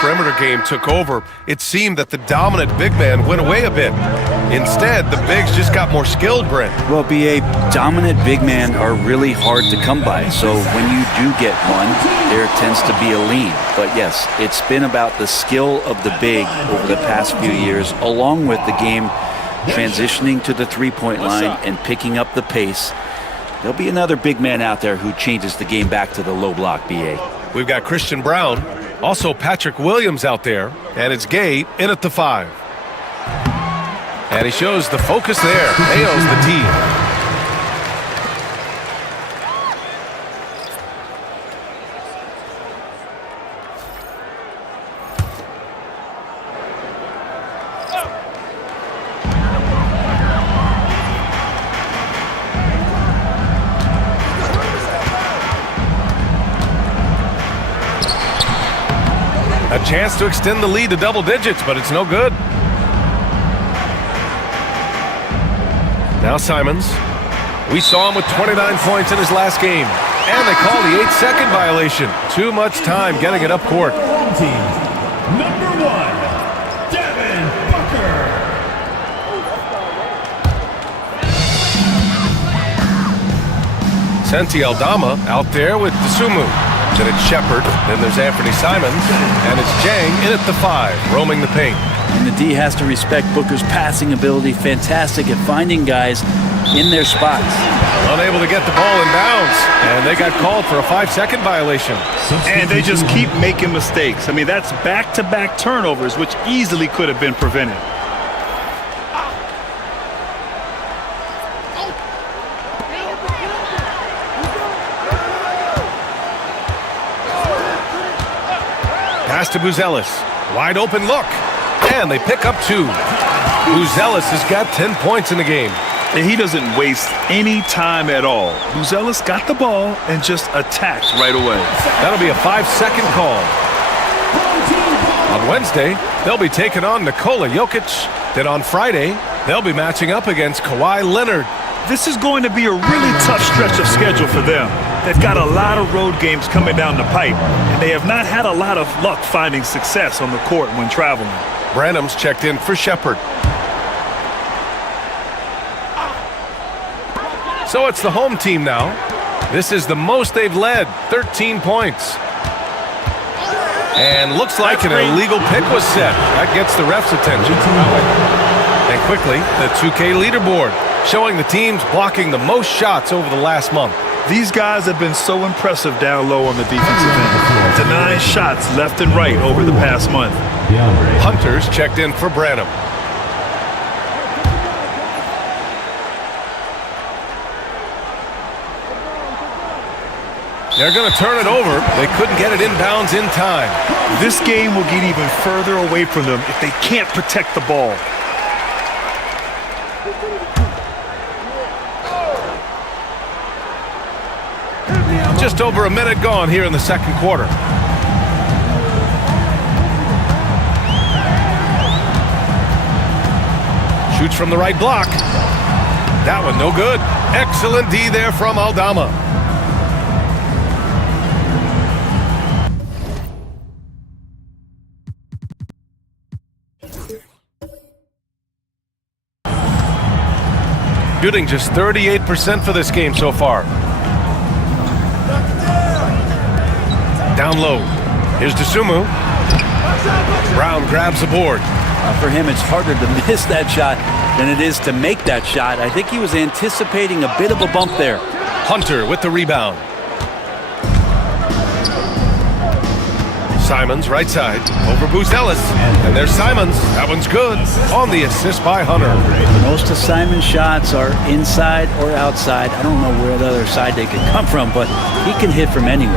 perimeter game took over, it seemed that the dominant big man went away a bit. Instead, the bigs just got more skilled, Brent. Well, B.A., dominant big men are really hard to come by. So when you do get one, there tends to be a lean. But yes, it's been about the skill of the big over the past few years, along with the game transitioning to the three-point line and picking up the pace. There'll be another big man out there who changes the game back to the low block, B.A. We've got Christian Brown, also Patrick Williams out there, and it's Gay in at the 5. And he shows the focus there, nails the tee. A chance to extend the lead to double digits, but it's no good. Now Simons. We saw him with 29 points in his last game. And they call the 8-second violation. Too much time getting it up court. Team number 1, Devin Booker. Santi Aldama out there with Dosunmu. Then it's Shepard, then there's Anthony Simons, and it's Jang in at the 5, roaming the paint. And the D has to respect Booker's passing ability. Fantastic at finding guys in their spots. Unable to get the ball in bounds, and they got called for a 5-second violation. And they just keep making mistakes. I mean, that's back-to-back turnovers, which easily could have been prevented. Pass to Buzelis. Wide open look. And they pick up 2. Buzelis has got 10 points in the game. And he doesn't waste any time at all. Buzelis got the ball and just attacked right away. That'll be a 5-second call. On Wednesday, they'll be taking on Nikola Jokic. Then on Friday, they'll be matching up against Kawhi Leonard. This is going to be a really tough stretch of schedule for them. They've got a lot of road games coming down the pipe, and they have not had a lot of luck finding success on the court when traveling. Branham's checked in for Shepard. So it's the home team now. This is the most they've led, 13 points. And looks like an illegal pick was set. That gets the ref's attention. And quickly, the 2K leaderboard, showing the teams blocking the most shots over the last month. These guys have been so impressive down low on the defensive end. Denying shots left and right over the past month. Hunter's checked in for Branham. They're going to turn it over. They couldn't get it inbounds in time. This game will get even further away from them if they can't protect the ball. Just over a minute gone here in the second quarter. Shoots from the right block. That one no good. Excellent D there from Aldama. Shooting just 38% for this game so far. Down low. Here's Dosunmu. Brown grabs the board. For him, it's harder to miss that shot than it is to make that shot. I think he was anticipating a bit of a bump there. Hunter with the rebound. Simons, right side, over Buzelis. And there's Simons. That one's good. On the assist by Hunter. Most of Simon's shots are inside or outside. I don't know where the other side they could come from, but he can hit from anywhere.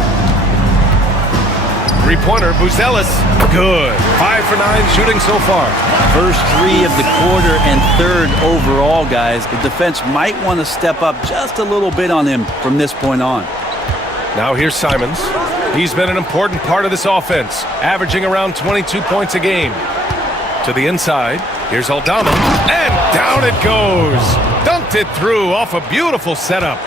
Three-pointer, Buzelis. Good. 5 for 9 shooting so far. First 3 of the quarter and third overall, guys. The defense might want to step up just a little bit on him from this point on. Now here's Simons. He's been an important part of this offense, averaging around 22 points a game. To the inside, here's Aldama, and down it goes. Dunked it through off a beautiful setup.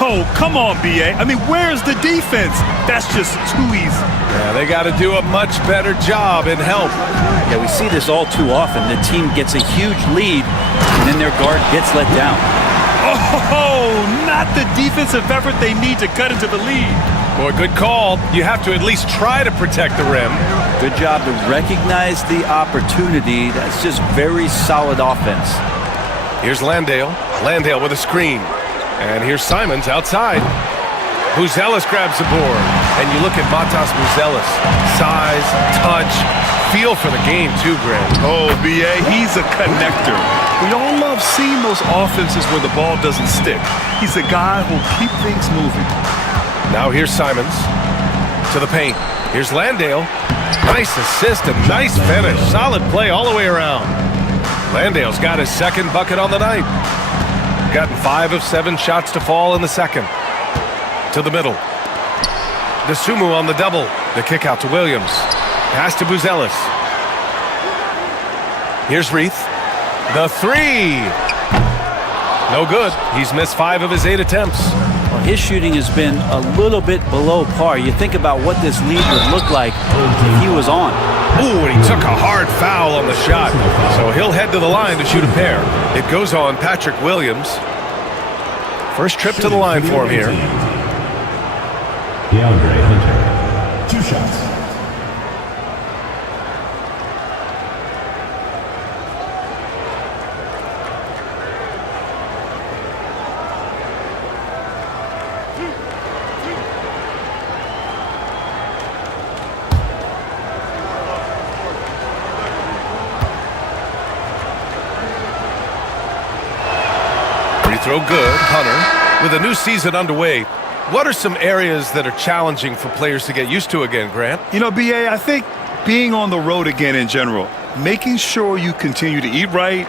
Oh, come on, B.A. I mean, where's the defense? That's just too easy. Yeah, they got to do a much better job in help. Yeah, we see this all too often. The team gets a huge lead, and then their guard gets let down. Oh, not the defensive effort they need to cut into the lead. Boy, good call. You have to at least try to protect the rim. Good job to recognize the opportunity. That's just very solid offense. Here's Landale. Landale with a screen. And here's Simons outside. Buzelis grabs the board. And you look at Matas Buzelis. Size, touch, feel for the game too, Grant. Oh, B.A., he's a connector. We all love seeing those offenses where the ball doesn't stick. He's a guy who'll keep things moving. Now here's Simons to the paint. Here's Landale. Nice assist and nice finish. Solid play all the way around. Landale's got his second bucket on the night. Gotten 5 of 7 shots to fall in the second. To the middle. Desumu on the double. The kick out to Williams. Pass to Buzelis. Here's Reith. The three. No good. He's missed 5 of his 8 attempts. Well, his shooting has been a little bit below par. You think about what this lead would look like if he was on. Ooh, and he took a hard foul on the shot. So he'll head to the line to shoot a pair. It goes on Patrick Williams. First trip to the line for him here. DeAndre Hunter. 2 shots. Throw good, Hunter. With a new season underway, what are some areas that are challenging for players to get used to again, Grant? You know, B.A., I think being on the road again in general, making sure you continue to eat right,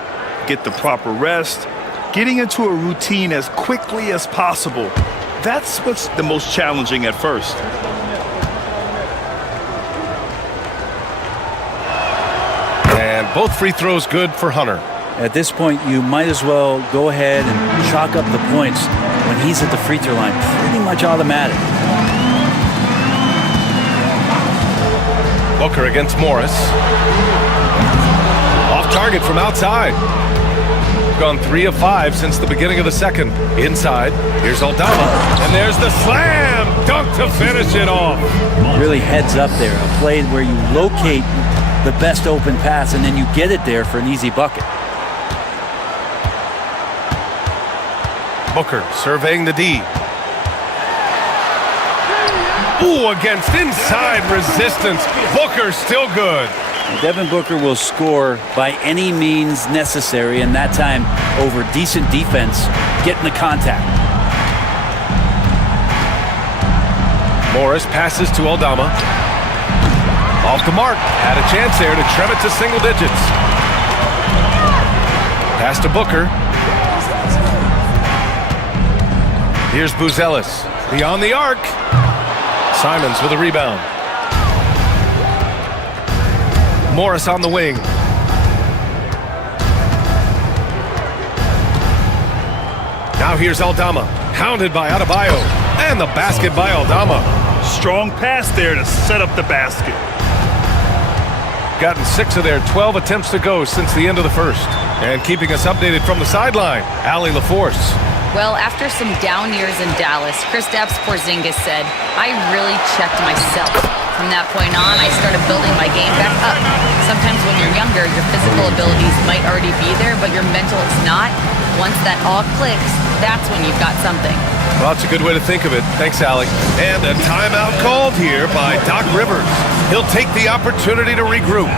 get the proper rest, getting into a routine as quickly as possible. That's what's the most challenging at first. And both free throws good for Hunter. At this point, you might as well go ahead and chalk up the points when he's at the free throw line. Pretty much automatic. Booker against Morris. Off target from outside. Gone 3 of 5 since the beginning of the second. Inside, here's Aldama. And there's the slam dunk to finish it off. Really heads up there. A play where you locate the best open pass and then you get it there for an easy bucket. Booker surveying the D. Ooh, against inside resistance. Booker still good. Devin Booker will score by any means necessary, and that time over decent defense, getting the contact. Morris passes to Aldama. Off the mark. Had a chance there to trim it to single digits. Pass to Booker. Here's Buzelis. Beyond the arc. Simons with a rebound. Morris on the wing. Now here's Aldama. Hounded by Adebayo. And the basket by Aldama. Strong pass there to set up the basket. Gotten 6 of their 12 attempts to go since the end of the first. And keeping us updated from the sideline, Allie LaForce. Well, after some down years in Dallas, Kristaps Porzingis said, I really checked myself. From that point on, I started building my game back up. Sometimes when you're younger, your physical abilities might already be there, but your mental is not. Once that all clicks, that's when you've got something. Well, that's a good way to think of it. Thanks, Allie. And a timeout called here by Doc Rivers. He'll take the opportunity to regroup.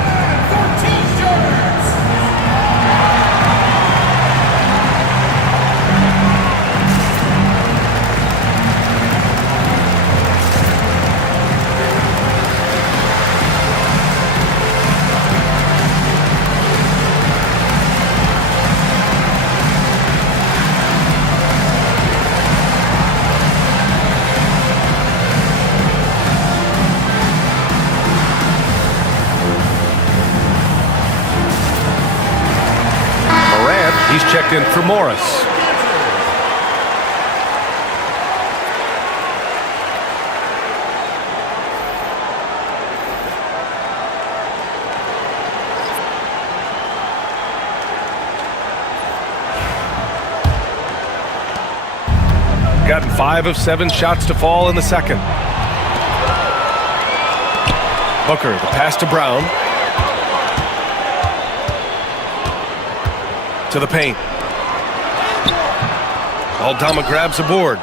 He's checked in for Morris. gotten 5 of 7 shots to fall in the second. Booker, the pass to Brown. To the paint. Aldama grabs a board.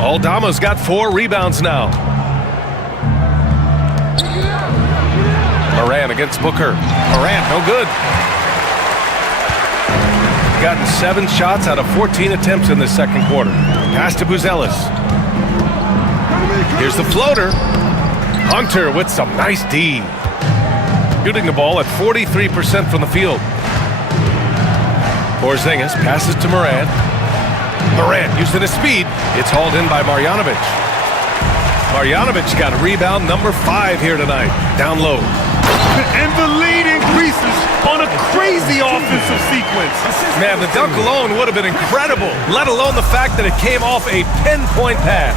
Aldama's got 4 rebounds now. Moran against Booker. Moran, no good. Gotten 7 shots out of 14 attempts in the second quarter. Pass to Buzelis. Here's the floater. Hunter with some nice D. Shooting the ball at 43% from the field. Porzingis passes to Moran. Moran using his speed. It's hauled in by Marjanovic. Marjanovic got rebound number 5 here tonight. Down low. And the lead increases on a crazy offensive sequence. Man, the dunk alone would have been incredible, let alone the fact that it came off a pinpoint pass.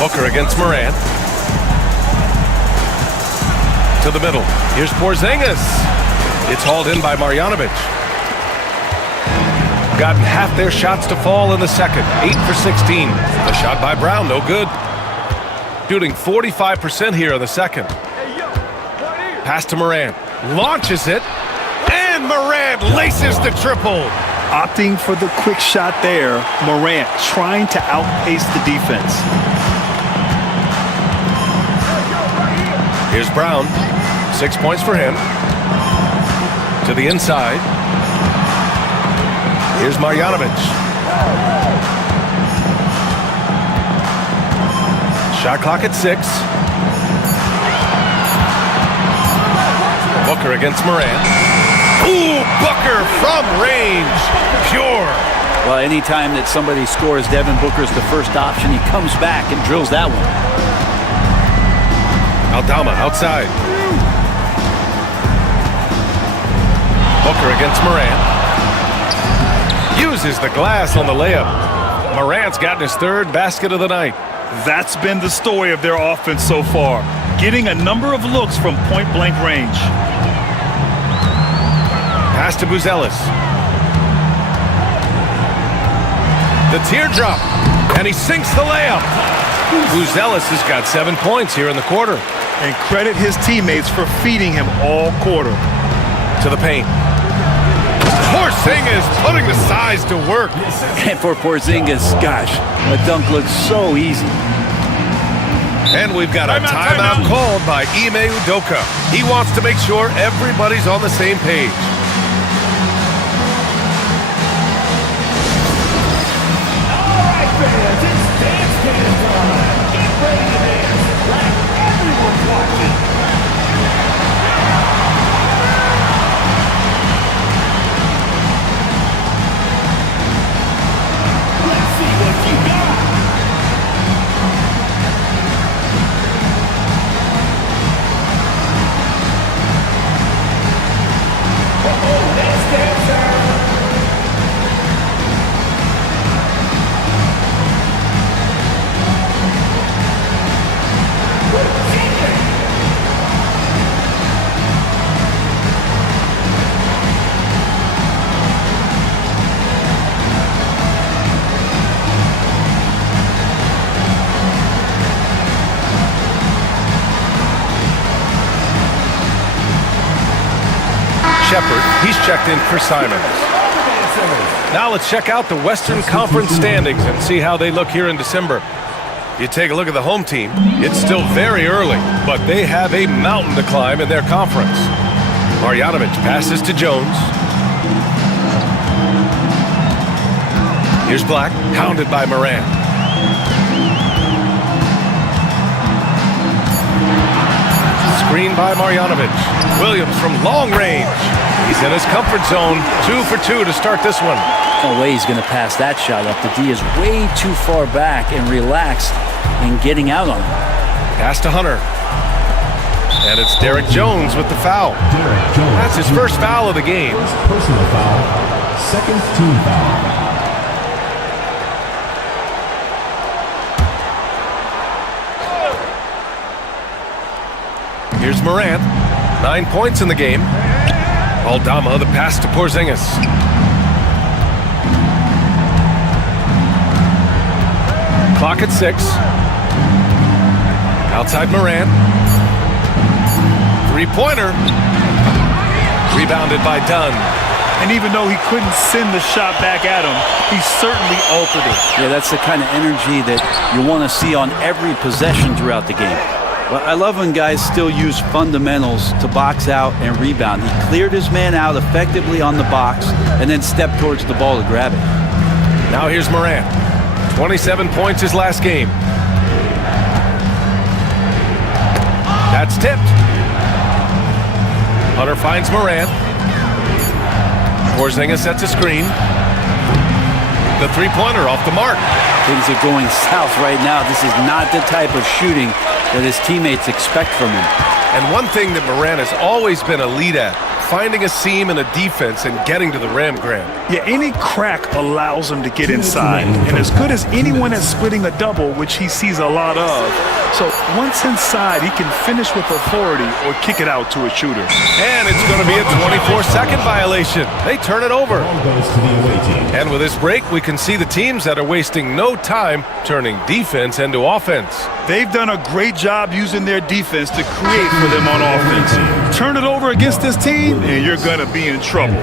Booker against Moran. To the middle. Here's Porzingis. It's hauled in by Marjanovic. Gotten half their shots to fall in the second. 8 for 16. A shot by Brown, no good. Shooting 45% here in the second. Pass to Moran. Launches it. And Moran laces the triple. Opting for the quick shot there. Morant trying to outpace the defense. Here's Brown. 6 points for him. To the inside. Here's Marjanovic. Shot clock at 6. Booker against Moran. Ooh, Booker from range. Pure. Well, anytime that somebody scores, Devin Booker's the first option. He comes back and drills that one. Aldama outside. Booker against Moran. Uses the glass on the layup. Morant's gotten his 3rd basket of the night. That's been the story of their offense so far. Getting a number of looks from point-blank range. Pass to Buzelis. The teardrop. And he sinks the layup. Buzelis has got 7 points here in the quarter. And credit his teammates for feeding him all quarter. To the paint. Porzingis putting the size to work. And for Porzingis, gosh, the dunk looks so easy. And we've got a timeout called by Ime Udoka. He wants to make sure everybody's on the same page. All right, fans, it's dance time. Get ready to dance like everyone's watching. Let's see what you got. Let's dance time. Shepard, he's checked in for Simons. Now let's check out the Western Conference standings and see how they look here in December. You take a look at the home team, it's still very early, but they have a mountain to climb in their conference. Marjanovic passes to Jones. Here's Black, hounded by Moran. Screen by Marjanovic. Williams from long range. He's in his comfort zone. 2 for 2 to start this one. No way he's going to pass that shot up. The D is way too far back and relaxed in getting out on him. Pass to Hunter. And it's Derek Jones with the foul. That's his first foul of the game. Personal foul. Second team foul. Here's Morant. 9 points in the game. Aldama, the pass to Porzingis. Clock at 6. Outside Morant. Three-pointer. Rebounded by Dunn. And even though he couldn't send the shot back at him, he certainly altered it. Yeah, that's the kind of energy that you want to see on every possession throughout the game. Well, I love when guys still use fundamentals to box out and rebound. He cleared his man out effectively on the box and then stepped towards the ball to grab it. Now here's Morant. 27 points his last game. That's tipped. Hunter finds Morant. Porzingis sets a screen. The three-pointer off the mark. Things are going south right now. This is not the type of shooting that his teammates expect from him. And one thing that Morant has always been elite at, finding a seam in a defense and getting to the rim, Grant. Yeah, any crack allows him to get inside. And as good as anyone at splitting a double, which he sees a lot of. So once inside, he can finish with authority or kick it out to a shooter. And it's going to be a 24-second violation. They turn it over. And with this break, we can see the teams that are wasting no time turning defense into offense. They've done a great job using their defense to create for them on offense. Turn it over against this team, and you're going to be in trouble.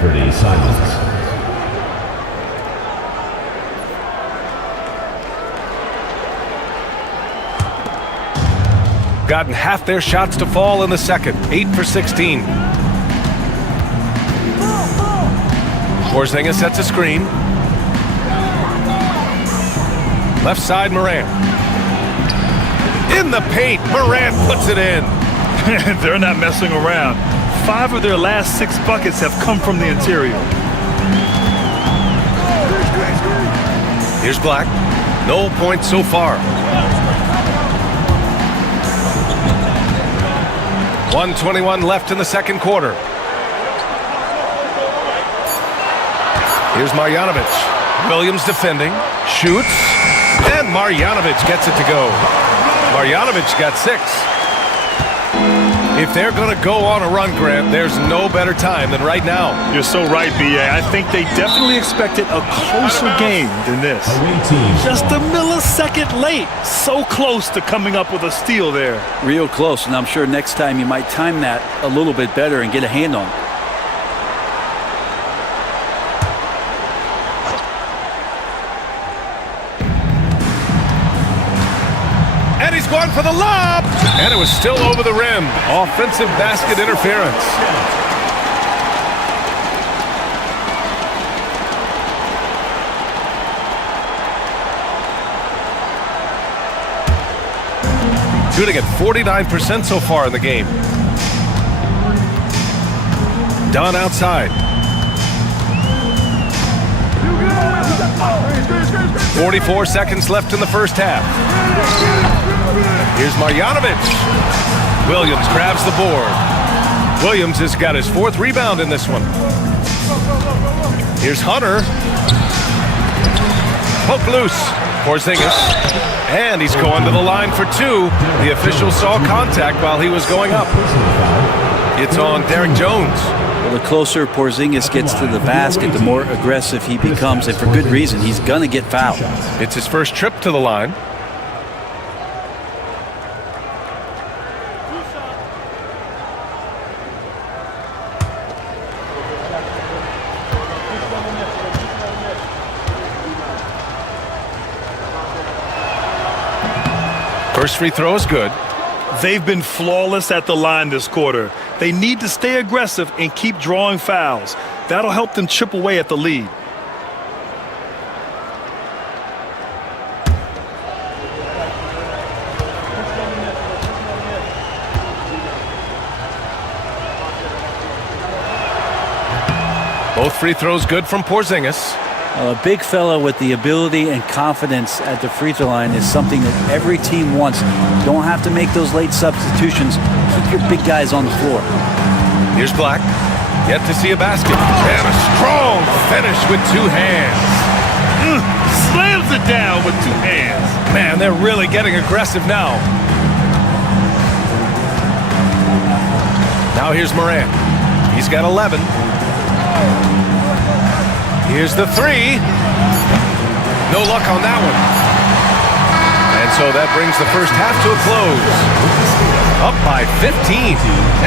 Gotten half their shots to fall in the second. 8 for 16. Porzingis sets a screen. Left side, Morant. In the paint, Morant puts it in. They're not messing around. 5 of their last 6 buckets have come from the interior. Here's Black. No points so far. 1:21 left in the second quarter. Here's Marjanovic. Williams defending. Shoots. And Marjanovic gets it to go. Marjanovic got 6. If they're going to go on a run, Grant, there's no better time than right now. You're so right, B.A. I think they definitely expected a closer game than this. Just a millisecond late. So close to coming up with a steal there. Real close, and I'm sure next time you might time that a little bit better and get a hand on it. And he's going for the lob. And it was still over the rim. Offensive basket interference. Shooting at 49% so far in the game. Dunn outside. 44 seconds left in the first half. Here's Marjanovic. Williams grabs the board. Williams has got his 4th rebound in this one. Here's Hunter. Poke loose. Porzingis. And he's going to the line for 2. The official saw contact while he was going up. It's on Derek Jones. Well, the closer Porzingis gets to the basket, the more aggressive he becomes, and for good reason. He's going to get fouled. It's his first trip to the line. First free throw is good. They've been flawless at the line this quarter. They need to stay aggressive and keep drawing fouls. That'll help them chip away at the lead. Both free throws good from Porzingis. A big fella with the ability and confidence at the free throw line is something that every team wants. Don't have to make those late substitutions. Keep your big guys on the floor. Here's Black. Yet to see a basket. And a strong finish with 2 hands. Slams it down with 2 hands. Man, they're really getting aggressive now. Now here's Morant. He's got 11. Here's the 3. No luck on that one. And so that brings the first half to a close. Up by 15.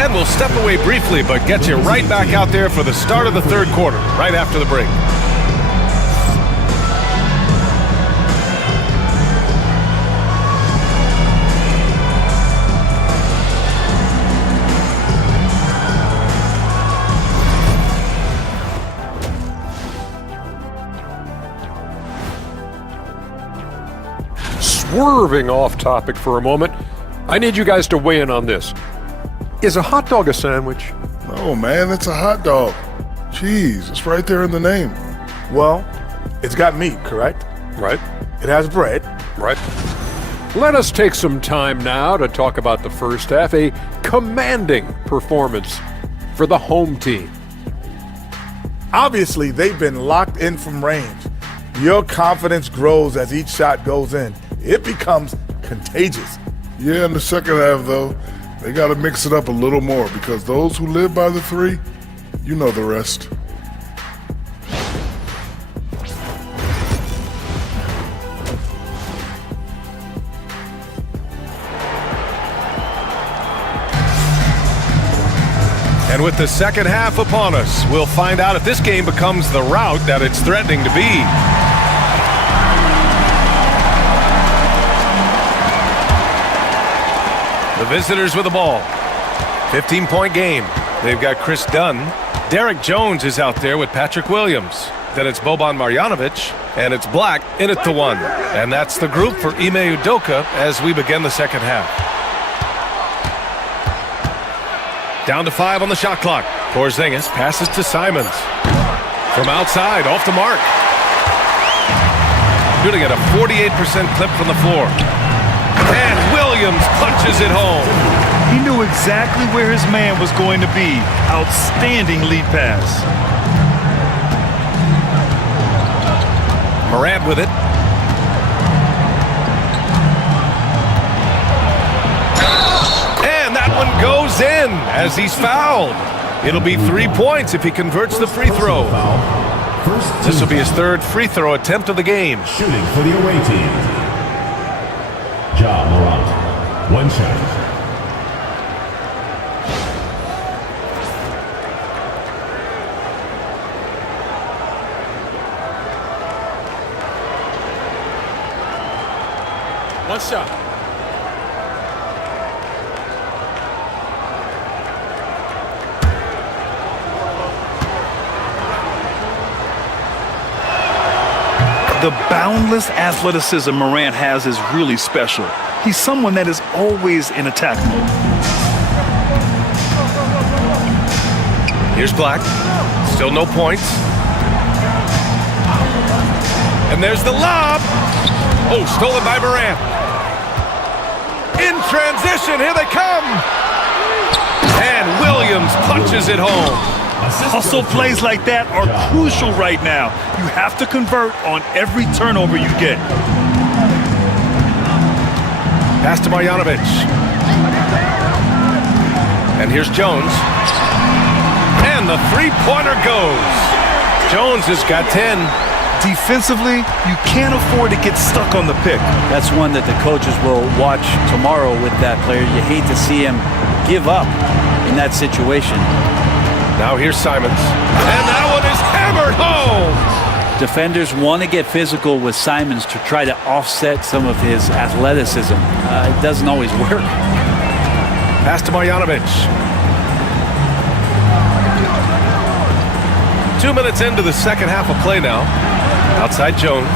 And we'll step away briefly, but get you right back out there for the start of the third quarter, right after the break. Swerving off topic for a moment, I need you guys to weigh in on this. Is a hot dog a sandwich? No, man, it's a hot dog. Cheese, it's right there in the name. Well, it's got meat, correct? Right, It has bread. right. Let us take some time now to talk about the first half, a commanding performance for the home team. Obviously, they've been locked in from range. Your confidence grows as each shot goes in. It becomes contagious. Yeah, in the second half, though, they got to mix it up a little more because those who live by the three, you know the rest. And with the second half upon us, we'll find out if this game becomes the rout that it's threatening to be. The visitors with the ball. 15-point game. They've got Chris Dunn. Derek Jones is out there with Patrick Williams. Then it's Boban Marjanovic, and it's Black in at the one. And that's the group for Ime Udoka as we begin the second half. Down to 5 on the shot clock. Porzingis passes to Simons. From outside, off the mark. Shooting at a 48% clip from the floor. And Williams punches it home. He knew exactly where his man was going to be. Outstanding lead pass. Morant with it. And that one goes in as he's fouled. It'll be 3 points if he converts the free throw. This will be his third free throw attempt of the game. Shooting for the away team. Ja Morant. One shot. One shot. The boundless athleticism Morant has is really special. He's someone that is always in attack mode. Here's Black. Still no points. And there's the lob. Oh, stolen by Morant. In transition, here they come. And Williams punches it home. Hustle plays like that are crucial right now. You have to convert on every turnover you get. Pass to Marjanovic. And here's Jones. And the three-pointer goes. Jones has got 10. Defensively, you can't afford to get stuck on the pick. That's one that the coaches will watch tomorrow with that player. You hate to see him give up in that situation. Now here's Simons. And that one is hammered home. Defenders want to get physical with Simons to try to offset some of his athleticism. It doesn't always work. Pass to Marjanovic. 2 minutes into the second half of play now. Outside Jones.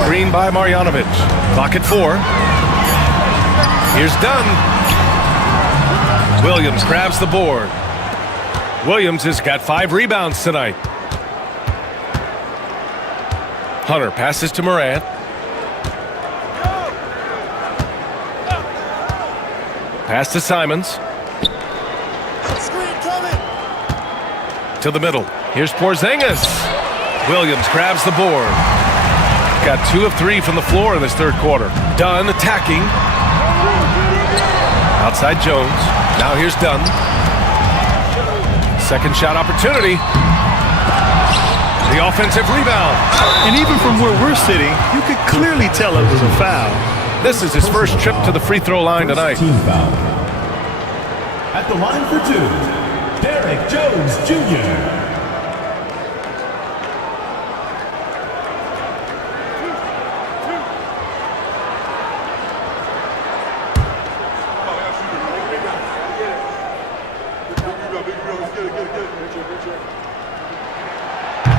Screen by Marjanovic. Clock at 4. Here's Dunn. Williams grabs the board. Williams has got 5 rebounds tonight. Hunter passes to Morant. Pass to Simons. To the middle. Here's Porzingis. Williams grabs the board. Got 2 of 3 from the floor in this third quarter. Dunn attacking. Outside Jones. Now here's Dunn. Second shot opportunity. The offensive rebound. And even from where we're sitting, you could clearly tell it was a foul. This is his first trip to the free throw line tonight. Team foul. At the line for two, Derek Jones Jr.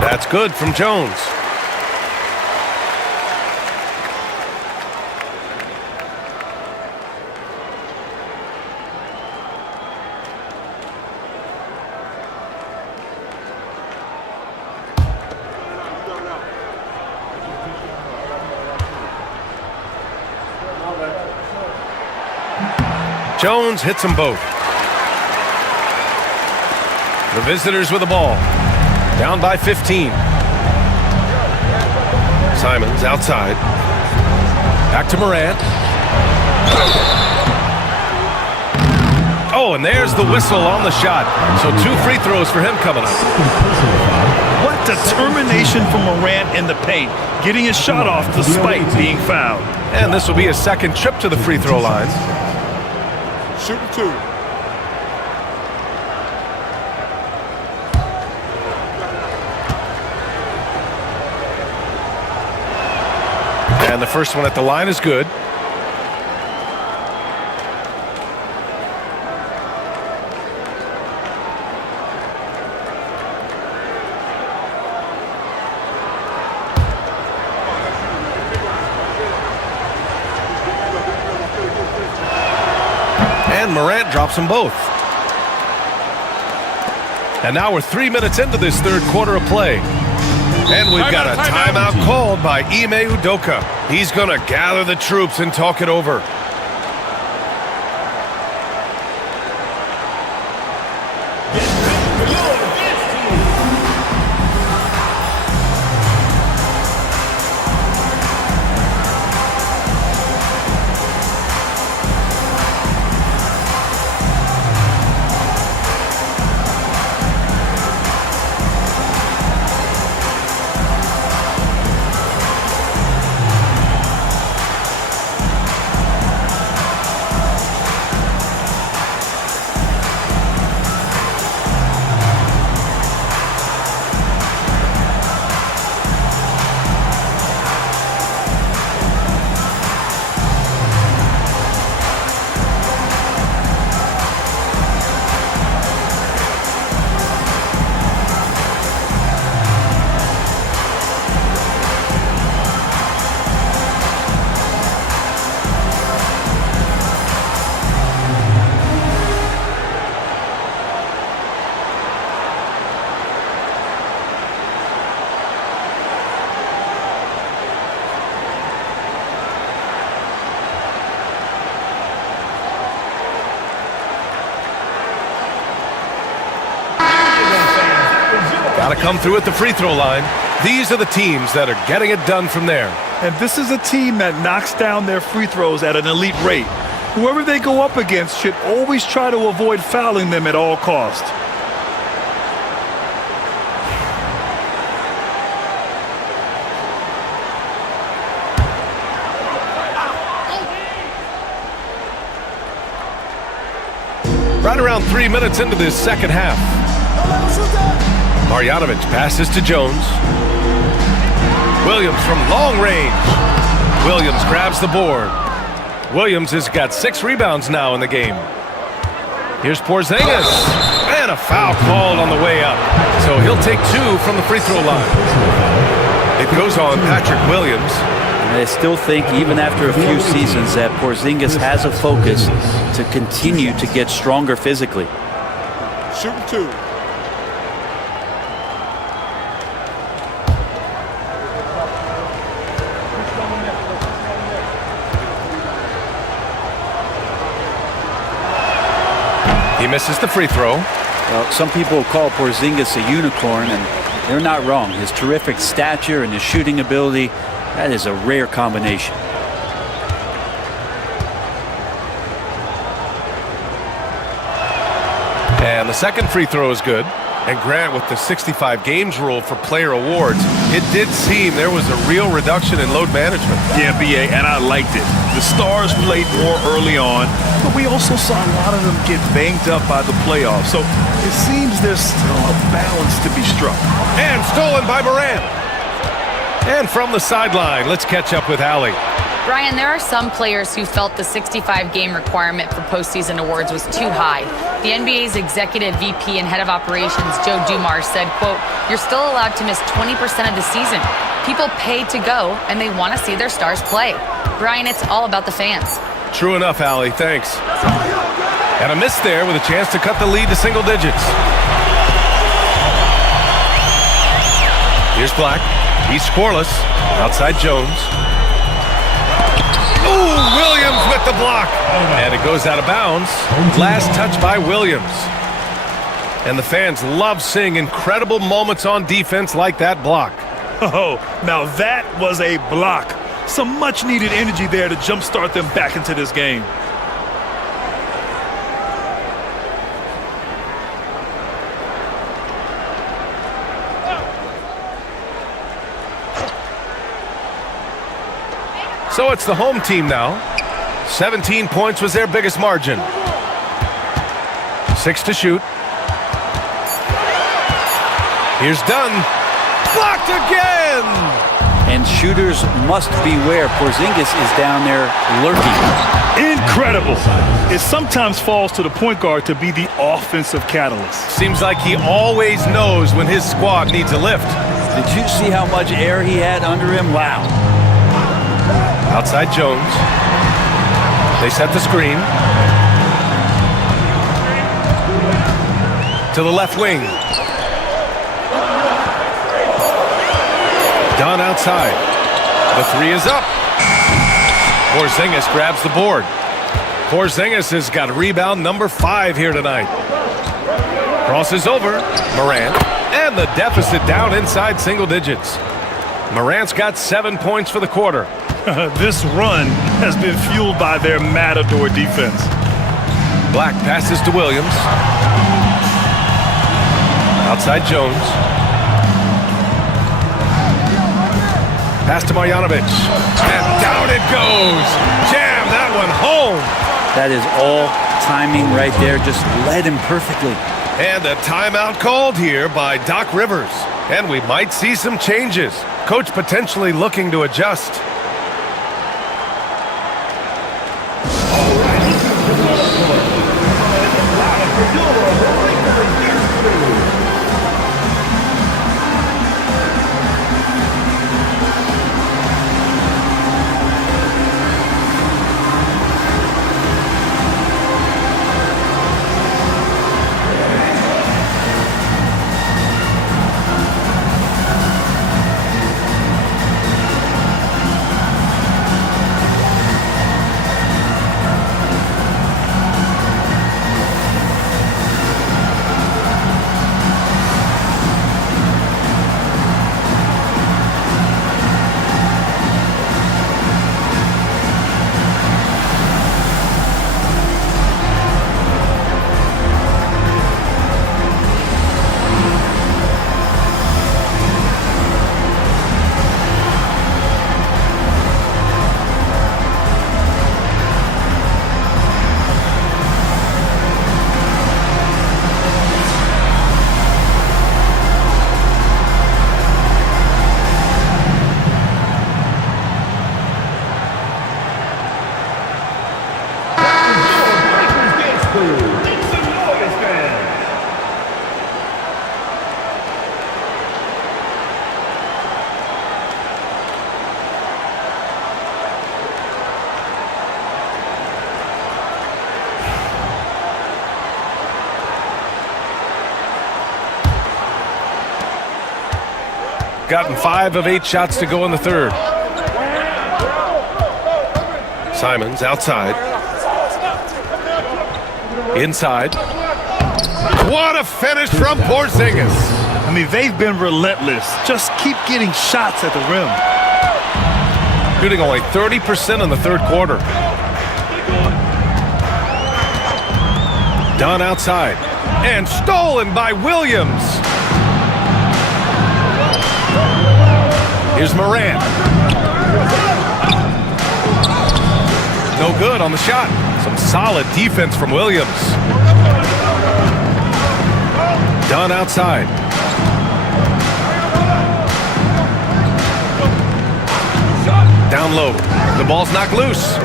That's good from Jones. Jones hits them both. The visitors with the ball. Down by 15. Simons outside. Back to Morant. Oh, and there's the whistle on the shot. So 2 free throws for him coming up. What determination from Morant in the paint, getting his shot off despite being fouled. And this will be his second trip to the free throw line. Shooting 2. And the first one at the line is good. And Morant drops them both. And now we're 3 minutes into this third quarter of play. And we've got a timeout called by Ime Udoka. He's going to gather the troops and talk it over. Got to come through at the free throw line. These are the teams that are getting it done from there. And this is a team that knocks down their free throws at an elite rate. Whoever they go up against should always try to avoid fouling them at all costs. Right around 3 minutes into this second half. Marjanovic passes to Jones. Williams from long range. Williams grabs the board. Williams has got 6 rebounds now in the game. Here's Porzingis. And a foul called on the way up. So he'll take 2 from the free throw line. It goes on Patrick Williams. And I still think, even after a few seasons, that Porzingis has a focus to continue to get stronger physically. Shooting 2. He misses the free throw. Well, some people call Porzingis a unicorn, and they're not wrong. His terrific stature and his shooting ability, that is a rare combination. And the second free throw is good. And Grant, with the 65 games rule for player awards, it did seem there was a real reduction in load management. Yeah, BA, and I liked it. The stars played more early on, but we also saw a lot of them get banged up by the playoffs. So it seems there's still a balance to be struck. And stolen by Morant. And from the sideline, let's catch up with Allie. Brian, there are some players who felt the 65-game requirement for postseason awards was too high. The NBA's executive VP and head of operations, Joe Dumars, said, quote, "You're still allowed to miss 20% of the season. People pay to go, and they want to see their stars play." Brian, it's all about the fans. True enough, Allie. Thanks. And a miss there with a chance to cut the lead to single digits. Here's Black. He's scoreless. Outside Jones. Ooh, Williams with the block. And it goes out of bounds. Last touch by Williams. And the fans love seeing incredible moments on defense like that block. Oh, now that was a block. Some much-needed energy there to jumpstart them back into this game. So it's the home team now. 17 points was their biggest margin. 6 to shoot. Here's Dunn. Blocked again! And shooters must beware. Porzingis is down there lurking. Incredible. It sometimes falls to the point guard to be the offensive catalyst. Seems like he always knows when his squad needs a lift. Did you see how much air he had under him? Wow. Outside Jones. They set the screen. To the left wing. Dunn outside. The three is up. Porzingis grabs the board. Porzingis has got rebound number 5 here tonight. Crosses over. Morant. And the deficit down inside single digits. Morant's got 7 points for the quarter. This run has been fueled by their matador defense. Black passes to Williams. Outside Jones. Pass to Marjanovic. And down it goes. Jam that one home. That is all timing right there. Just led him perfectly. And a timeout called here by Doc Rivers. And we might see some changes. Coach potentially looking to adjust. Gotten 5 of 8 shots to go in the third. Simons outside. Inside. What a finish from Porzingis. I mean, they've been relentless. Just keep getting shots at the rim. Shooting only 30% in the third quarter. Dunn outside. And stolen by Williams. Here's Morant. No good on the shot. Some solid defense from Williams. Dunn outside. Down low. The ball's knocked loose.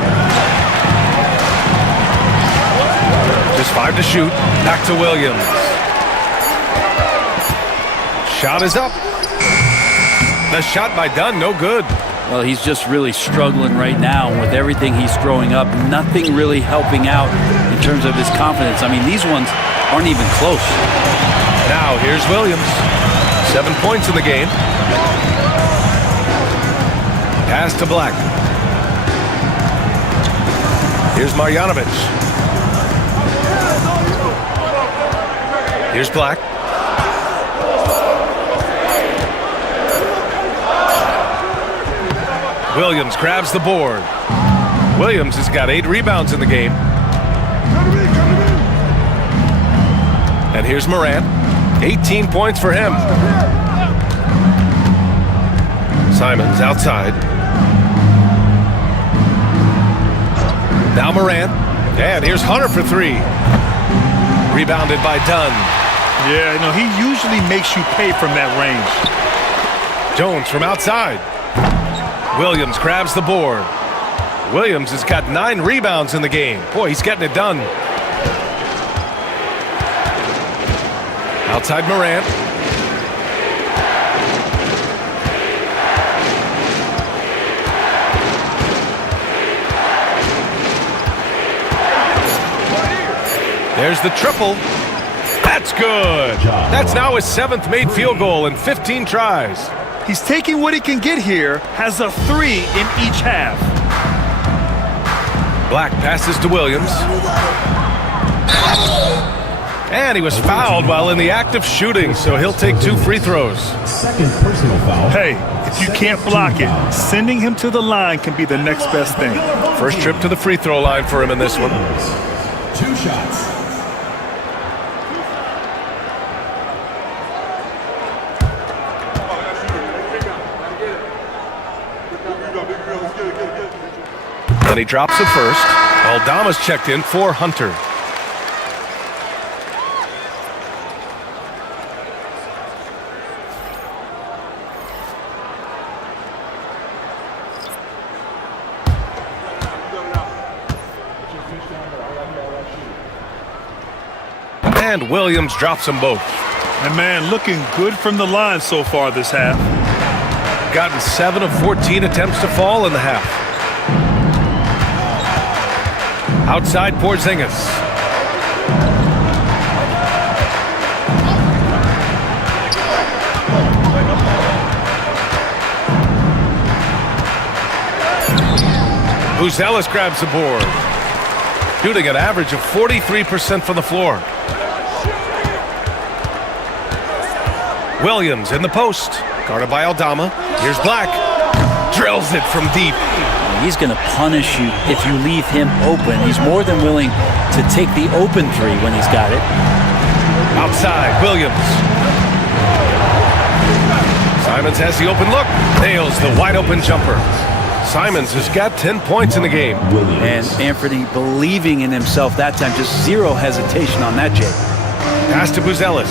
Just 5 to shoot. Back to Williams. Shot is up. The shot by Dunn, no good. Well, he's just really struggling right now with everything he's throwing up. Nothing really helping out in terms of his confidence. I mean, these ones aren't even close. Now, here's Williams. 7 points in the game. Pass to Black. Here's Marjanovic. Here's Black. Williams grabs the board. Williams has got 8 rebounds in the game. And here's Morant. 18 points for him. Simons outside. Now Morant. And here's Hunter for 3. Rebounded by Dunn. Yeah, you know, he usually makes you pay from that range. Jones from outside. Williams grabs the board. Williams has got 9 rebounds in the game. Boy, he's getting it done. Outside Morant. There's the triple. That's good. That's now his 7th made field goal in 15 tries. He's taking what he can get here, has a 3 in each half. Black passes to Williams. And he was fouled while in the act of shooting, so he'll take 2 free throws. Second personal foul. Hey, if you can't block it, sending him to the line can be the next best thing. First trip to the free throw line for him in this one. 2 shots. And he drops it first. Aldama's checked in for Hunter. And Williams drops them both. And man, looking good from the line so far this half. Gotten 7 of 14 attempts to fall in the half. Outside Porzingis. Buzelis grabs the board. Shooting an average of 43% from the floor. Williams in the post. Guarded by Aldama. Here's Black. Drills it from deep. He's going to punish you if you leave him open. He's more than willing to take the open 3 when he's got it. Outside, Williams. Simons has the open look. Nails the wide open jumper. Simons has got 10 points in the game. And Anthony believing in himself that time. Just 0 hesitation on that, Jake. Pass to Buzelis.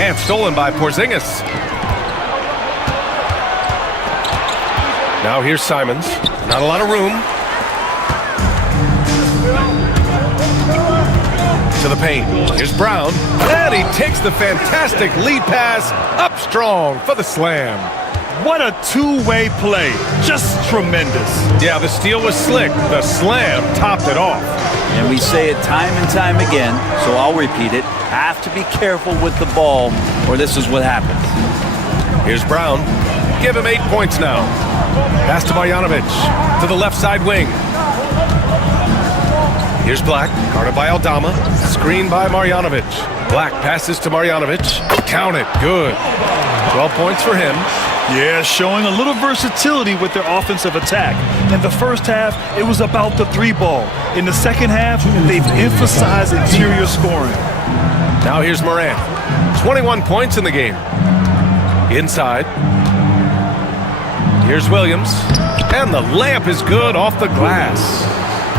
And stolen by Porzingis. Now here's Simons. Not a lot of room. To the paint. Here's Brown. And he takes the fantastic lead pass up strong for the slam. What a 2-way play. Just tremendous. Yeah, the steal was slick. The slam topped it off. And we say it time and time again, so I'll repeat it. Have to be careful with the ball, or this is what happens. Here's Brown. Give him 8 points now. Pass to Marjanovic. To the left side wing. Here's Black. Guarded by Aldama. Screened by Marjanovic. Black passes to Marjanovic. Count it. Good. 12 points for him. Yeah, showing a little versatility with their offensive attack. In the first half, it was about the three ball. In the second half, they've emphasized interior scoring. Now here's Moran. 21 points in the game. Inside. Here's Williams. And the layup is good off the glass.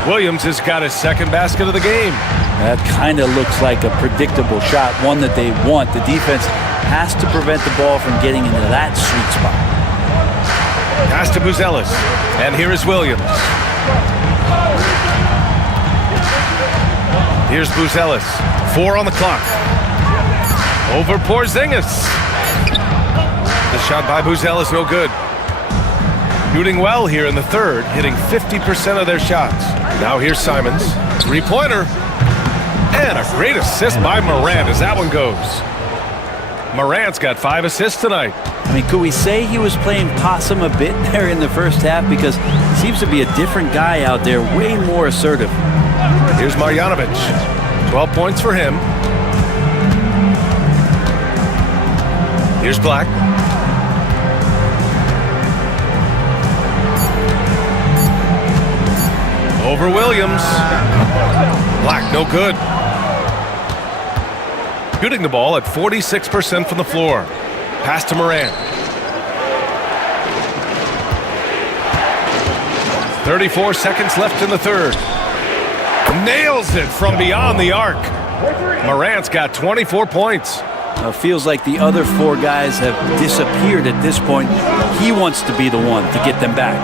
Williams has got his second basket of the game. That kind of looks like a predictable shot, one that they want. The defense has to prevent the ball from getting into that sweet spot. Pass to Buzelis. And here is Williams. Here's Buzelis. 4 on the clock. Over Porzingis. The shot by Buzelis, no good. Shooting well here in the third, hitting 50% of their shots. Now here's Simons. Three-pointer. And a great assist by Morant as that one goes. Morant's got 5 assists tonight. I mean, could we say he was playing possum a bit there in the first half? Because he seems to be a different guy out there, way more assertive. Here's Marjanovic. 12 points for him. Here's Black. Over Williams. Black, no good. Shooting the ball at 46% from the floor. Pass to Moran. 34 seconds left in the third. Nails it from beyond the arc. Morant's got 24 points. Feels like the other 4 guys have disappeared at this point. He wants to be the one to get them back.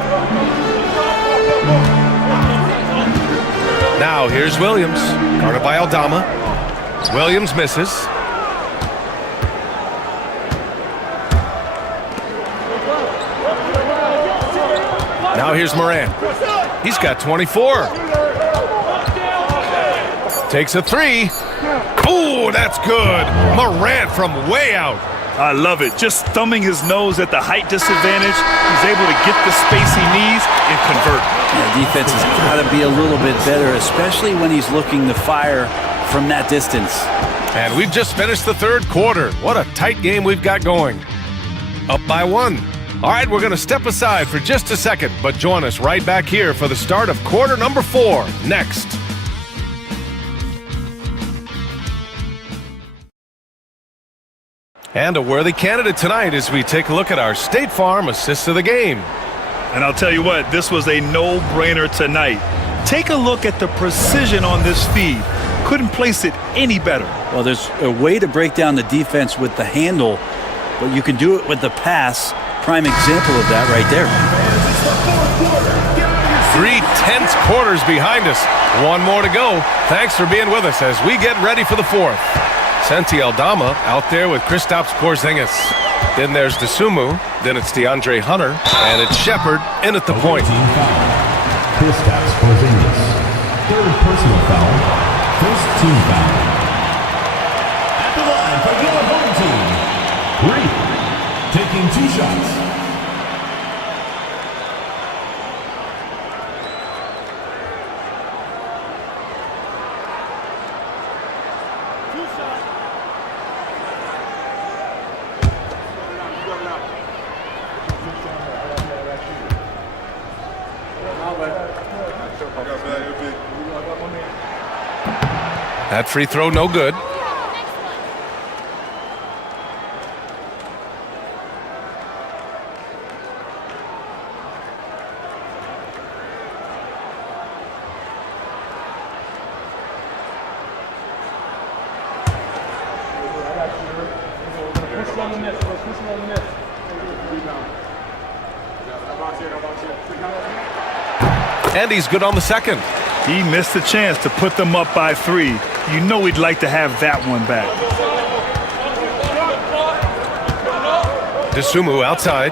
Now here's Williams. Guarded by Aldama. Williams misses. Now here's Moran. He's got 24. Takes a 3. Oh, that's good. Morant from way out. I love it. Just thumbing his nose at the height disadvantage. He's able to get the space he needs and convert. Yeah, defense has got to be a little bit better, especially when he's looking to fire from that distance. And we've just finished the third quarter. What a tight game we've got going. Up by 1. All right, we're going to step aside for just a second, but join us right back here for the start of quarter number 4 next. And a worthy candidate tonight as we take a look at our State Farm assist of the game. And I'll tell you what, this was a no-brainer tonight. Take a look at the precision on this feed. Couldn't place it any better. Well, there's a way to break down the defense with the handle, but you can do it with the pass. Prime example of that right there. 3 tense quarters behind us. 1 more to go. Thanks for being with us as we get ready for the 4th. Santi Aldama out there with Kristaps Porzingis. Then there's DeSumo. Then it's DeAndre Hunter. And it's Shepard in at the point. Kristaps Porzingis. 3rd personal foul. 1st team foul. At the line for your home team. Reed taking 2 shots. That free throw, no good. And he's good on the second. He missed the chance to put them up by 3. You know he'd like to have that one back. DeSumo outside.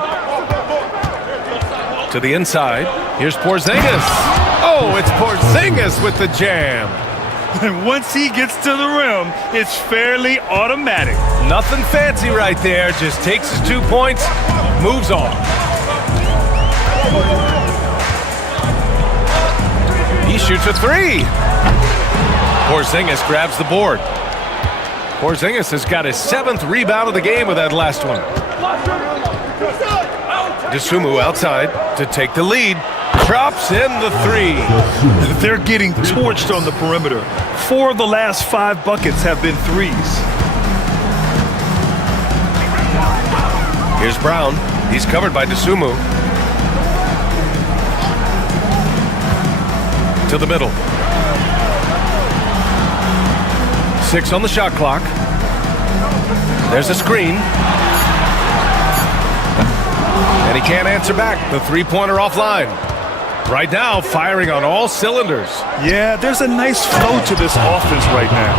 To the inside. Here's Porzingis. Oh, it's Porzingis with the jam. And once he gets to the rim, it's fairly automatic. Nothing fancy right there. Just takes his 2 points, moves on. He shoots a 3. Porzingis grabs the board. Porzingis has got his 7th rebound of the game with that last one. DeSumo outside to take the lead. Drops in the 3. They're getting torched on the perimeter. 4 of the last 5 buckets have been threes. Here's Brown. He's covered by DeSumo. To the middle. 6 on the shot clock. There's a screen. And he can't answer back. The three-pointer offline. Right now, firing on all cylinders. Yeah, there's a nice flow to this offense right now.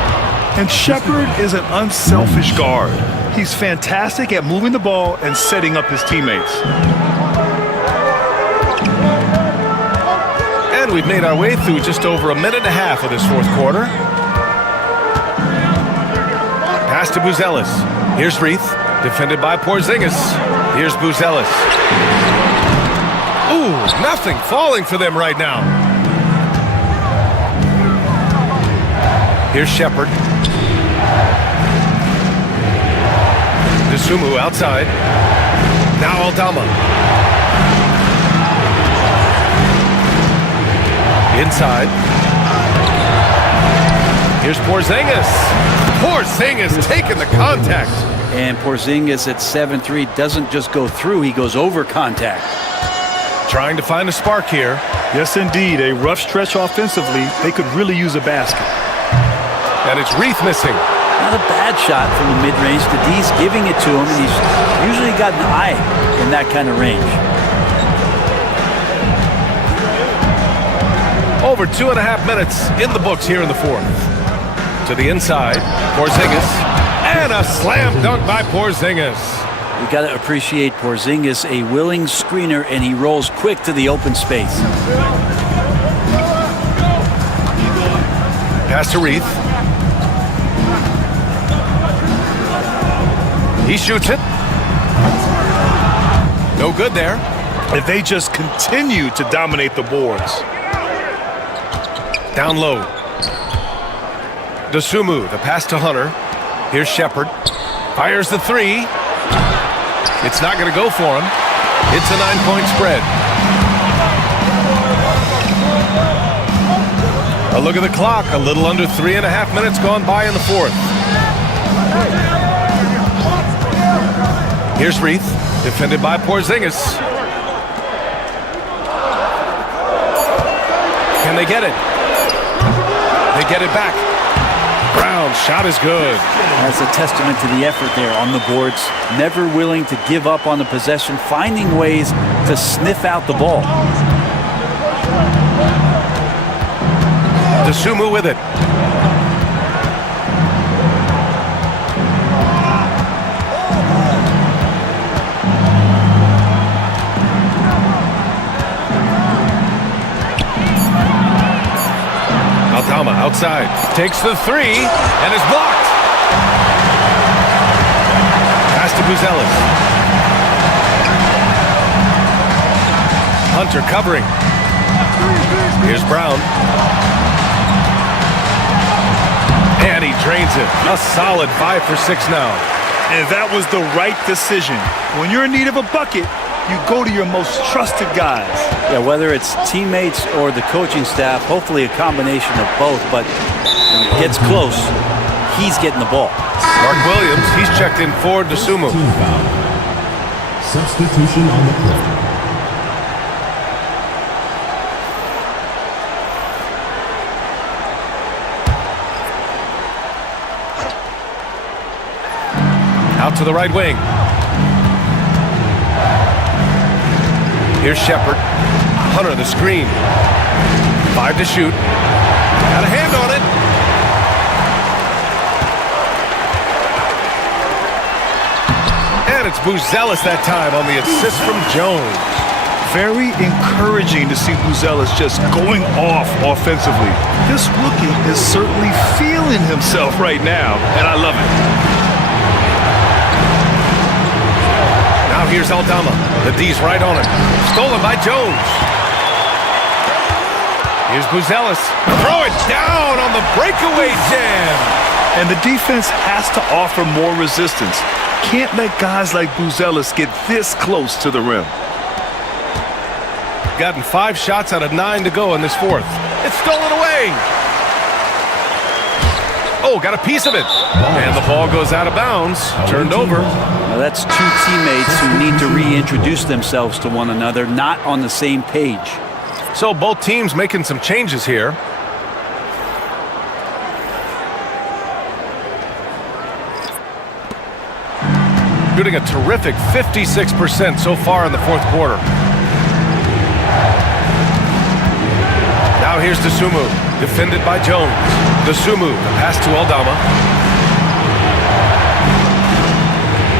And Shepard is an unselfish guard. He's fantastic at moving the ball and setting up his teammates. And we've made our way through just over a minute and a half of this fourth quarter. Pass to Buzelis. Here's Reith, defended by Porzingis. Here's Buzelis. Ooh, nothing falling for them right now. Here's Shepard. DeSumo outside. Now Aldama. Inside. Here's Porzingis. Porzingis taking the contact. And Porzingis at 7'3" doesn't just go through, he goes over contact. Trying to find a spark here. Yes, indeed. A rough stretch offensively. They could really use a basket. And it's Reith missing. Not a bad shot from the mid-range. The D's giving it to him, and he's usually got an eye in that kind of range. Over 2.5 minutes in the books here in the fourth. To the inside, Porzingis. And a slam dunk by Porzingis. You got to appreciate Porzingis, a willing screener, and he rolls quick to the open space. Pass to Reith. He shoots it. No good there. If they just continue to dominate the boards. Down low. DeSumo, the pass to Hunter. Here's Shepard. Fires the 3. It's not going to go for him. It's a 9-point spread. A look at the clock. A little under 3.5 minutes gone by in the fourth. Here's Reith, defended by Porzingis. Can they get it? They get it back. Brown's shot is good. That's a testament to the effort there on the boards. Never willing to give up on the possession, finding ways to sniff out the ball. DeSumo with it. Aldama outside. Takes the 3 and is blocked. Pass to Buzelis. Hunter covering. Here's Brown. And he drains it. A solid 5 for 6 now. And that was the right decision. When you're in need of a bucket, you go to your most trusted guys. Yeah, whether it's teammates or the coaching staff, hopefully a combination of both, but when it gets close, he's getting the ball. Mark Williams, he's checked in for DeSumo. Team foul. Substitution on the court. Out to the right wing. Here's Shepard. Hunter, the screen. 5 to shoot. Got a hand on it. And it's Buzelis that time on the assist from Jones. Very encouraging to see Buzelis just going off offensively. This rookie is certainly feeling himself right now, and I love it. Now here's Aldama. The D's right on him. Stolen by Jones. Here's Buzelis. Throw it down on the breakaway jam. And the defense has to offer more resistance. Can't let guys like Buzelis get this close to the rim. Gotten 5 shots out of 9 to go in this fourth. It's stolen away. Oh, got a piece of it. And the ball goes out of bounds. Turned over. Now that's two teammates who need to reintroduce themselves to one another, not on the same page. So both teams making some changes here. Shooting a terrific 56% so far in the fourth quarter. Now here's Dosunmu, defended by Jones. Dosunmu, the pass to Aldama.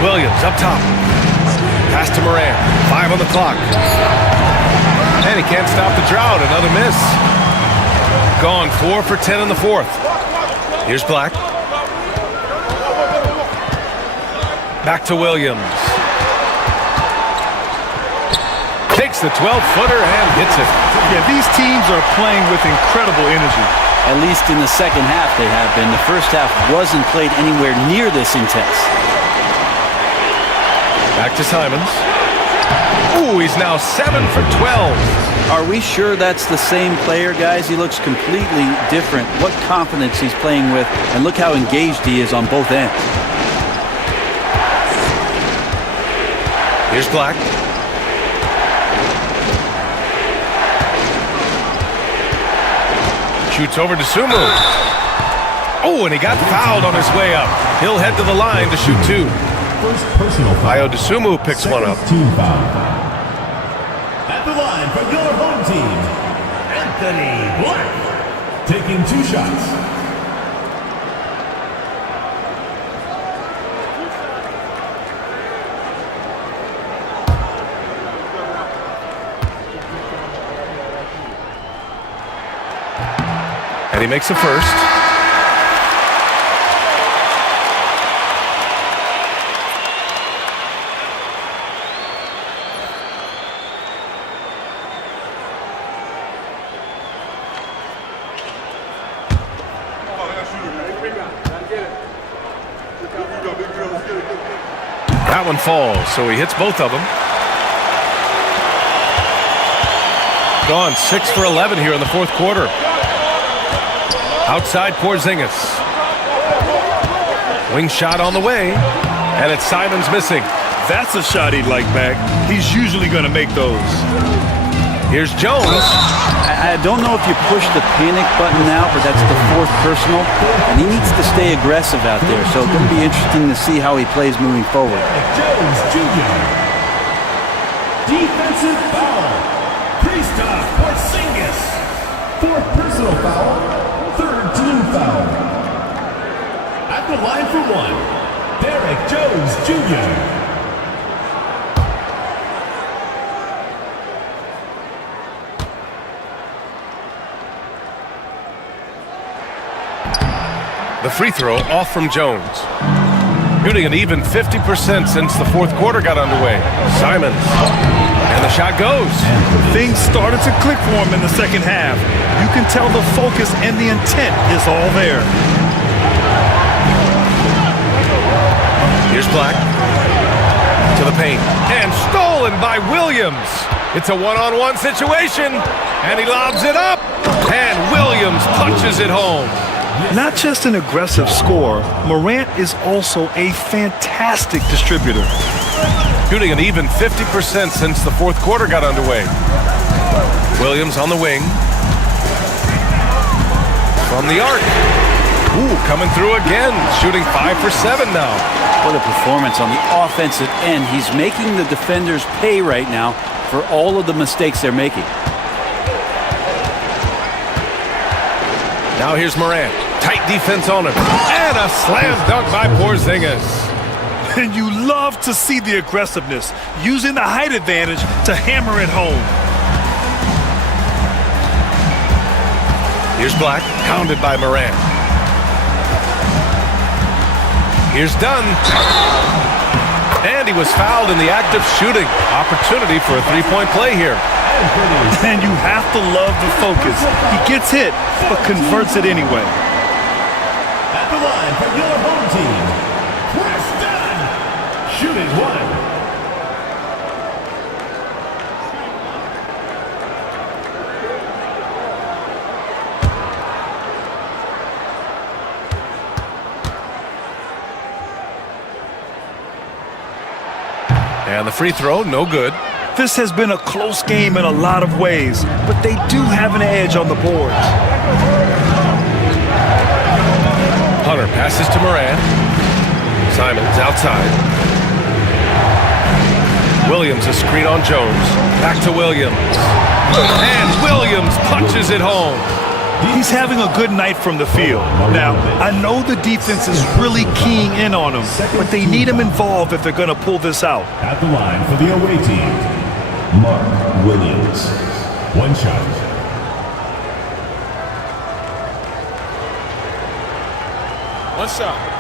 Williams up top. Pass to Moran. 5 on the clock. And he can't stop the drought. Another miss. Gone 4 for 10 in the fourth. Here's Black. Back to Williams. Takes the 12-footer and hits it. Yeah, these teams are playing with incredible energy. At least in the second half they have been. The first half wasn't played anywhere near this intense. Back to Simons. Ooh, he's now 7 for 12. Are we sure that's the same player, guys? He looks completely different. What confidence he's playing with, and look how engaged he is on both ends. Here's Black. Shoots over to Sumu. Oh, and he got fouled on his way up. He'll head to the line to shoot 2. First personal foul. Ayo Dosunmu picks one up. Team foul. At the line for your home team, Anthony Black, taking 2 shots. And he makes the first. That one falls, so he hits both of them. Gone 6 for 11 here in the fourth quarter. Outside Porzingis. Wing shot on the way, and it's Simons missing. That's a shot he'd like back. He's usually going to make those. Here's Jones. I don't know if you push the panic button now, but that's the 4th personal, and he needs to stay aggressive out there, so it's going to be interesting to see how he plays moving forward. Jones Jr. Defensive foul. Kristaps Porzingis. 4th personal foul. 3rd team foul. At the line for 1, Derek Jones Jr. The free throw off from Jones. Shooting an even 50% since the fourth quarter got underway. Simons. And the shot goes. Things started to click for him in the second half. You can tell the focus and the intent is all there. Here's Black. To the paint. And stolen by Williams. It's a one-on-one situation. And he lobs it up. And Williams punches it home. Not just an aggressive scorer, Morant is also a fantastic distributor. Shooting an even 50% since the fourth quarter got underway. Williams on the wing. From the arc. Ooh, coming through again. Shooting 5 for 7 now. What a performance on the offensive end. He's making the defenders pay right now for all of the mistakes they're making. Now here's Morant. Tight defense on him. And a slam dunk by Porzingis. And you love to see the aggressiveness, using the height advantage to hammer it home. Here's Black, pounded by Morant. Here's Dunn. And he was fouled in the act of shooting. Opportunity for a three-point play here. And you have to love the focus. He gets hit, but converts it anyway. At the line for your home team, Chris Dunn, shooting one. And the free throw, no good. This has been a close game in a lot of ways, but they do have an edge on the boards. Hunter passes to Morant. Simons outside. Williams a screen on Jones. Back to Williams. And Williams punches it home. He's having a good night from the field. Now, I know the defense is really keying in on him, but they need him involved if they're going to pull this out. At the line for the away team, Mark Williams. One shot. One shot.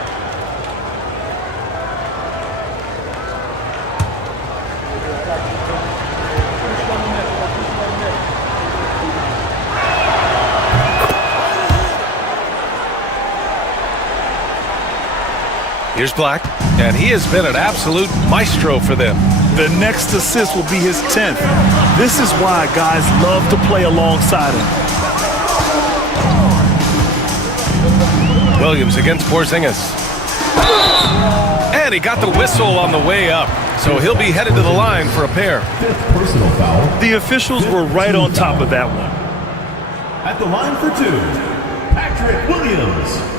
Here's Black, and he has been an absolute maestro for them. The next assist will be his 10th. This is why guys love to play alongside him. Williams against Porzingis. And he got the whistle on the way up, so he'll be headed to the line for a pair. Fifth personal foul. The officials were right on top of that one. At the line for two, Patrick Williams.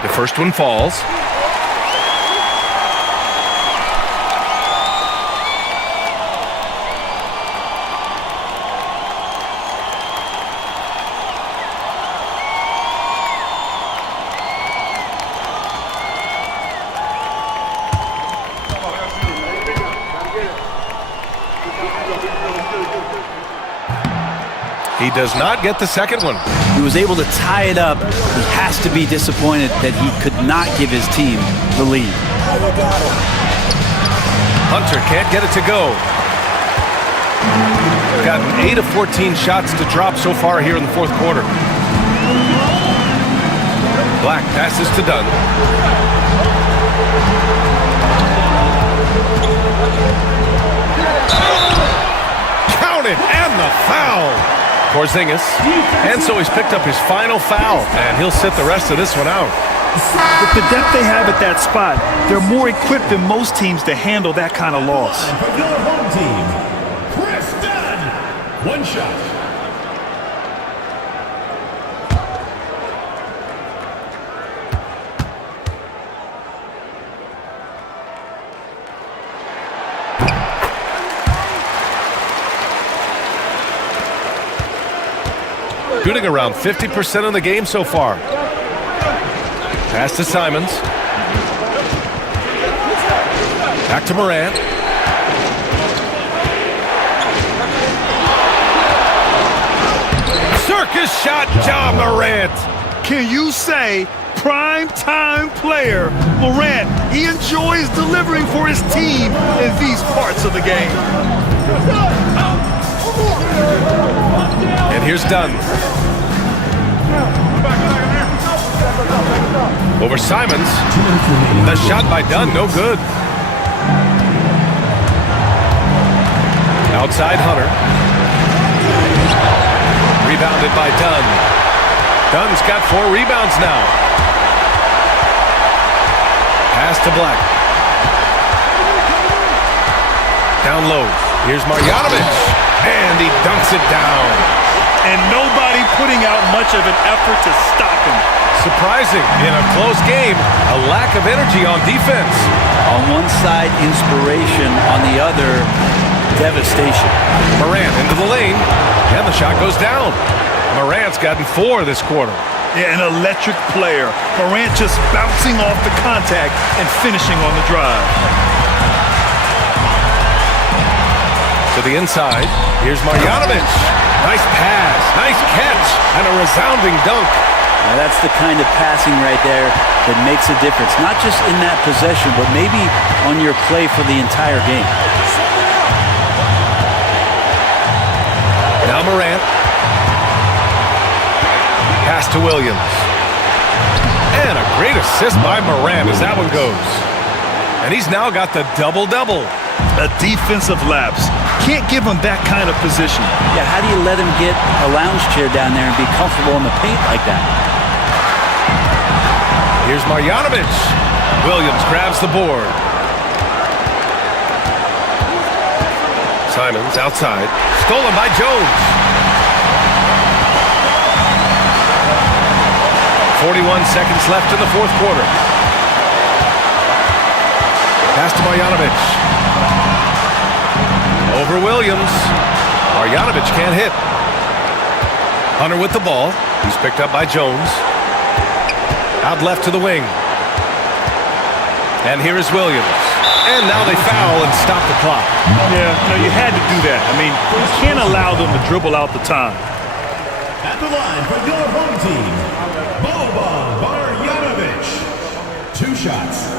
The first one falls. He does not get the second one. He was able to tie it up. He has to be disappointed that he could not give his team the lead. Hunter can't get it to go. Gotten 8 of 14 shots to drop so far here in the fourth quarter. Black passes to Dunn. Count it, and the foul. Porzingis, and so he's picked up his final foul, and he'll sit the rest of this one out. With the depth they have at that spot, they're more equipped than most teams to handle that kind of loss. And for your home team, Chris Dunn. One shot. Shooting around 50% of the game so far. Pass to Simons. Back to Morant. Circus shot, Ja Morant. Can you say prime time player Morant? He enjoys delivering for his team in these parts of the game. And here's Dunn. Over Simons. The shot by Dunn, no good. Outside Hunter. Rebounded by Dunn. Dunn's got 4 rebounds now. Pass to Black. Down low. Here's Marjanovic. And he dunks it down. And nobody putting out much of an effort to stop him. Surprising, in a close game, a lack of energy on defense. On one side, inspiration. On the other, devastation. Morant into the lane, and the shot goes down. Morant's gotten 4 this quarter. Yeah, an electric player. Morant just bouncing off the contact and finishing on the drive. To To the inside. Here's Marjanovic. Nice pass, nice catch, and a resounding dunk. Now that's the kind of passing right there that makes a difference. Not just in that possession, but maybe on your play for the entire game. Now Morant. Pass to Williams. And a great assist by Morant as that one goes. And he's now got the double-double. A defensive lapse. Can't give him that kind of position. Yeah, how do you let him get a lounge chair down there and be comfortable in the paint like that? Here's Marjanovic. Williams grabs the board. Simons outside. Stolen by Jones. 41 seconds left in the fourth quarter. Pass to Marjanovic. Over Williams. Marjanovic can't hit. Hunter with the ball. He's picked up by Jones. Out left to the wing. And here is Williams. And now they foul and stop the clock. Yeah, no, you had to do that. I mean, you can't allow them to dribble out the time. At the line for your home team, Boban Marjanovic. 2 shots.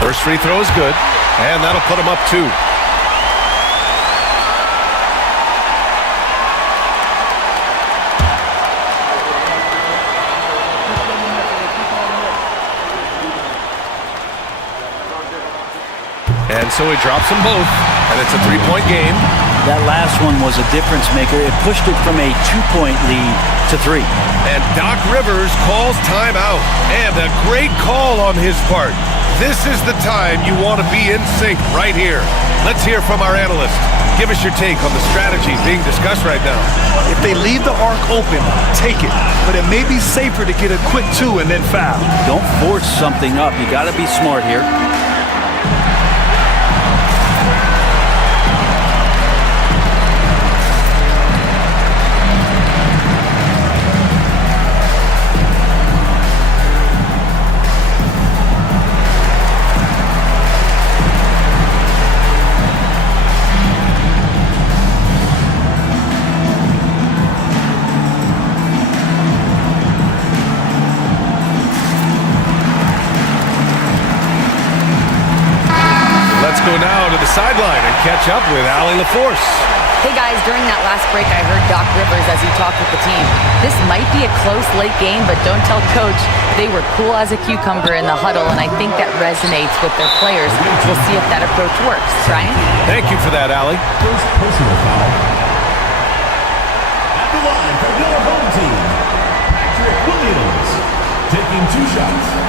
First free throw is good, and that'll put him up 2. And so he drops them both, and it's a 3-point game. That last one was a difference maker. It pushed it from a 2-point lead to 3. And Doc Rivers calls timeout. And a great call on his part. This is the time you want to be in sync right here. Let's hear from our analyst. Give us your take on the strategy being discussed right now. If they leave the arc open, take it. But it may be safer to get a quick 2 and then foul. Don't force something up. You got to be smart here. Sideline and catch up with Allie LaForce. Hey guys, during that last break, I heard Doc Rivers as he talked with the team. This might be a close late game, but don't tell coach. They were cool as a cucumber in the huddle, and I think that resonates with their players. We'll see if that approach works. Ryan? Thank you for that, Allie. First personal foul. At the line for your home team, Patrick Williams, taking 2 shots.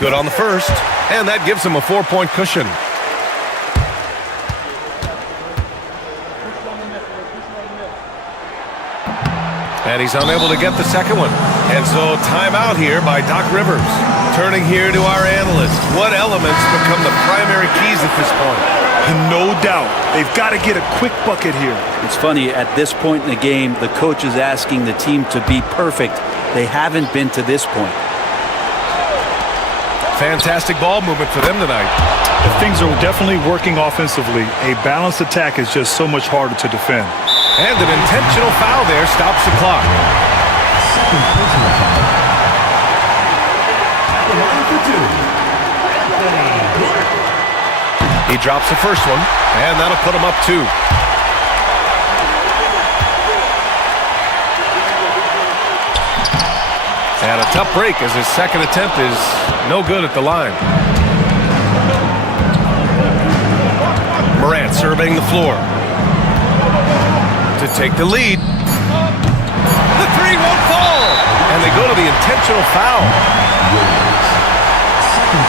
Good on the first, and that gives him a 4-point cushion. And he's unable to get the second one. And so timeout here by Doc Rivers. Turning here to our analyst. What elements become the primary keys at this point? No doubt. They've got to get a quick bucket here. It's funny, at this point in the game, the coach is asking the team to be perfect. They haven't been to this point. Fantastic ball movement for them tonight. Things are definitely working offensively. A balanced attack is just so much harder to defend. And an intentional foul there stops the clock. Second personal foul. At the line for 2. He drops the first one, and that'll put him up 2. And a tough break as his second attempt is no good at the line. Morant surveying the floor to take the lead. The 3 won't fall, and they go to the intentional foul. Second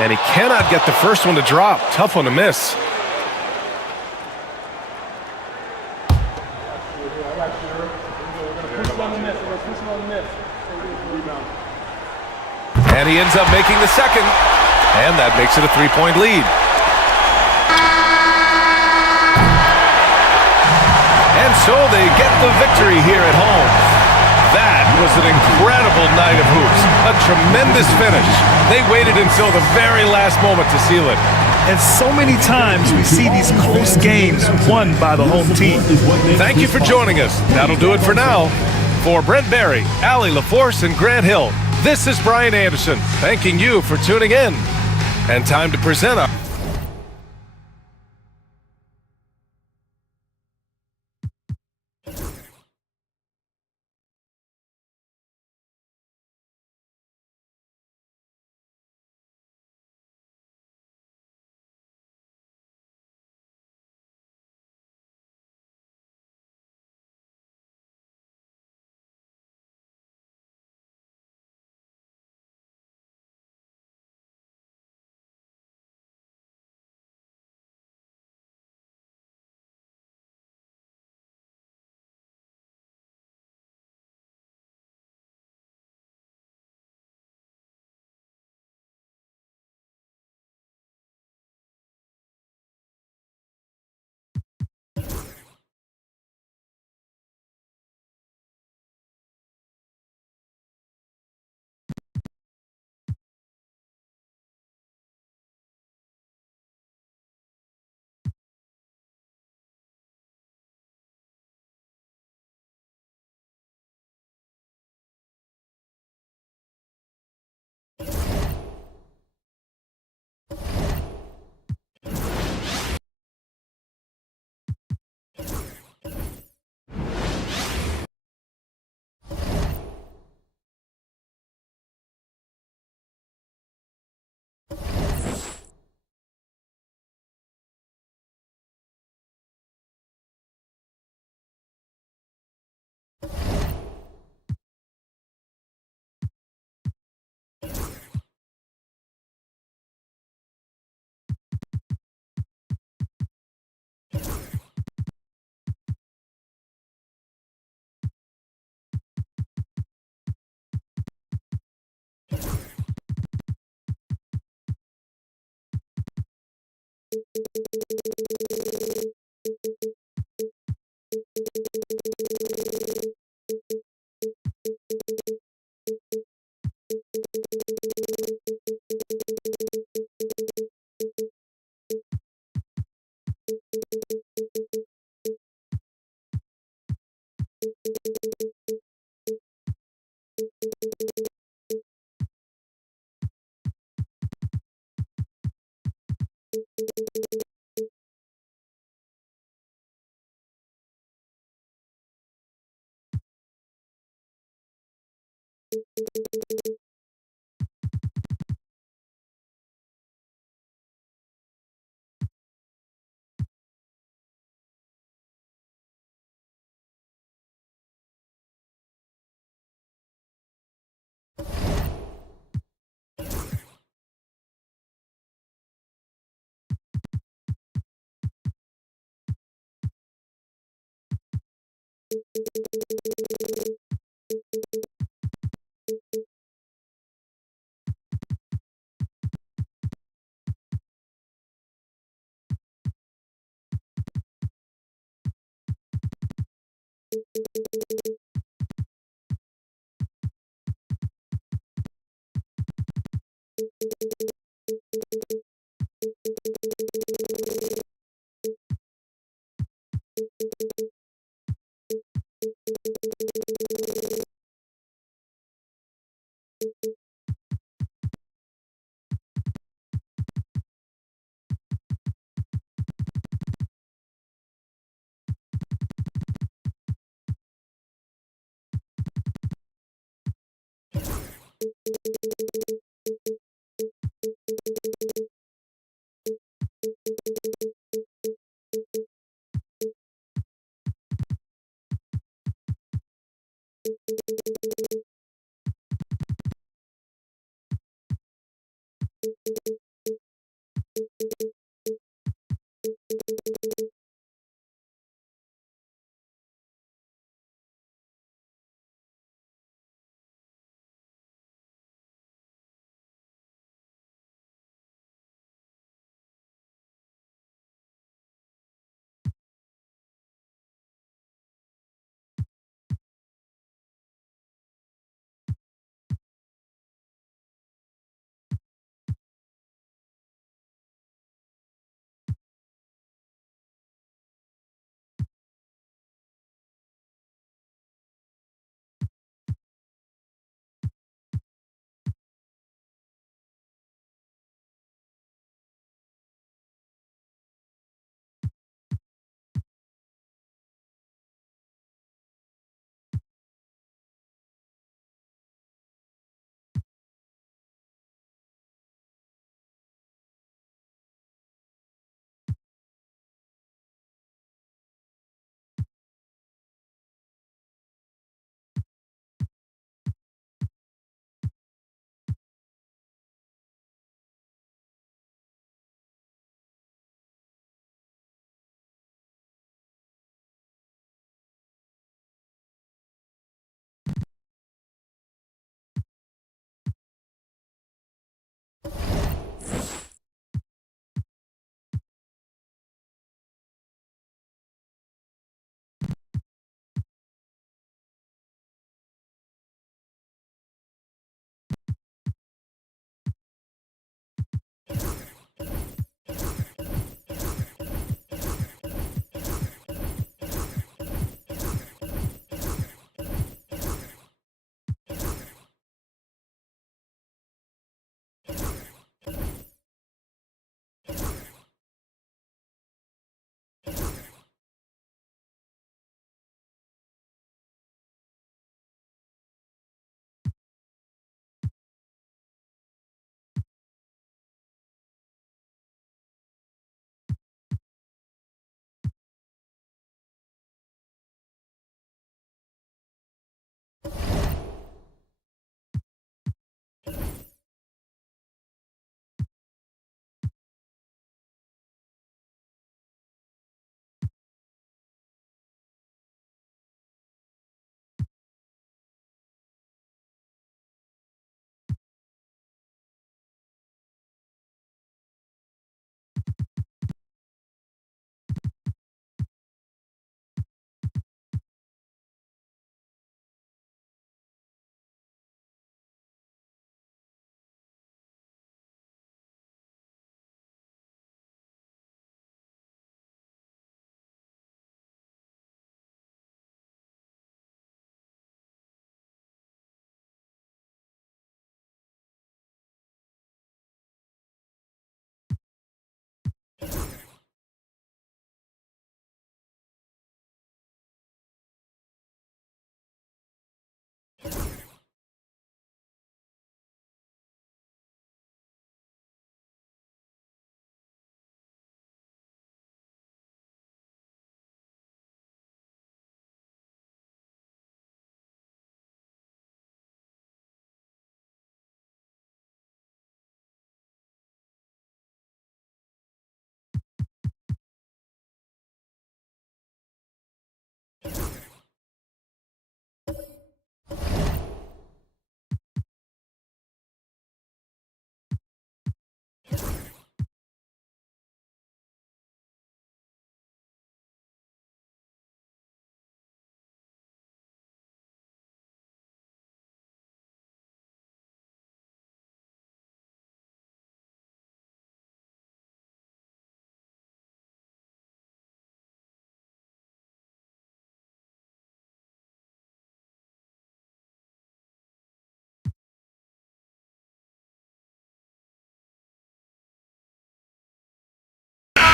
And he cannot get the first one to drop. Tough one to miss. And he ends up making the second. And that makes it a 3-point lead. And so they get the victory here at home. That was an incredible night of hoops. A tremendous finish. They waited until the very last moment to seal it. And so many times we see these close games won by the home team. Thank you for joining us. That'll do it for now. For Brent Barry, Allie LaForce, and Grant Hill, this is Brian Anderson, thanking you for tuning in. And time to present our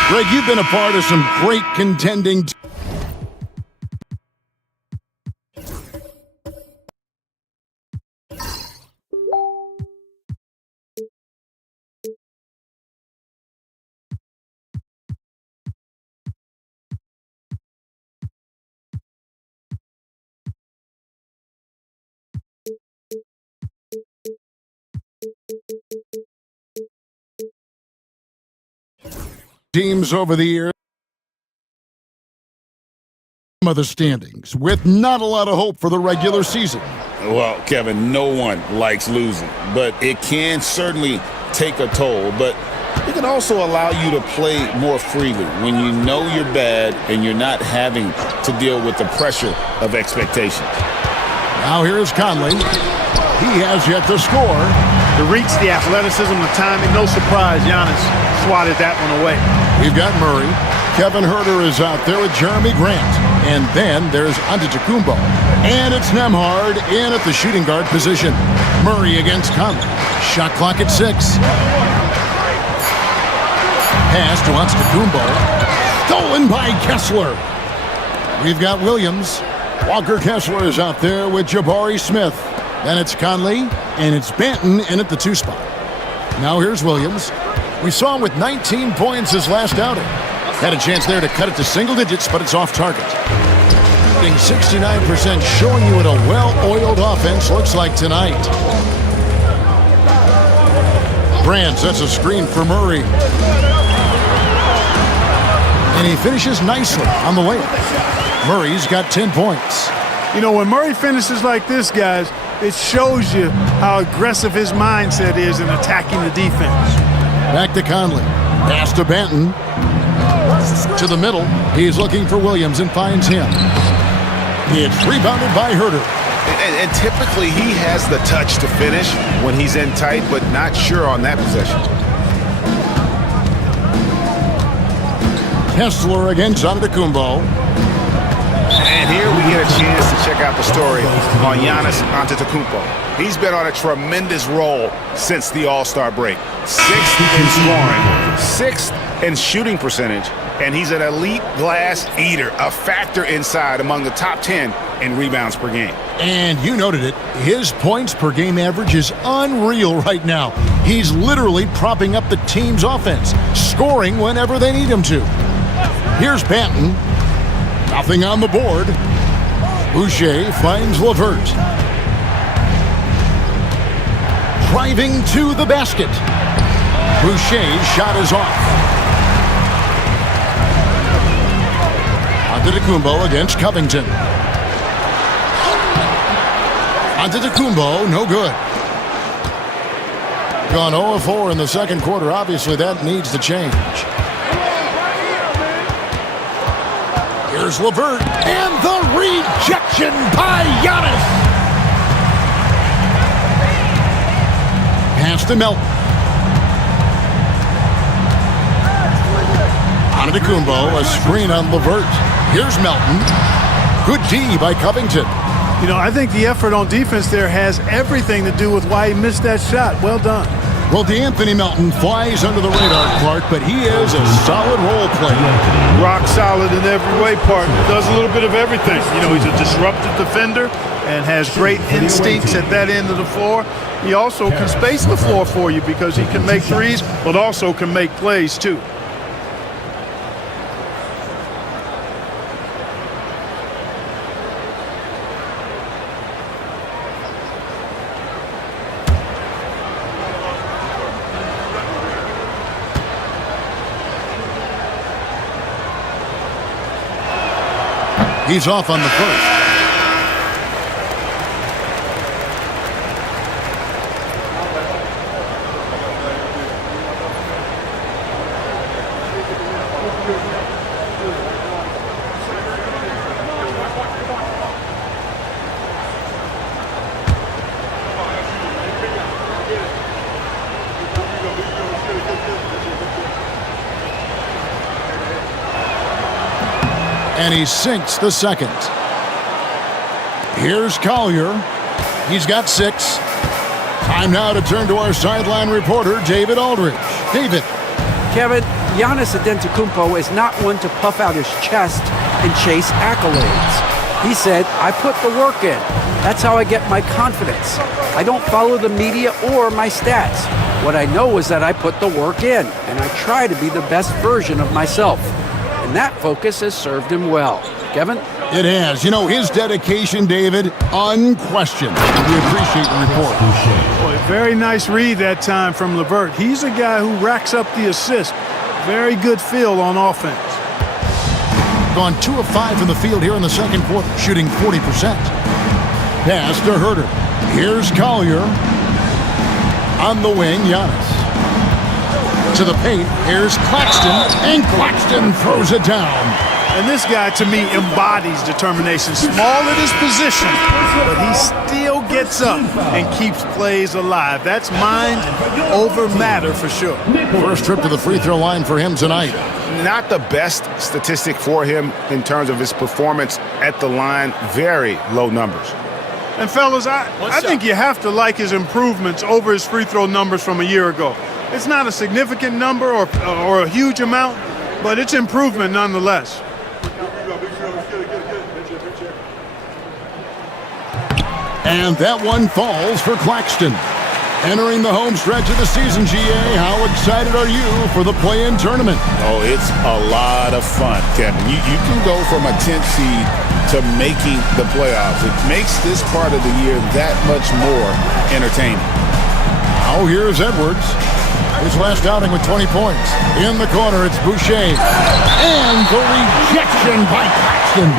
Greg, you've been a part of some great contending teams over the years of the standings with not a lot of hope for the regular season. Well, Kevin, no one likes losing, but it can certainly take a toll. But it can also allow you to play more freely when you know you're bad and you're not having to deal with the pressure of expectations. Now here's Conley. He has yet to score. To reach the athleticism, the timing, no surprise, Giannis swatted that one away. We've got Murray. Kevin Huerter is out there with Jeremy Grant. And then there's Antetokounmpo. And it's Nembhard in at the shooting guard position. Murray against Conley. Shot clock at 6. Pass to Antetokounmpo. Stolen by Kessler. We've got Williams. Walker Kessler is out there with Jabari Smith. Then it's Conley, and it's Banton in at the 2 spot. Now here's Williams. We saw him with 19 points his last outing. Had a chance there to cut it to single digits, but it's off target. Being 69%, showing you what a well-oiled offense looks like tonight. Brand sets a screen for Murray. And he finishes nicely on the layup. Murray's got 10 points. You know, when Murray finishes like this, guys, it shows you how aggressive his mindset is in attacking the defense. Back to Conley. Pass to Banton. To the middle. He's looking for Williams and finds him. It's rebounded by Huerter. And typically he has the touch to finish when he's in tight, but not sure on that possession. Kessler against Antetokounmpo. And here we get a chance to check out the story on Giannis Antetokounmpo. He's been on a tremendous roll since the All-Star break. 6th in scoring, 6th in shooting percentage, and he's an elite glass eater, a factor inside among the top 10 in rebounds per game. And you noted it, his points per game average is unreal right now. He's literally propping up the team's offense, scoring whenever they need him to. Here's Banton. Nothing on the board. Boucher finds LeVert. Driving to the basket. Boucher's shot is off. Antetokounmpo against Covington. Antetokounmpo, no good. Gone 0-4 in the second quarter. Obviously, that needs to change. Here's LeVert, and the rejection by Giannis. Pass to Melton. Antetokounmpo, a screen on LeVert. Here's Melton. Good D by Covington. You know, I think the effort on defense there has everything to do with why he missed that shot. Well done. Well, DeAnthony Melton flies under the radar, Clark, but he is a solid role player. Rock solid in every way, partner. Does a little bit of everything. You know, he's a disruptive defender and has great instincts at that end of the floor. He also can space the floor for you because he can make threes, but also can make plays, too. He's off on the first. And he sinks the second. Here's Collier. He's got 6. Time now to turn to our sideline reporter, David Aldridge. David. Kevin, Giannis Antetokounmpo is not one to puff out his chest and chase accolades. He said, I put the work in. That's how I get my confidence. I don't follow the media or my stats. What I know is that I put the work in, and I try to be the best version of myself. And that focus has served him well. Kevin? It has. You know, his dedication, David, unquestioned. We appreciate the report. Boy, very nice read that time from LeVert. He's a guy who racks up the assist. Very good feel on offense. Gone 2 of 5 from the field here in the second quarter, shooting 40%. Pass to Herter. Here's Collier. On the wing, Giannis. To the paint, here's Claxton, and Claxton throws it down. And this guy, to me, embodies determination. Small at his position, but he still gets up and keeps plays alive. That's mind over matter for sure. First trip to the free throw line for him tonight. Not the best statistic for him in terms of his performance at the line. Very low numbers. And fellas, I think you have to like his improvements over his free throw numbers from a year ago. It's not a significant number or a huge amount, but it's improvement nonetheless. And that one falls for Claxton. Entering the home stretch of the season, GA, how excited are you for the play-in tournament? Oh, it's a lot of fun, Kevin. You can go from a 10th seed to making the playoffs. It makes this part of the year that much more entertaining. Now here's Edwards. His last outing with 20 points. In the corner, it's Boucher. And the rejection by Claxton.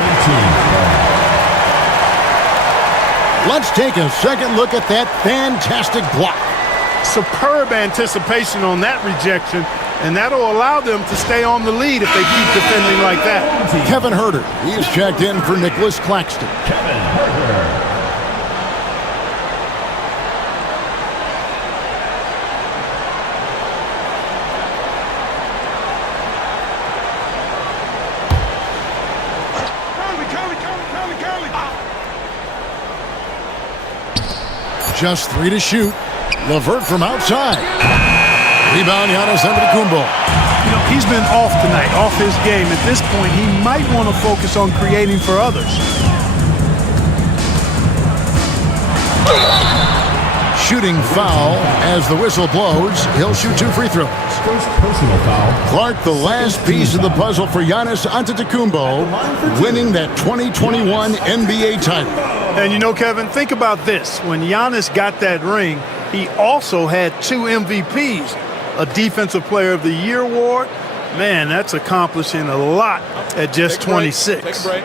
Let's take a second look at that fantastic block. Superb anticipation on that rejection, and that'll allow them to stay on the lead if they keep defending like that. Kevin Herter, he's checked in for Nicholas Claxton. Kevin Herter. Just 3 to shoot. LeVert from outside. Rebound, Giannis Antetokounmpo. You know, he's been off tonight, off his game. At this point, he might want to focus on creating for others. Shooting foul as the whistle blows. He'll shoot 2 free throws. First personal foul. Clark, the last piece of the puzzle for Giannis Antetokounmpo, winning that 2021 NBA title. And you know, Kevin, think about this. When Giannis got that ring, he also had 2 MVPs, a Defensive Player of the Year award. Man, that's accomplishing a lot at just 26. Take a break.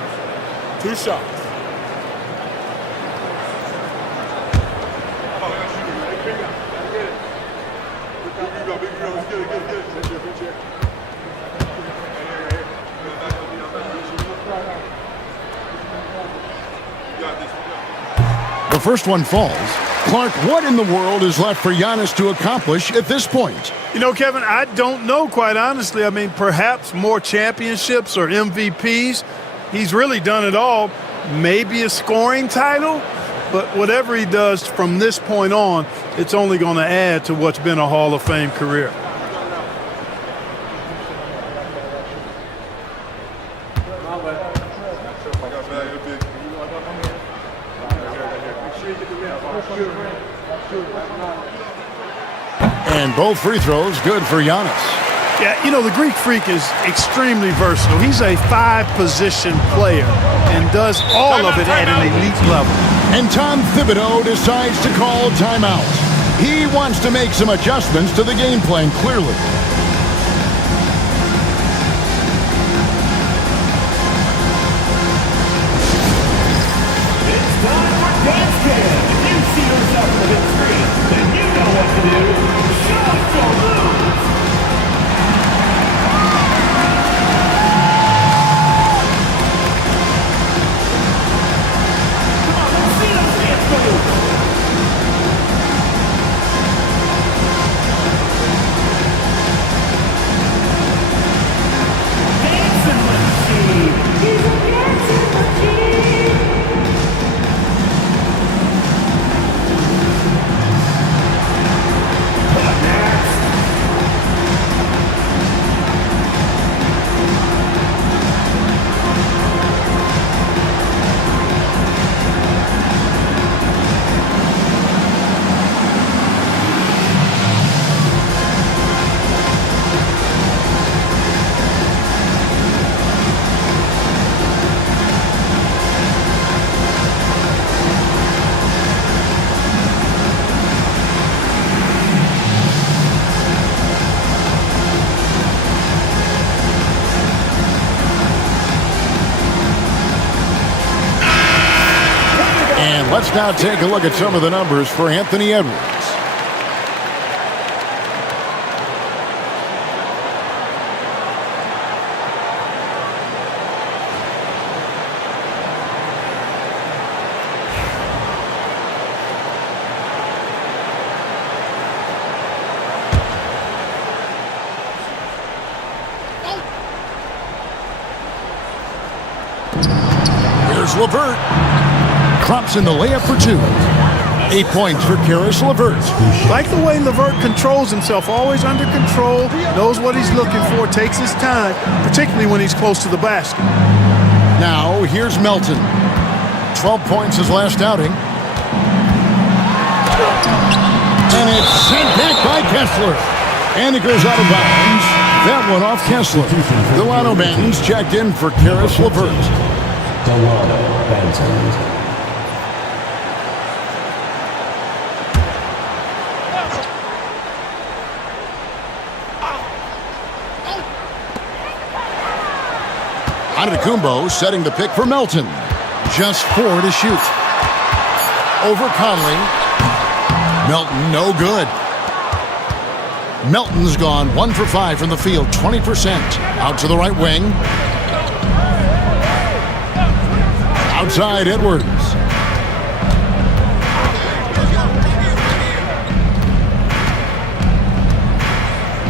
2 shots. The first one falls. Clark, what in the world is left for Giannis to accomplish at this point? You know, Kevin, I don't know, quite honestly. I mean, perhaps more championships or MVPs. He's really done it all. Maybe a scoring title, but whatever he does from this point on, it's only going to add to what's been a Hall of Fame career. And both free throws good for Giannis. Yeah, you know, the Greek Freak is extremely versatile. He's a 5-position player and does all of it at an elite level. And Tom Thibodeau decides to call timeout. He wants to make some adjustments to the game plan, clearly. It's time for Dance Cam. If you see yourself on the big screen, then you know what to do. Show us your moves. Come on, let's see those dance moves. Let's now take a look at some of the numbers for Anthony Edwards. Here's LeVert. Drops in the layup for 2. 8 points for Karis LeVert. Like the way LeVert controls himself, always under control, knows what he's looking for, takes his time, particularly when he's close to the basket. Now, here's Melton. 12 points his last outing. And it's sent back by Kessler. And it goes out of bounds. That one off Kessler. Delano Banton's checked in for Karis LeVert. Delano Banton. Antetokounmpo setting the pick for Melton. Just 4 to shoot. Over Conley. Melton, no good. Melton's gone 1 for 5 from the field, 20%. Out to the right wing. Outside Edwards.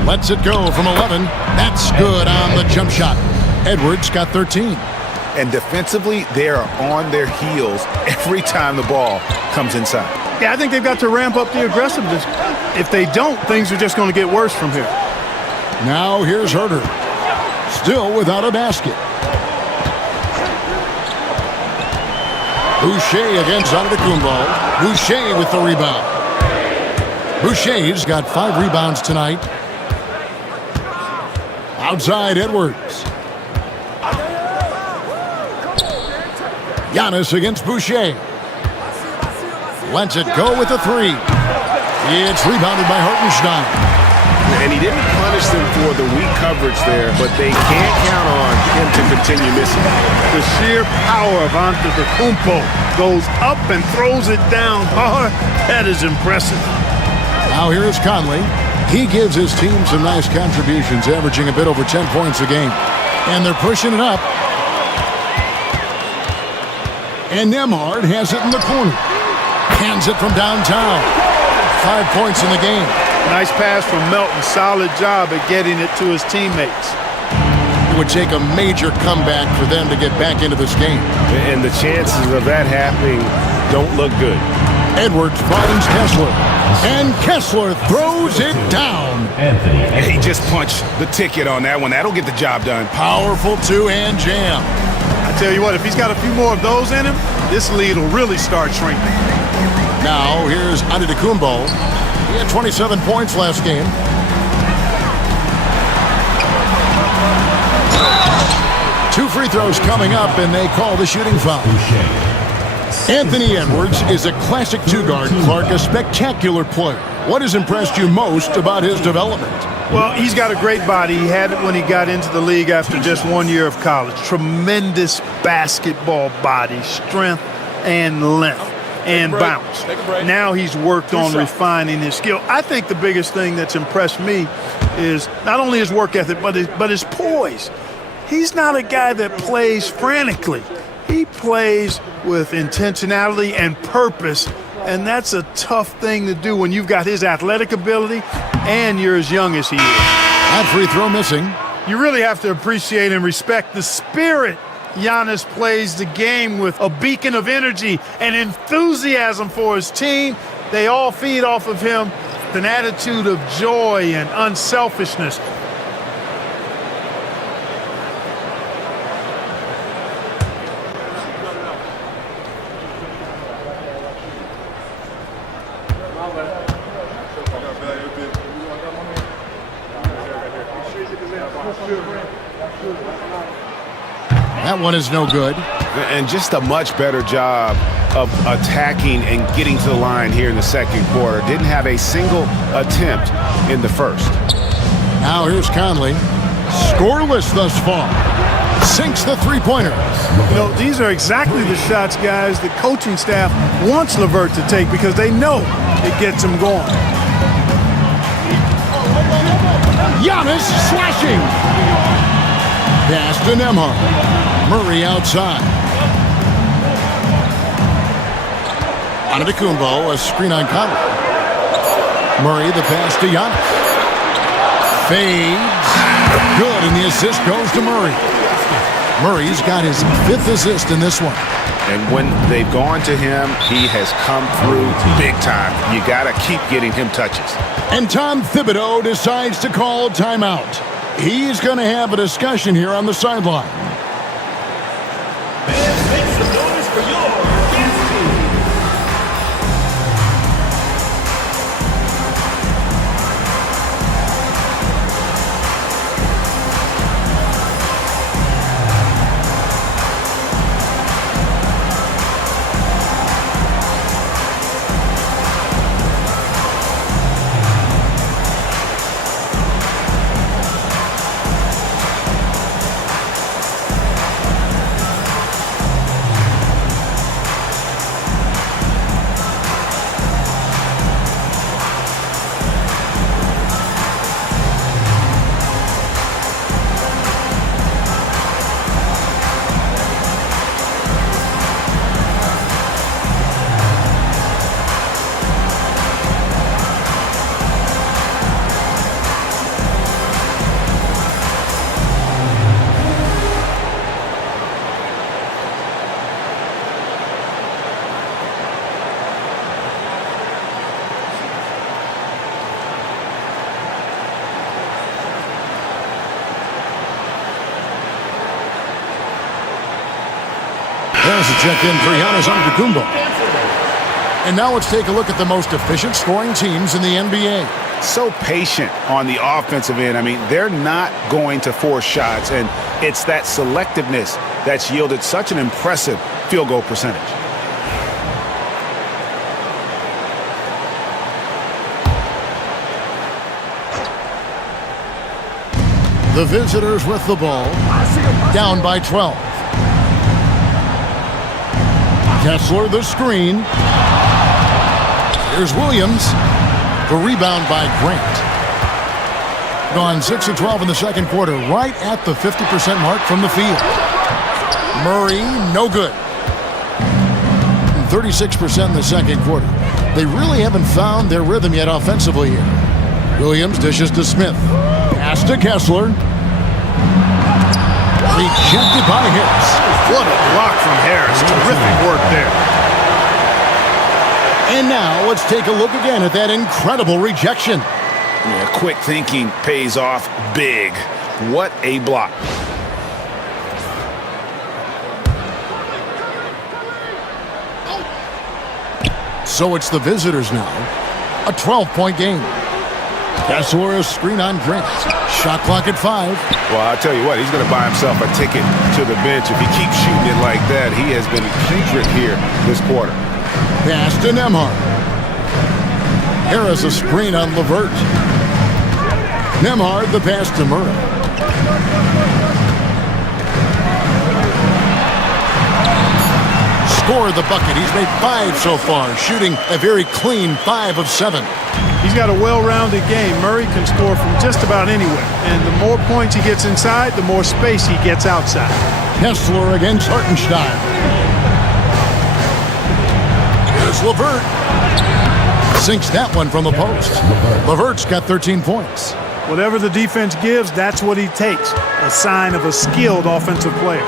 Lets it go from 11. That's good on the jump shot. Edwards got 13. And defensively, they are on their heels every time the ball comes inside. Yeah, I think they've got to ramp up the aggressiveness. If they don't, things are just going to get worse from here. Now here's Herter. Still without a basket. Boucher against Antetokounmpo. Boucher with the rebound. Boucher's got 5 rebounds tonight. Outside Edwards. Giannis against Boucher. Lets it go with a 3. It's rebounded by Hartenstein. And he didn't punish them for the weak coverage there, but they can't count on him to continue missing. The sheer power of Antetokounmpo goes up and throws it down hard. That is impressive. Now here's Conley. He gives his team some nice contributions, averaging a bit over 10 points a game. And they're pushing it up. And Nembhard has it in the corner. Hands it from downtown. 5 points in the game. Nice pass from Melton. Solid job at getting it to his teammates. It would take a major comeback for them to get back into this game. And the chances of that happening don't look good. Edwards finds Kessler. And Kessler throws it down. And he just punched the ticket on that one. That'll get the job done. Powerful two-hand jam. I tell you what, if he's got a few more of those in him, this lead will really start shrinking. Now, here's Antetokounmpo. He had 27 points last game. Two free throws coming up, and they call the shooting foul. Anthony Edwards is a classic two-guard, Clark, a spectacular player. What has impressed you most about his development? Well, he's got a great body. He had it when he got into the league after just 1 year of college. Tremendous basketball body, strength and length and bounce. Now he's worked on refining his skill. I think the biggest thing that's impressed me is not only his work ethic, but his poise. He's not a guy that plays frantically. He plays with intentionality and purpose, and that's a tough thing to do when you've got his athletic ability and you're as young as he is. That free throw missing. You really have to appreciate and respect the spirit Giannis plays the game with, a beacon of energy and enthusiasm for his team. They all feed off of him with an attitude of joy and unselfishness. That one is no good. And just a much better job of attacking and getting to the line here in the second quarter. Didn't have a single attempt in the first. Now here's Conley. Scoreless thus far. Sinks the three-pointer. You know, these are exactly the shots, guys, the coaching staff wants LeVert to take because they know it gets him going. Giannis slashing. Pass to Nembhard. Murray outside. Antetokounmpo, a screen on Conley. Murray, the pass to Giannis. Fades. Good, and the assist goes to Murray. Murray's got his 5th assist in this one. And when they've gone to him, he has come through big time. You got to keep getting him touches. And Tom Thibodeau decides to call timeout. He's going to have a discussion here on the sideline. Make some noise for your dance team. There's a check-in for Giannis Antetokounmpo. And now let's take a look at the most efficient scoring teams in the NBA. So patient on the offensive end. I mean, they're not going to force shots, and it's that selectiveness that's yielded such an impressive field goal percentage. The visitors with the ball, down by 12. Kessler, the screen. Here's Williams. The rebound by Grant. Gone 6 of 12 in the second quarter, right at the 50% mark from the field. Murray, no good. 36% in the second quarter. They really haven't found their rhythm yet offensively here. Williams dishes to Smith. Pass to Kessler. Rejected by Harris. What a block from Harris. Terrific work there. And now let's take a look again at that incredible rejection. Yeah, quick thinking pays off big. What a block. So it's the visitors now. A 12-point game. Kessler, a screen on Grant. Shot clock at 5. Well, I'll tell you what, he's going to buy himself a ticket to the bench if he keeps shooting it like that. He has been putrid here this quarter. Pass to Nembhard. Harris, a screen on LeVert. Nembhard, the pass to Murray. Scored the bucket. He's made 5 so far, shooting a very clean 5 of 7. He's got a well-rounded game. Murray can score from just about anywhere. And the more points he gets inside, the more space he gets outside. Kessler against Hartenstein. Here's LeVert. Sinks that one from the post. LeVert's got 13 points. Whatever the defense gives, that's what he takes. A sign of a skilled offensive player.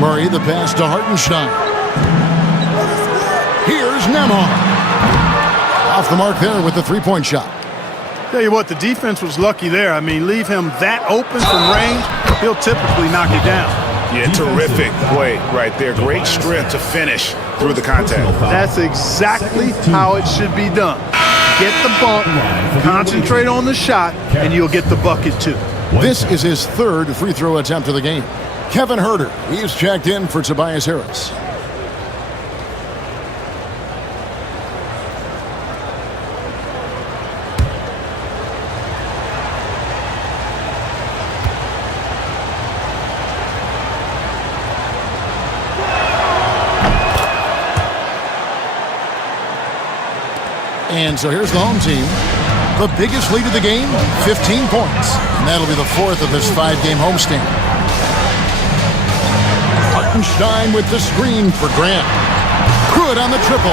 Murray, the pass to Hartenstein. Here's Nembhard. Off the mark there with the three-point shot. Tell you what, the defense was lucky there. I mean, leave him that open from range, he'll typically knock it down. Yeah, terrific play right there. Great strength to finish through the contact. That's exactly how it should be done. Get the bump, concentrate on the shot, and you'll get the bucket too. This is his 3rd free throw attempt of the game. Kevin Huerter, he is checked in for Tobias Harris. And so here's the home team. The biggest lead of the game, 15 points. And that'll be the fourth of this 5-game homestand. Hartenstein with the screen for Grant. Good on the triple.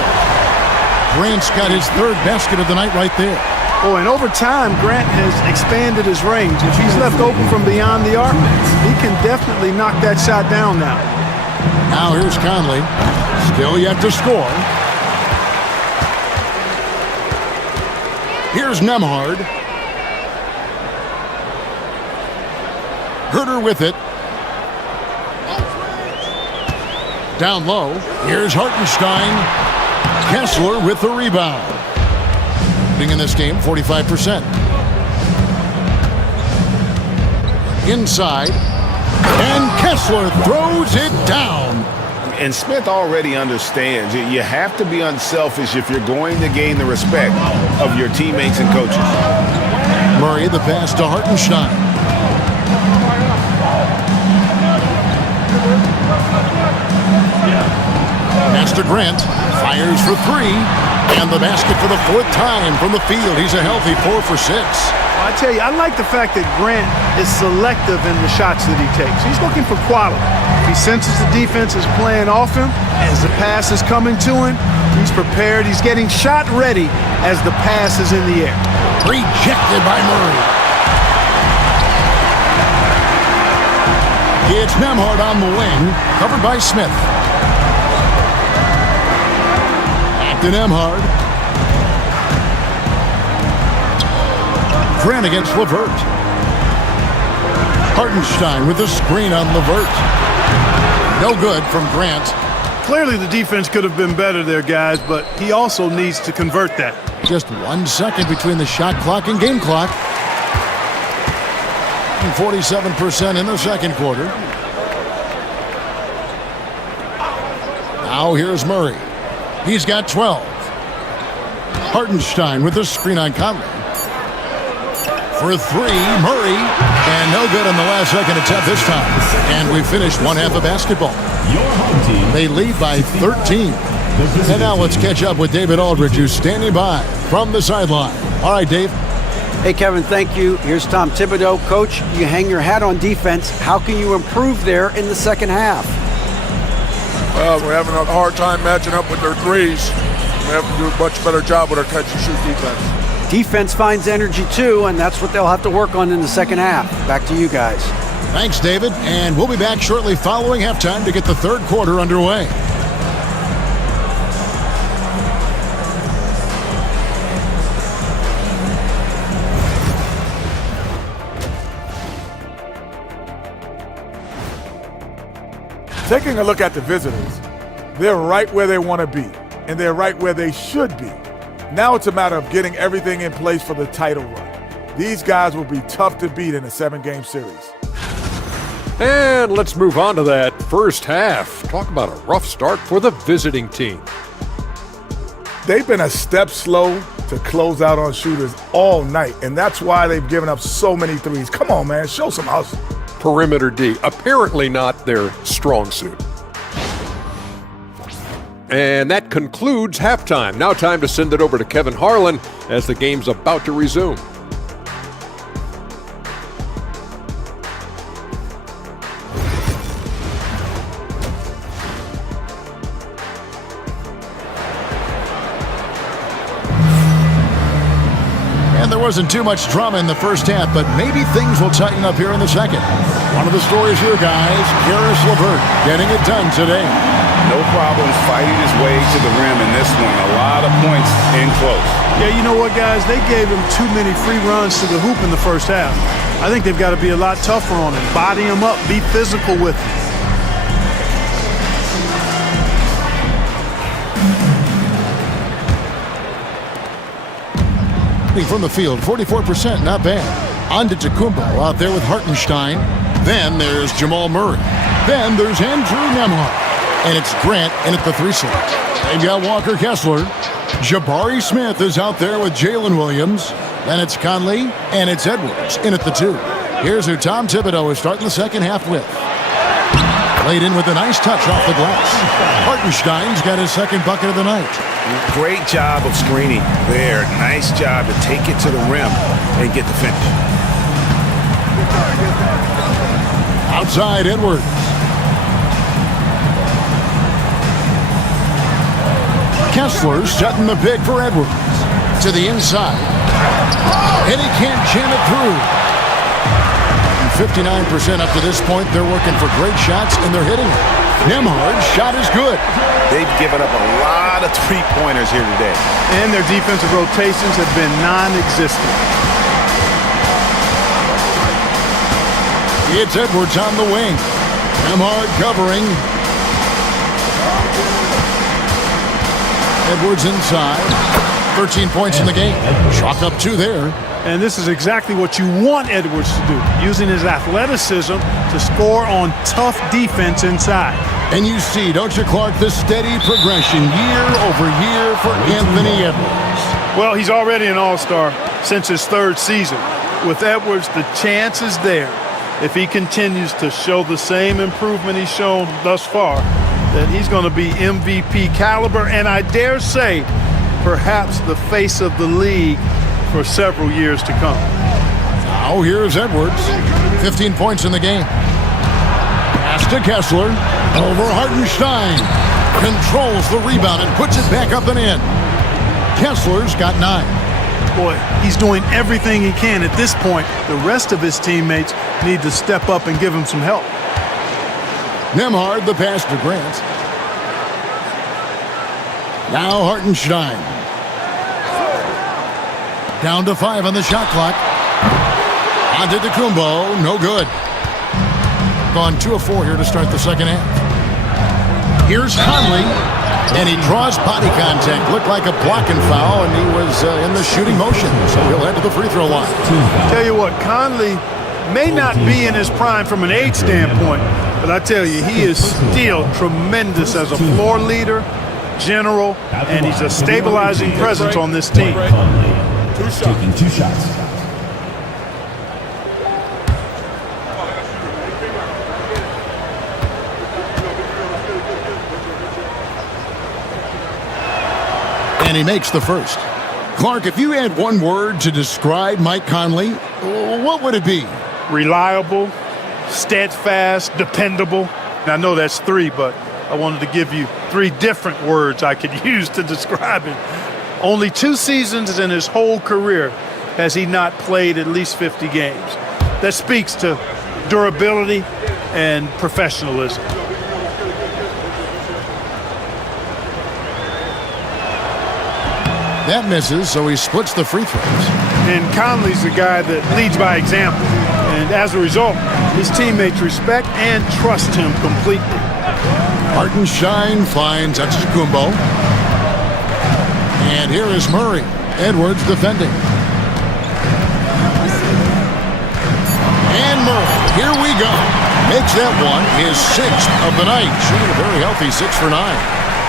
Grant's got his third basket of the night right there. Oh, and over time, Grant has expanded his range. If he's left open from beyond the arc, he can definitely knock that shot down now. Now here's Conley. Still yet to score. Here's Nembhard. Herter with it. Down low. Here's Hartenstein. Kessler with the rebound. Shooting in this game, 45%. Inside. And Kessler throws it down. And Smith already understands you have to be unselfish if you're going to gain the respect of your teammates and coaches. Murray, the pass to Hartenstein. Master Grant fires for three. And the basket for the fourth time from the field. He's a healthy 4 for 6. I tell you, I like the fact that Grant is selective in the shots that he takes. He's looking for quality. If he senses the defense is playing off him, as the pass is coming to him, he's prepared. He's getting shot ready as the pass is in the air. Rejected by Murray. It's Nembhard on the wing, covered by Smith. Back to Nembhard. Grant against LeVert. Hartenstein with the screen on LeVert. No good from Grant. Clearly the defense could have been better there, guys, but he also needs to convert that. Just 1 second between the shot clock and game clock. 47% in the second quarter. Now here's Murray. He's got 12. Hartenstein with the screen on Conley. For three, Murray. And no good on the last second attempt this time. And we finished one half of basketball. They lead by 13. And now let's catch up with David Aldridge, who's standing by from the sideline. All right, Dave. Hey, Kevin, thank you. Here's Tom Thibodeau. Coach, you hang your hat on defense. How can you improve there in the second half? Well, we're having a hard time matching up with their threes. We have to do a much better job with our catch-and-shoot defense. Defense finds energy, too, and that's what they'll have to work on in the second half. Back to you guys. Thanks, David. And we'll be back shortly following halftime to get the third quarter underway. Taking a look at the visitors, they're right where they want to be, and they're right where they should be. Now it's a matter of getting everything in place for the title run. These guys will be tough to beat in a 7-game series. And let's move on to that first half. Talk about a rough start for the visiting team. They've been a step slow to close out on shooters all night, and that's why they've given up so many threes. Come on, man, show some hustle. Perimeter D, apparently not their strong suit. And that concludes halftime. Now time to send it over to Kevin Harlan as the game's about to resume. And there wasn't too much drama in the first half, but maybe things will tighten up here in the second. One of the stories here, guys, Karis LeVert getting it done today. No problems fighting his way to the rim in this one. A lot of points in close. Yeah, you know what, guys? They gave him too many free runs to the hoop in the first half. I think they've got to be a lot tougher on him. Body him up, be physical with him. From the field, 44%, not bad. On to Tacumbo out there with Hartenstein. Then there's Jamal Murray. Then there's Andrew Nembhard. And it's Grant in at the 3 slot. They've got Walker Kessler. Jabari Smith is out there with Jalen Williams. Then it's Conley, and it's Edwards in at the 2. Here's who Tom Thibodeau is starting the second half with. Laid in with a nice touch off the glass. Hartenstein's got his second bucket of the night. Great job of screening there. Nice job to take it to the rim and get the finish. Outside Edwards. Kessler setting the pick for Edwards. To the inside. And he can't jam it through. 59% up to this point. They're working for great shots, and they're hitting it. Nembhard's shot is good. They've given up a lot of three-pointers here today. And their defensive rotations have been non-existent. It's Edwards on the wing. Nembhard covering. Edwards inside. 13 points in the game. Chalk up 2 there. And this is exactly what you want Edwards to do, using his athleticism to score on tough defense inside. And you see, don't you, Clark, the steady progression year over year for Anthony Edwards. Well, he's already an all-star since his 3rd season. With Edwards, the chance is there, if he continues to show the same improvement he's shown thus far, that he's going to be MVP caliber, and I dare say, perhaps the face of the league for several years to come. Now here's Edwards. 15 points in the game. Pass to Kessler. Over Hartenstein. Controls the rebound and puts it back up and in. Kessler's got 9. Boy, he's doing everything he can at this point. The rest of his teammates need to step up and give him some help. Nembhard, the pass to Grant. Now Hartenstein. Down to 5 on the shot clock. Antetokounmpo, no good. Gone 2 of 4 here to start the second half. Here's Conley, and he draws body contact. Looked like a blocking foul, and he was in the shooting motion, so he'll head to the free throw line. Tell you what, Conley may not be in his prime from an age standpoint, but I tell you, he is still tremendous as a floor leader, general, and he's a stabilizing presence on this team. Taking 2 shots. And he makes the first. Clark, if you had one word to describe Mike Conley, what would it be? Reliable, steadfast, dependable. Now, I know that's 3, but I wanted to give you 3 different words I could use to describe him. Only 2 seasons in his whole career has he not played at least 50 games. That speaks to durability and professionalism. That misses, so he splits the free throws. And Conley's the guy that leads by example. And as a result, his teammates respect and trust him completely. Hartenstein finds Antetokounmpo. And here is Murray. Edwards defending. And Murray, here we go. Makes that one his 6th of the night. Shooting a very healthy 6 for 9.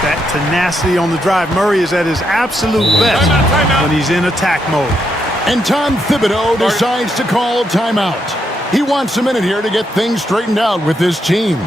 That tenacity on the drive. Murray is at his absolute best when he's in attack mode. And Tom Thibodeau decides to call timeout. He wants a minute here to get things straightened out with his team.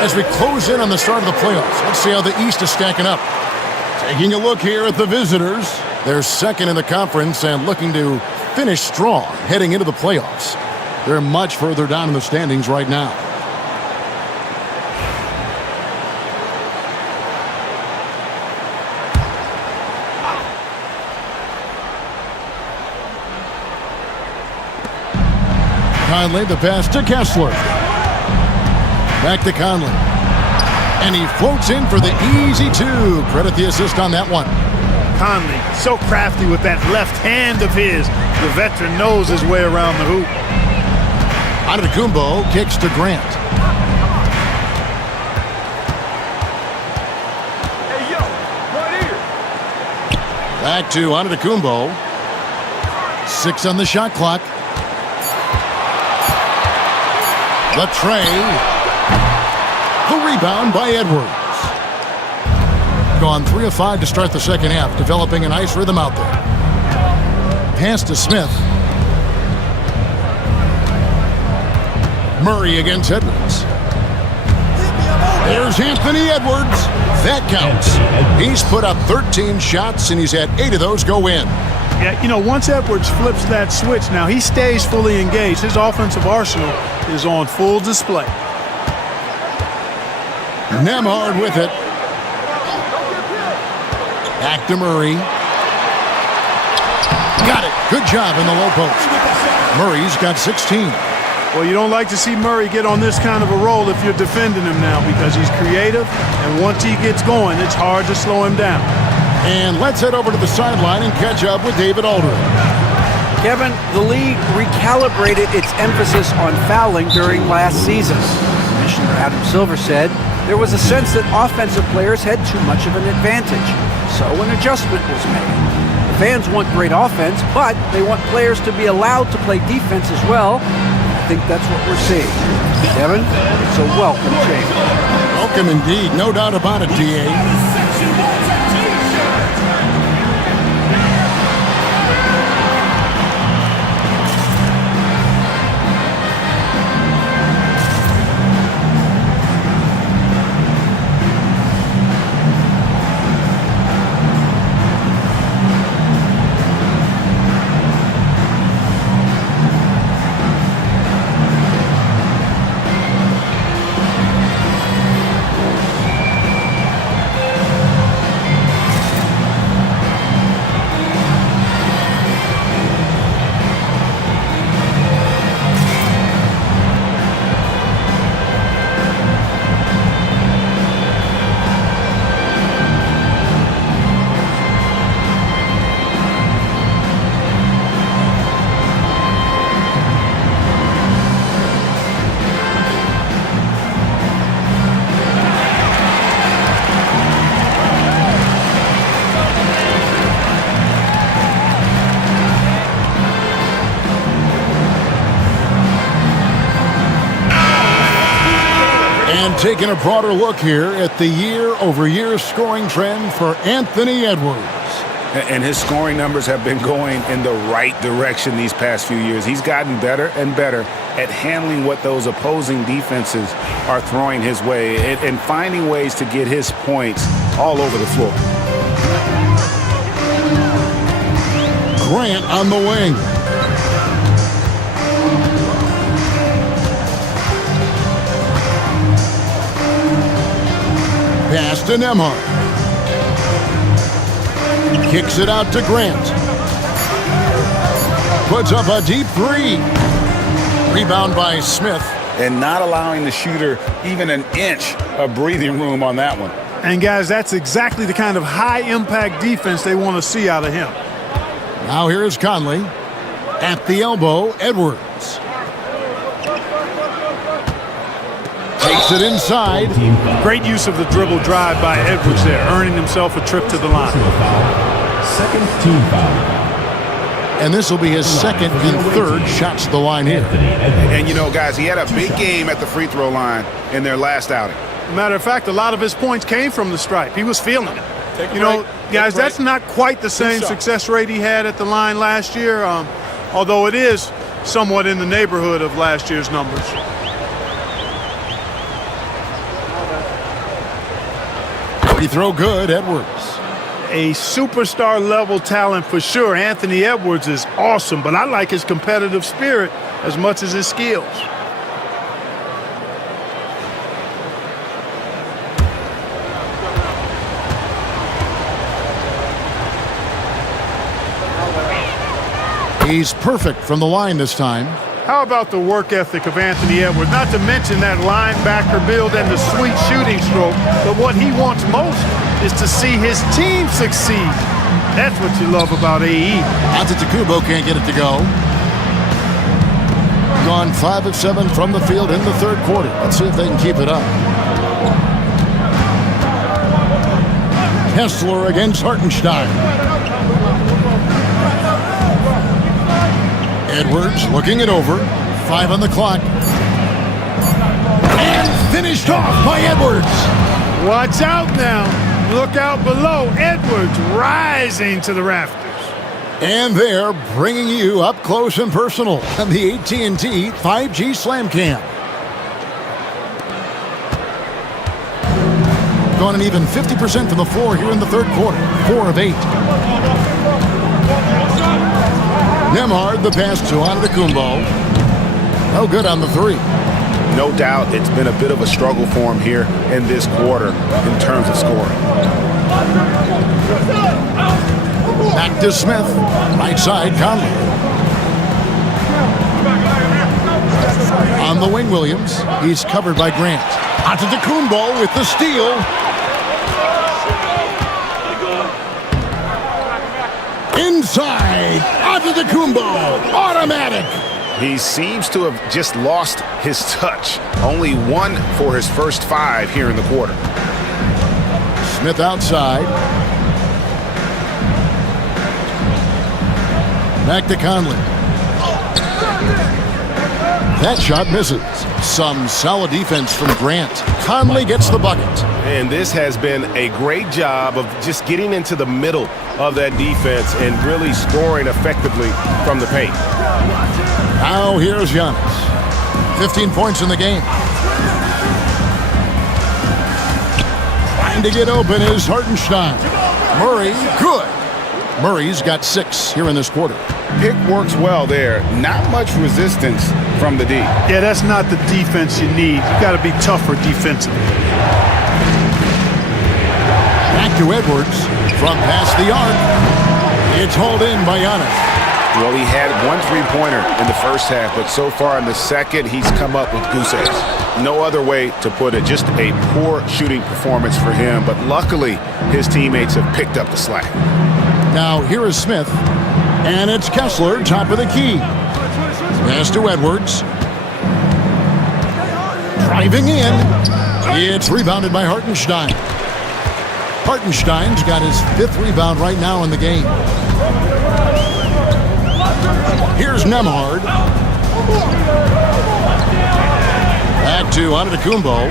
as we close in on the start of the playoffs. Let's see how the East is stacking up. Taking a look here at the visitors. They're second in the conference and looking to finish strong heading into the playoffs. They're much further down in the standings right now. Conley, the pass to Kessler. Back to Conley. And he floats in for the easy two. Credit the assist on that one. Conley, so crafty with that left hand of his. The veteran knows his way around the hoop. Antetokounmpo kicks to Grant. Hey, yo, right here. Back to Antetokounmpo. 6 on the shot clock. The tray. The rebound by Edwards. Gone 3 of 5 to start the second half, developing a nice rhythm out there. Pass to Smith. Murray against Edwards. There's Anthony Edwards. That counts. He's put up 13 shots, and he's had 8 of those go in. Yeah, you know, once Edwards flips that switch, now he stays fully engaged. His offensive arsenal is on full display. Nemhard with it. Back to Murray. Got it. Good job in the low post. Murray's got 16. Well, you don't like to see Murray get on this kind of a roll if you're defending him now because he's creative, and once he gets going, it's hard to slow him down. And let's head over to the sideline and catch up with David Aldridge. Kevin, the league recalibrated its emphasis on fouling during last season. Commissioner Adam Silver said there was a sense that offensive players had too much of an advantage, so an adjustment was made. The fans want great offense, but they want players to be allowed to play defense as well. I think that's what we're seeing. Kevin, it's a welcome change. Welcome indeed, no doubt about it, D.A. Taking a broader look here at the year-over-year scoring trend for Anthony Edwards. And his scoring numbers have been going in the right direction these past few years. He's gotten better and better at handling what those opposing defenses are throwing his way and finding ways to get his points all over the floor. Grant on the wing. Pass to Nemhard. Kicks it out to Grant. Puts up a deep three. Rebound by Smith. And not allowing the shooter even an inch of breathing room on that one. And guys, that's exactly the kind of high-impact defense they want to see out of him. Now here's Conley. At the elbow, Edwards. Takes it inside. Great use of the dribble drive by Edwards there, earning himself a trip to the line. Second team foul. And this will be his second and third shots to the line here. And you know, guys, he had a big game at the free throw line in their last outing. Matter of fact, a lot of his points came from the stripe. He was feeling it. You know, guys, that's not quite the same success rate he had at the line last year, although it is somewhat in the neighborhood of last year's numbers. Free throw good, Edwards. A superstar level talent for sure. Anthony Edwards is awesome, but I like his competitive spirit as much as his skills. He's perfect from the line this time. How about the work ethic of Anthony Edwards? Not to mention that linebacker build and the sweet shooting stroke, but what he wants most is to see his team succeed. That's what you love about AE. Antetokounmpo can't get it to go. Gone 5 of 7 from the field in the third quarter. Let's see if they can keep it up. Kessler against Hartenstein. Edwards looking it over. 5 on the clock. And finished off by Edwards. Watch out now. Look out below. Edwards rising to the rafters. And they're bringing you up close and personal on the AT&T 5G Slam Cam. Gone an even 50% from the floor here in the third quarter. 4 of 8. Nemhard, the pass to Antetokounmpo. No good on the 3. No doubt it's been a bit of a struggle for him here in this quarter in terms of scoring. Back to Smith. Right side, Conley. On the wing, Williams. He's covered by Grant. Antetokounmpo with the steal. Inside. Antetokounmpo. Automatic. He seems to have just lost his touch. Only 1 for his first 5 here in the quarter. Smith outside. Back to Conley. That shot misses. Some solid defense from Grant. Conley gets the bucket. And this has been a great job of just getting into the middle of that defense and really scoring effectively from the paint. Now here's Giannis. 15 points in the game. Trying to get open is Hartenstein. Murray, good. Murray's got 6 here in this quarter. Pick works well there. Not much resistance from the D. Yeah, that's not the defense you need. You got to be tougher defensively. Back to Edwards from past the arc. It's hauled in by Giannis. Well, he had 1 3-pointer in the first half, but so far in the second, he's come up with goose eggs. No other way to put it. Just a poor shooting performance for him, but luckily his teammates have picked up the slack. Now here is Smith, and it's Kessler, top of the key. Pass to Edwards. Driving in. It's rebounded by Hartenstein. Hartenstein's got his 5th rebound right now in the game. Here's Nemhard. Back to Antetokounmpo.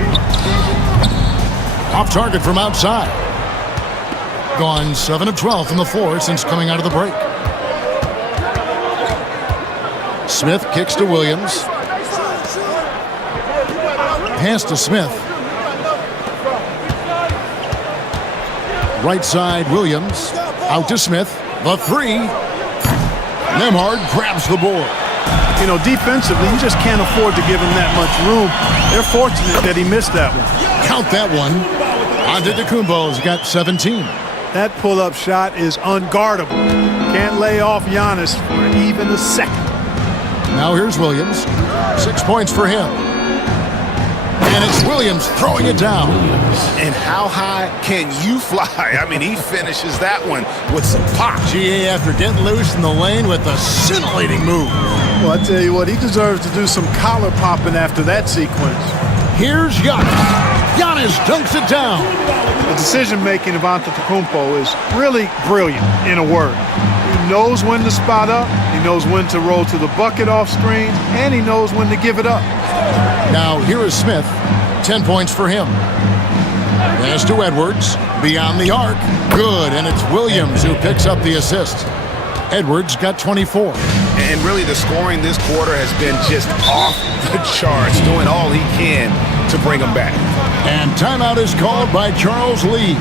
Off target from outside. Gone 7 of 12 from the floor since coming out of the break. Smith kicks to Williams. Pass to Smith. Right side, Williams. Out to Smith. The 3. Nemhard grabs the board. You know, defensively, you just can't afford to give him that much room. They're fortunate that he missed that one. Count that one. Antetokounmpo's got 17. That pull-up shot is unguardable. Can't lay off Giannis for even a second. Now here's Williams. 6 points for him. And it's Williams throwing it down. And how high can you fly? I mean, he finishes that one with some pop. GA after getting loose in the lane with a scintillating move. Well, I tell you what, he deserves to do some collar popping after that sequence. Here's Giannis. Giannis dunks it down. The decision-making of Antetokounmpo is really brilliant, in a word. He knows when to spot up, he knows when to roll to the bucket off screen, and he knows when to give it up. Now here is Smith. 10 points for him. Pass to Edwards. Beyond the arc. Good, and it's Williams who picks up the assist. Edwards got 24. And really the scoring this quarter has been just off the charts, doing all he can to bring them back. And timeout is called by Charles Lee.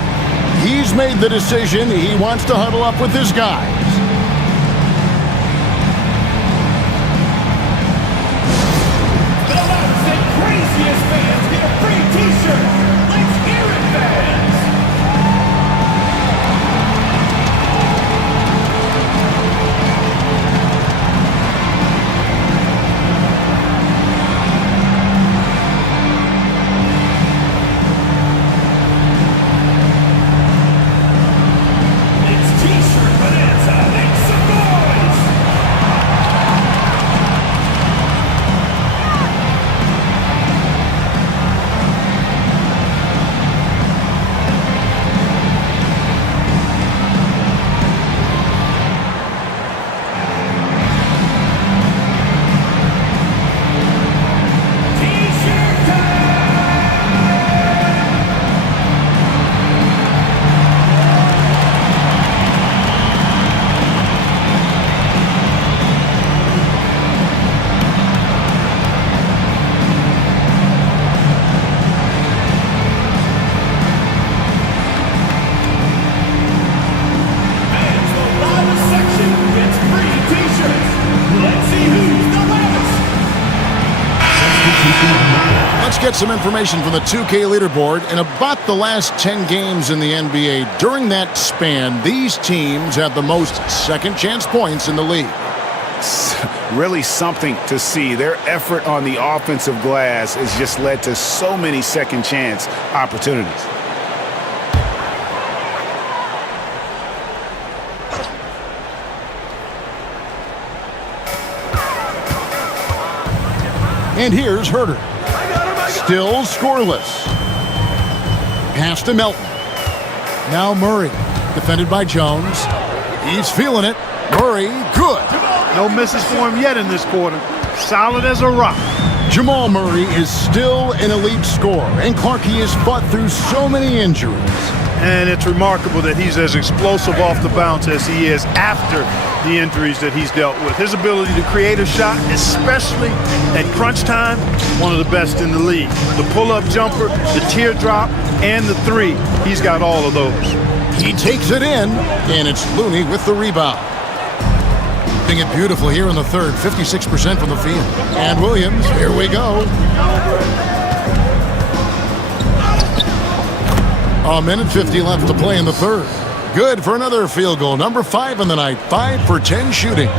He's made the decision. He wants to huddle up with his guys. The loudest and craziest fans get a free t-shirt. Let's hear it, fans. It's t-shirt bonanza. Make some noise. T-shirt fans, the loudest section gets free t-shirts. Let's see who's the loudest. Let's get some information from the 2K leaderboard. In about the last 10 games in the NBA, during that span, these teams have the most second chance points in the league. Really something to see. Their effort on the offensive glass has just led to so many second chance opportunities. And here's Herter. Still scoreless. Pass to Melton. Now Murray. Defended by Jones. He's feeling it. Murray, good. No misses for him yet in this quarter. Solid as a rock. Jamal Murray is still an elite scorer, and Clark, he has fought through so many injuries. And it's remarkable that he's as explosive off the bounce as he is after the injuries that he's dealt with. His ability to create a shot, especially at crunch time, one of the best in the league. The pull-up jumper, the teardrop, and the three. He's got all of those. He takes it in, and it's Looney with the rebound. Hitting it beautiful here in the third, 56% from the field. And Williams, here we go. A minute 50 left to play in the third. Good for another field goal. Number 5 in the night. 5 for 10 shooting.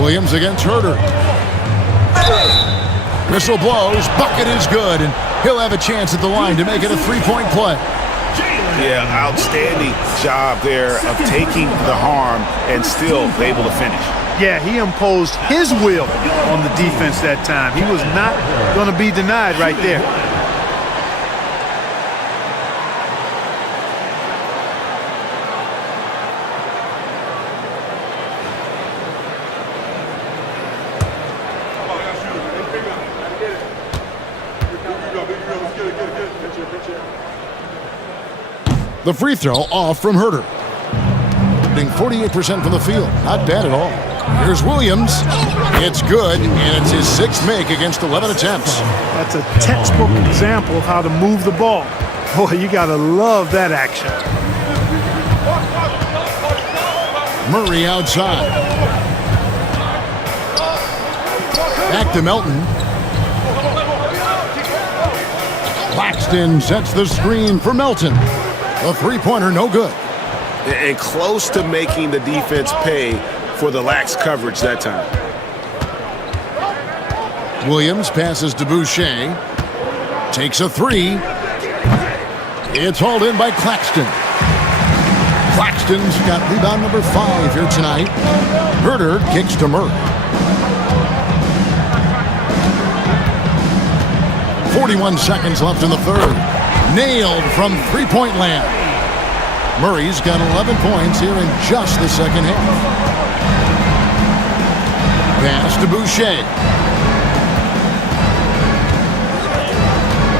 Williams against Herter. Whistle blows. Bucket is good. And he'll have a chance at the line to make it a three-point play. Yeah, outstanding job there of taking the harm and still able to finish. Yeah, he imposed his will on the defense that time. He was not going to be denied right there. The free throw off from Herter. Hitting 48% from the field. Not bad at all. Here's Williams. It's good, and it's his 6th make against 11 attempts. That's a textbook example of how to move the ball. Boy, you got to love that action. Murray outside. Back to Melton. Claxton sets the screen for Melton. The three-pointer, no good. And close to making the defense pay for the lax coverage that time. Williams passes to Boucher. Takes a three. It's hauled in by Claxton. Claxton's got rebound number 5 here tonight. Herter kicks to Murray. 41 seconds left in the third. Nailed from three-point land. Murray's got 11 points here in just the second half. Pass to Boucher.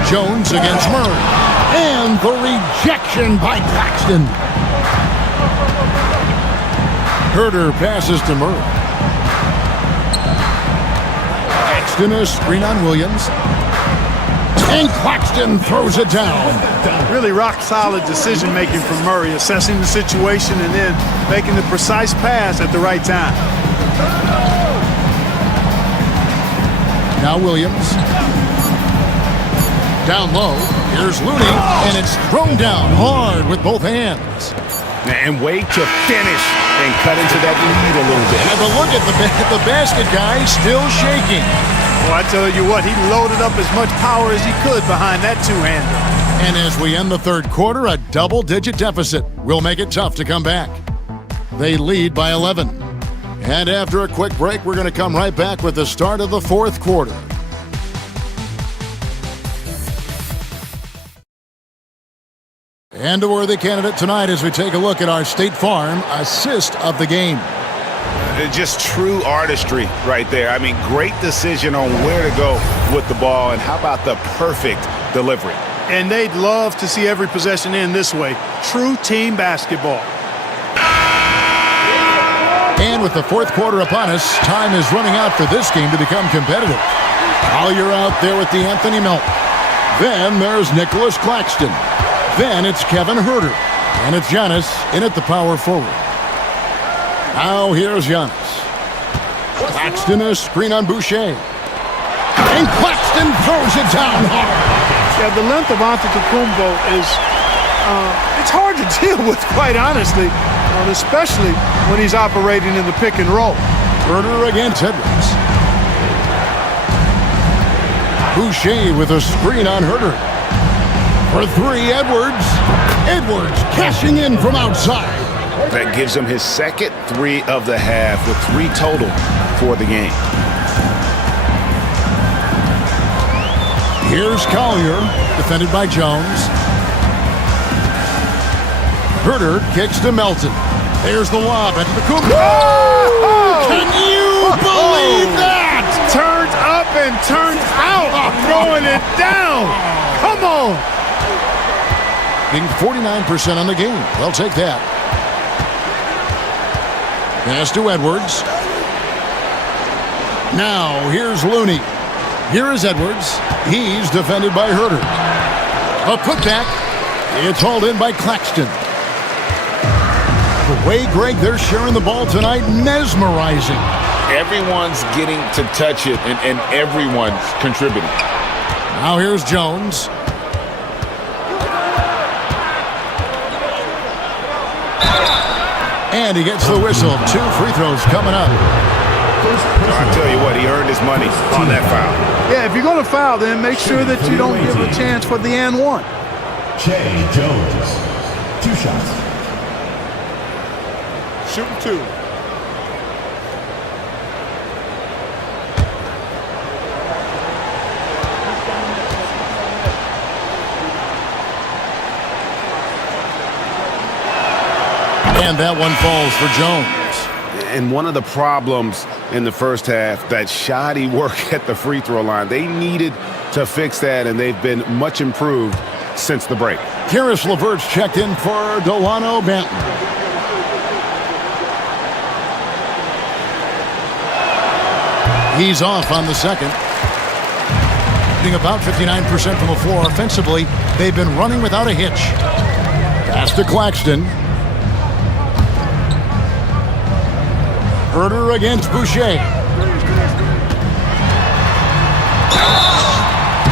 Jones against Murray. And the rejection by Claxton. Herter passes to Murray. Claxton is screen on Williams. And Claxton throws it down. Really rock-solid decision-making from Murray, assessing the situation and then making the precise pass at the right time. Now Williams. Down low. Here's Looney, and it's thrown down hard with both hands. And wait to finish and cut into that lead a little bit. Have a look at the basket guy still shaking. Well, I tell you what, he loaded up as much power as he could behind that two-hander. And as we end the third quarter, a double-digit deficit will make it tough to come back. They lead by 11. And after a quick break, we're going to come right back with the start of the fourth quarter. And a worthy candidate tonight as we take a look at our State Farm assist of the game. Just true artistry right there. I mean, great decision on where to go with the ball, and how about the perfect delivery? And they'd love to see every possession end this way. True team basketball. And with the fourth quarter upon us, time is running out for this game to become competitive. Collier out there with the Anthony Melton. Then there's Nicholas Claxton. Then it's Kevin Herter. And it's Giannis in at the power forward. Now here's Giannis. Claxton is screen on Boucher. And Claxton throws it down hard. Yeah, the length of Antetokounmpo is it's hard to deal with, quite honestly, especially when he's operating in the pick and roll. Herter against Edwards. Boucher with a screen on Herter. For three, Edwards. Edwards cashing in from outside. That gives him his second three of the half, with three total for the game. Here's Collier, defended by Jones. Herter kicks to Melton. There's the lob into the Kumbo. Oh! Can you believe that? Turns up and turns out, throwing it down. Come on. Being 49% on the game. They'll take that. Pass to Edwards. Now, here's Looney. Here is Edwards. He's defended by Herter. A putback. It's hauled in by Claxton. The way, Greg, they're sharing the ball tonight, mesmerizing. Everyone's getting to touch it, and everyone's contributing. Now here's Jones. And he gets the whistle. 2 free throws coming up. I tell you what, he earned his money on that foul. Yeah, if you're going to foul, then make sure that you don't give a chance for the and one. Jay Jones, 2 shots. Shooting 2. And that one falls for Jones. And one of the problems in the first half, that shoddy work at the free throw line. They needed to fix that, and they've been much improved since the break. Karis LeVert's checked in for Delano Banton. He's off on the second. Shooting about 59% from the floor. Offensively, they've been running without a hitch. Pass to Claxton. Herter against Boucher.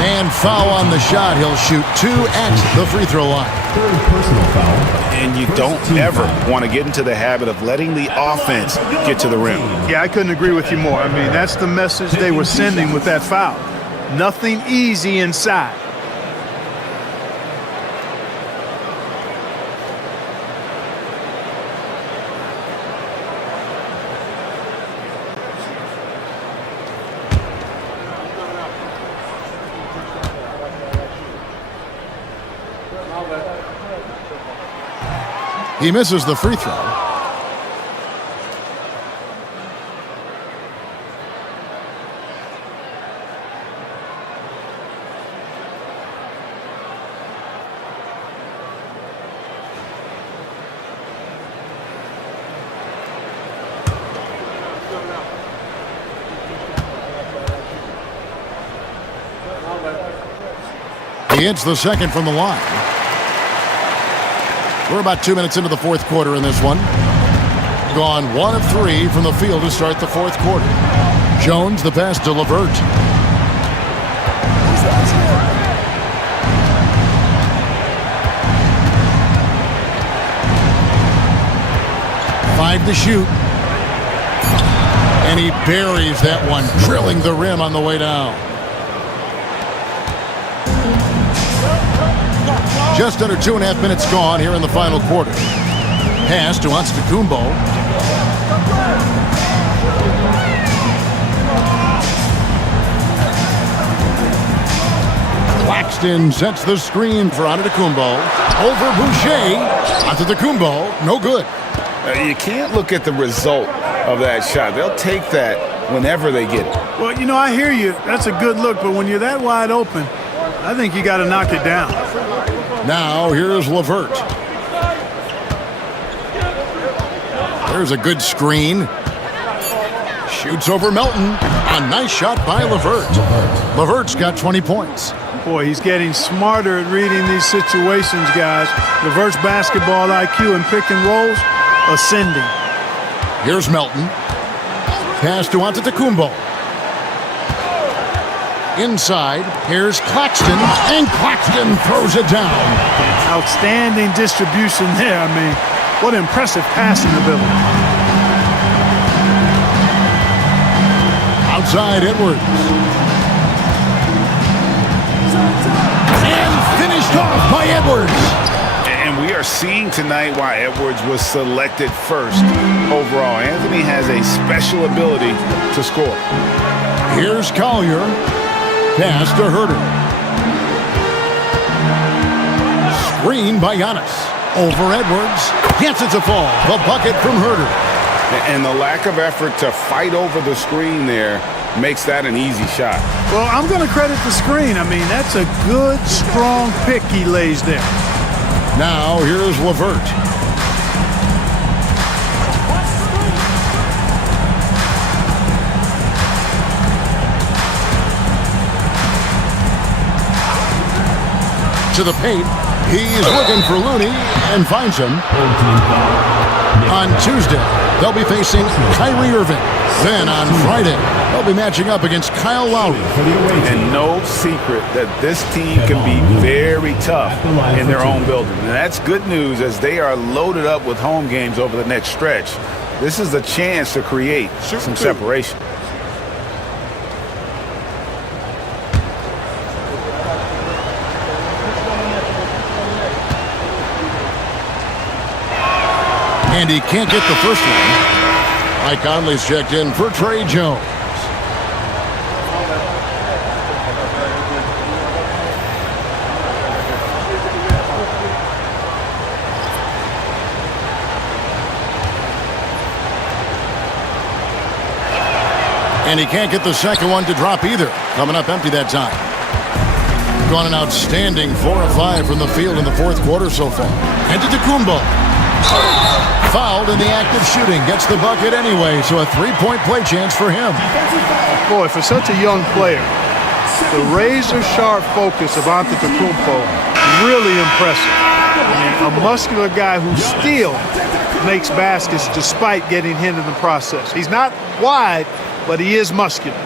And foul on the shot. He'll shoot 2 at the free throw line. Third personal foul. And you don't ever want to get into the habit of letting the offense get to the rim. Yeah, I couldn't agree with you more. I mean, that's the message they were sending with that foul. Nothing easy inside. He misses the free throw. He hits the second from the line. We're about 2 minutes into the fourth quarter in this one. Gone 1 of 3 from the field to start the fourth quarter. Jones, the pass to LeVert. Five to shoot. And he buries that one, drilling the rim on the way down. Just under 2.5 minutes gone here in the final quarter. Pass to Antetokounmpo. Claxton sets the screen for Antetokounmpo. Over Boucher. Antetokounmpo, no good. You can't look at the result of that shot. They'll take that whenever they get it. Well, you know, I hear you. That's a good look, but when you're that wide open, I think you got to knock it down. Now, here's LeVert. There's a good screen. Shoots over Melton. A nice shot by LeVert. LeVert's got 20 points. Boy, he's getting smarter at reading these situations, guys. LeVert's basketball IQ and pick and rolls ascending. Here's Melton. Pass to Antetokounmpo. Inside, here's Claxton, and Claxton throws it down. Outstanding distribution there. I mean, what impressive passing ability. Outside, Edwards. And finished off by Edwards. And we are seeing tonight why Edwards was selected first overall. Anthony has a special ability to score. Here's Collier. Pass to Herter. Screen by Giannis. Over Edwards. Gets it to fall. The bucket from Herter. And the lack of effort to fight over the screen there makes that an easy shot. Well, I'm going to credit the screen. I mean, that's a good, strong pick he lays there. Now, here's LeVert. To the paint. He's looking for Looney and finds him. On Tuesday, they'll be facing Kyrie Irving. Then on Friday, they'll be matching up against Kyle Lowry. And no secret that this team can be very tough in their own building. And that's good news as they are loaded up with home games over the next stretch. This is a chance to create some separation. And he can't get the first one. Mike Conley's checked in for Trey Jones. And he can't get the second one to drop either. Coming up empty that time. Gone an outstanding 4 of 5 from the field in the fourth quarter so far. Antetokounmpo. Fouled in the act of shooting. Gets the bucket anyway, so a three-point play chance for him. Boy, for such a young player, the razor-sharp focus of Antetokounmpo, really impressive. I mean, a muscular guy who still makes baskets despite getting hit in the process. He's not wide, but he is muscular.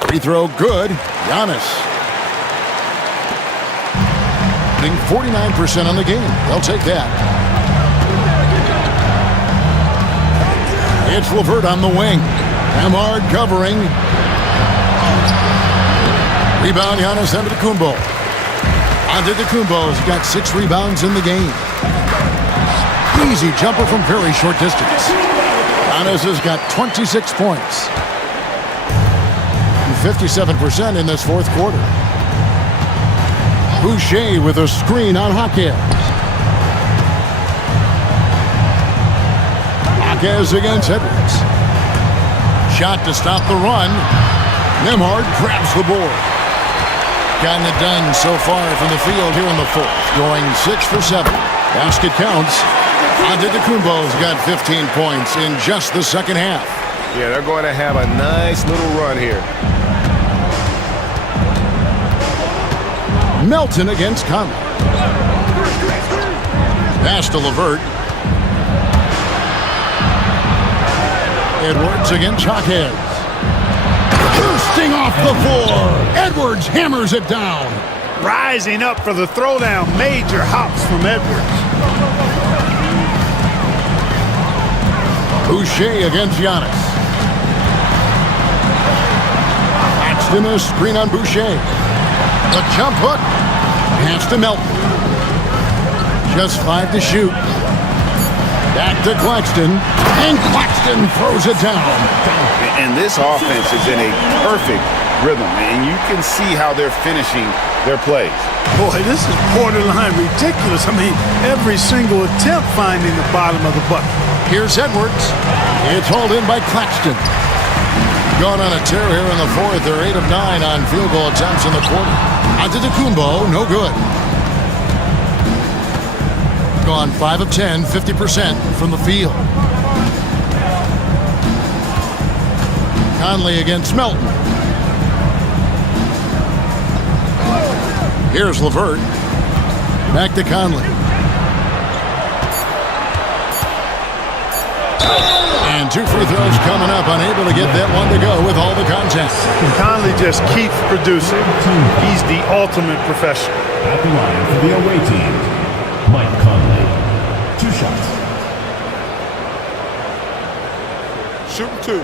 Free throw good. Giannis. Putting 49% on the game. They'll take that. It's LeVert on the wing. Hamard covering. Rebound Giannis Antetokounmpo. Antetokounmpo's got 6 rebounds in the game. Easy jumper from very short distance. Giannis has got 26 points. 57% in this fourth quarter. Boucher with a screen on Hawkins. Marquez against Edwards. Shot to stop the run. Nembhard grabs the board. Gotten it done so far from the field here in the fourth. Going 6 for 7. Basket counts. Antetokounmpo's got 15 points in just the second half. Yeah, they're going to have a nice little run here. Melton against Conley. Pass to LeVert. Edwards against Jaquez. Bursting off the floor. Edwards hammers it down. Rising up for the throwdown. Major hops from Edwards. Boucher against Giannis. Paxton a screen on Boucher. The jump hook. Pass to Melton. Just 5 to shoot. Back to Claxton. And Claxton throws it down. And this offense is in a perfect rhythm. And you can see how they're finishing their plays. Boy, this is borderline ridiculous. I mean, every single attempt finding the bottom of the bucket. Here's Edwards. It's hauled in by Claxton. Gone on a tear here in the fourth. They're 8 of 9 on field goal attempts in the quarter. Antetokounmpo, no good. Gone 5 of 10, 50% from the field. Conley against Melton. Here's LeVert. Back to Conley. And 2 free throws coming up. Unable to get that one to go with all the contact. Conley just keeps producing. He's the ultimate professional. At the line for the away team, Mike Conley. 2 shots. Shooting twos.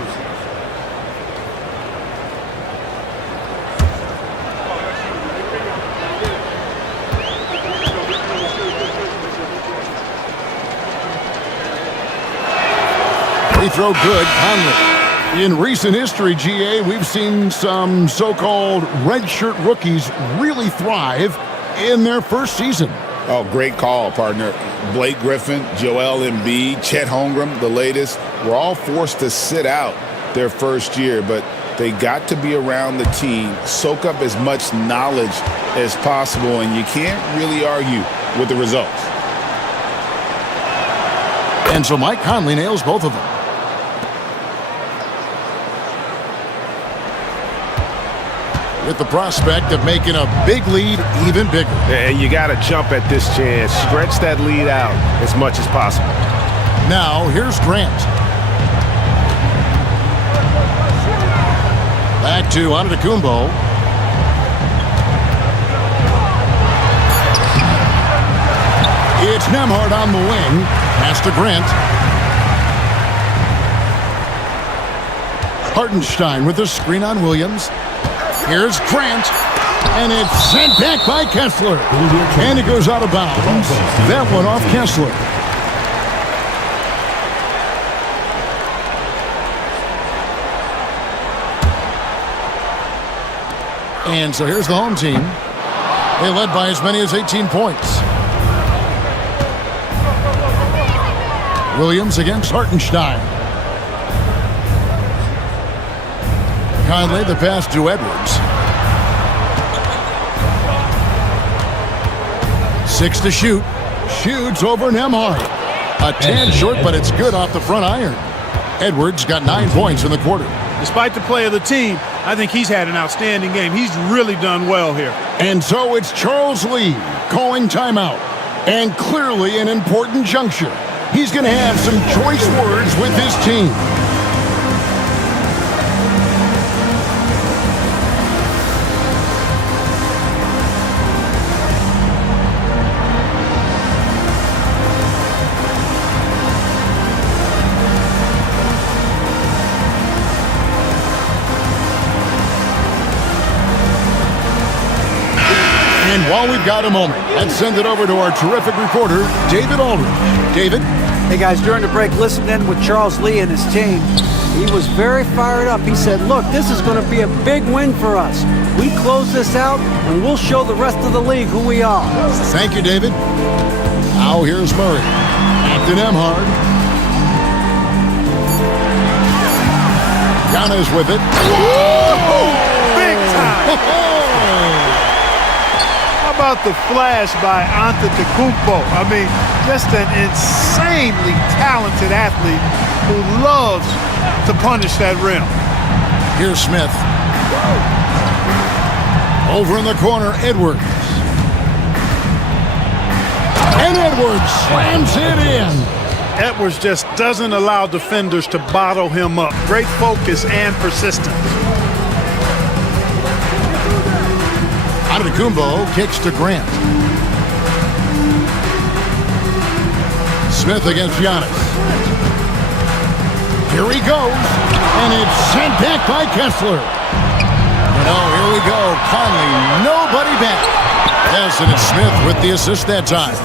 Free throw good, Conley. In recent history, GA, we've seen some so-called redshirt rookies really thrive in their first season. Oh, great call, partner. Blake Griffin, Joel Embiid, Chet Holmgren, the latest, were all forced to sit out their first year, but they got to be around the team, soak up as much knowledge as possible, and you can't really argue with the results. And so Mike Conley nails both of them. With the prospect of making a big lead even bigger. And you got to jump at this chance. Stretch that lead out as much as possible. Now, here's Grant. Back to Antetokounmpo. It's Nembhard on the wing. Pass to Grant. Hartenstein with the screen on Williams. Here's Grant, and it's sent back by Kessler. And it goes out of bounds. That one off Kessler. And so here's the home team. They led by as many as 18 points. Williams against Hartenstein. Conley, the pass to Edwards. 6 to shoot. Shoots over Nembhard. A tad short, but it's good off the front iron. Edwards got 9 points in the quarter. Despite the play of the team, I think he's had an outstanding game. He's really done well here. And so it's Charles Lee calling timeout. And clearly an important juncture. He's going to have some choice words with his team. And while we've got a moment, let's send it over to our terrific reporter, David Aldridge. David? Hey guys, during the break, listening with Charles Lee and his team, he was very fired up. He said, look, this is going to be a big win for us. We close this out, and we'll show the rest of the league who we are. Thank you, David. Now here's Murray. Back to Nembhard. Giannis with it. Big time. How about the flash by Antetokounmpo? I mean, just an insanely talented athlete who loves to punish that rim. Here's Smith. Over in the corner, Edwards. And Edwards slams it in. Edwards just doesn't allow defenders to bottle him up. Great focus and persistence. Antetokounmpo kicks to Grant. Smith against Giannis. Here he goes. And it's sent back by Kessler. Here we go. Conley, nobody back. Yes, and it's Smith with the assist that time.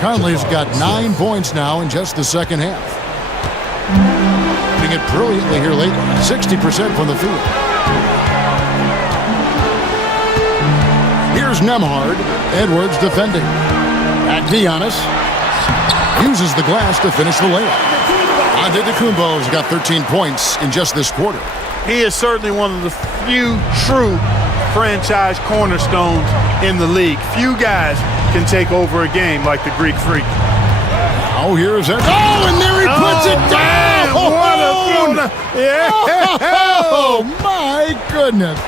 Conley's got 9 points now in just the second half. Doing it brilliantly here lately. 60% from the field. Here's Nemhard. Edwards defending. Back to Giannis. Uses the glass to finish the layup. Antetokounmpo's got 13 points in just this quarter. He is certainly one of the few true franchise cornerstones in the league. Few guys can take over a game like the Greek Freak. Oh, here's it. Oh, and there he puts it down. What a yeah. Oh, my goodness.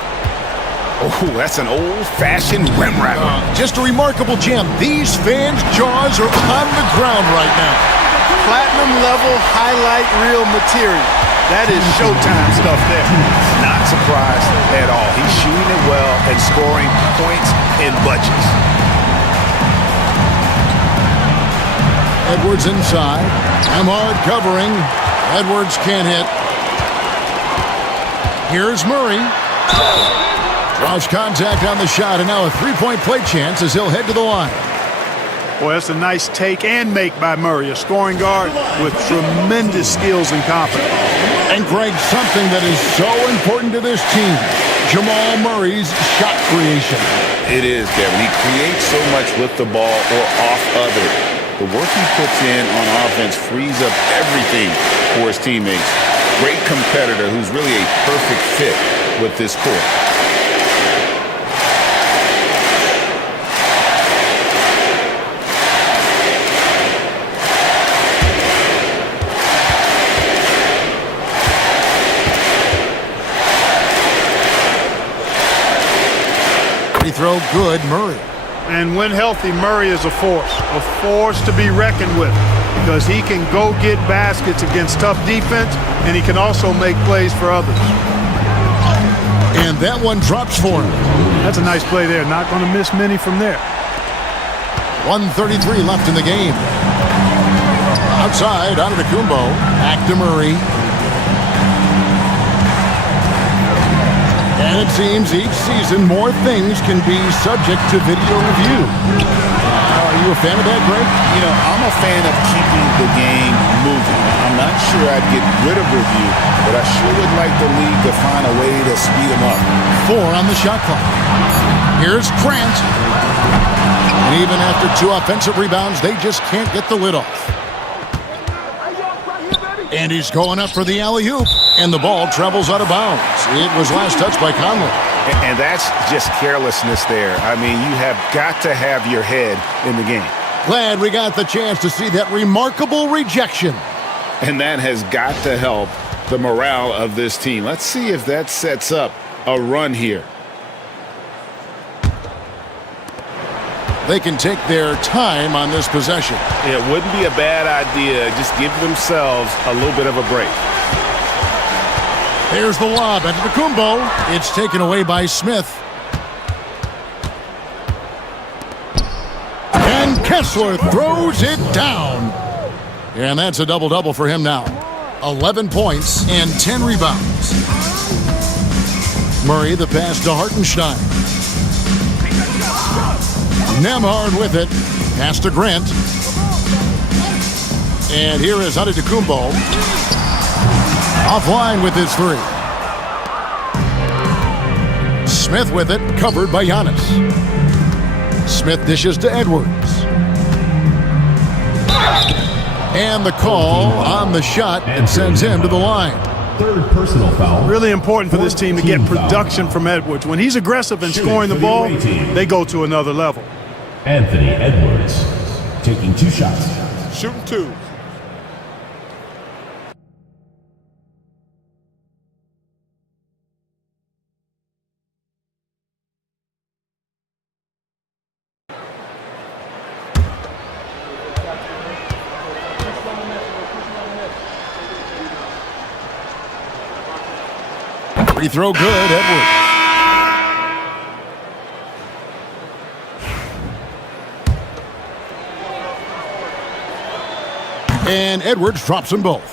Oh, that's an old-fashioned rim rattler. Just a remarkable gem. These fans' jaws are on the ground right now. Platinum level highlight reel material. That is Showtime stuff there. Not surprised at all. He's shooting it well and scoring points in bunches. Edwards inside. Nemhard covering. Edwards can't hit. Here's Murray. Draws contact on the shot, and now a three-point play chance as he'll head to the line. Boy, that's a nice take and make by Murray, a scoring guard with tremendous skills and confidence. And Greg, something that is so important to this team, Jamal Murray's shot creation. It is, Kevin. He creates so much with the ball or off of it. The work he puts in on offense frees up everything for his teammates. Great competitor who's really a perfect fit with this court. Throw good, Murray. And when healthy, Murray is a force to be reckoned with, because he can go get baskets against tough defense, and he can also make plays for others. And that one drops for him. That's a nice play there. Not going to miss many from there. 1:33 left in the game. Outside, Antetokounmpo. Back to Murray. And it seems each season more things can be subject to video review. Are you a fan of that, Greg? You know, I'm a fan of keeping the game moving. I'm not sure I'd get rid of review, but I sure would like the league to find a way to speed them up. 4 on the shot clock. Here's Grant. And even after 2 offensive rebounds, they just can't get the lid off. And he's going up for the alley-oop, and the ball travels out of bounds. It was last touched by Conley. And that's just carelessness there. I mean, you have got to have your head in the game. Glad we got the chance to see that remarkable rejection. And that has got to help the morale of this team. Let's see if that sets up a run here. They can take their time on this possession. It wouldn't be a bad idea. Just give themselves a little bit of a break. There's the lob into the Antetokounmpo. It's taken away by Smith. And Kessler throws it down. And that's a double-double for him now. 11 points and 10 rebounds. Murray the pass to Hartenstein. Nemhard with it. Pass to Grant. And here is Antetokounmpo. Offline with his 3. Smith with it. Covered by Giannis. Smith dishes to Edwards. And the call on the shot and sends him to the line. Third personal foul. Really important for this team to get production from Edwards. When he's aggressive and scoring the ball, they go to another level. Anthony Edwards taking 2 shots. Shooting 2. Free throw good, Edwards. And Edwards drops them both.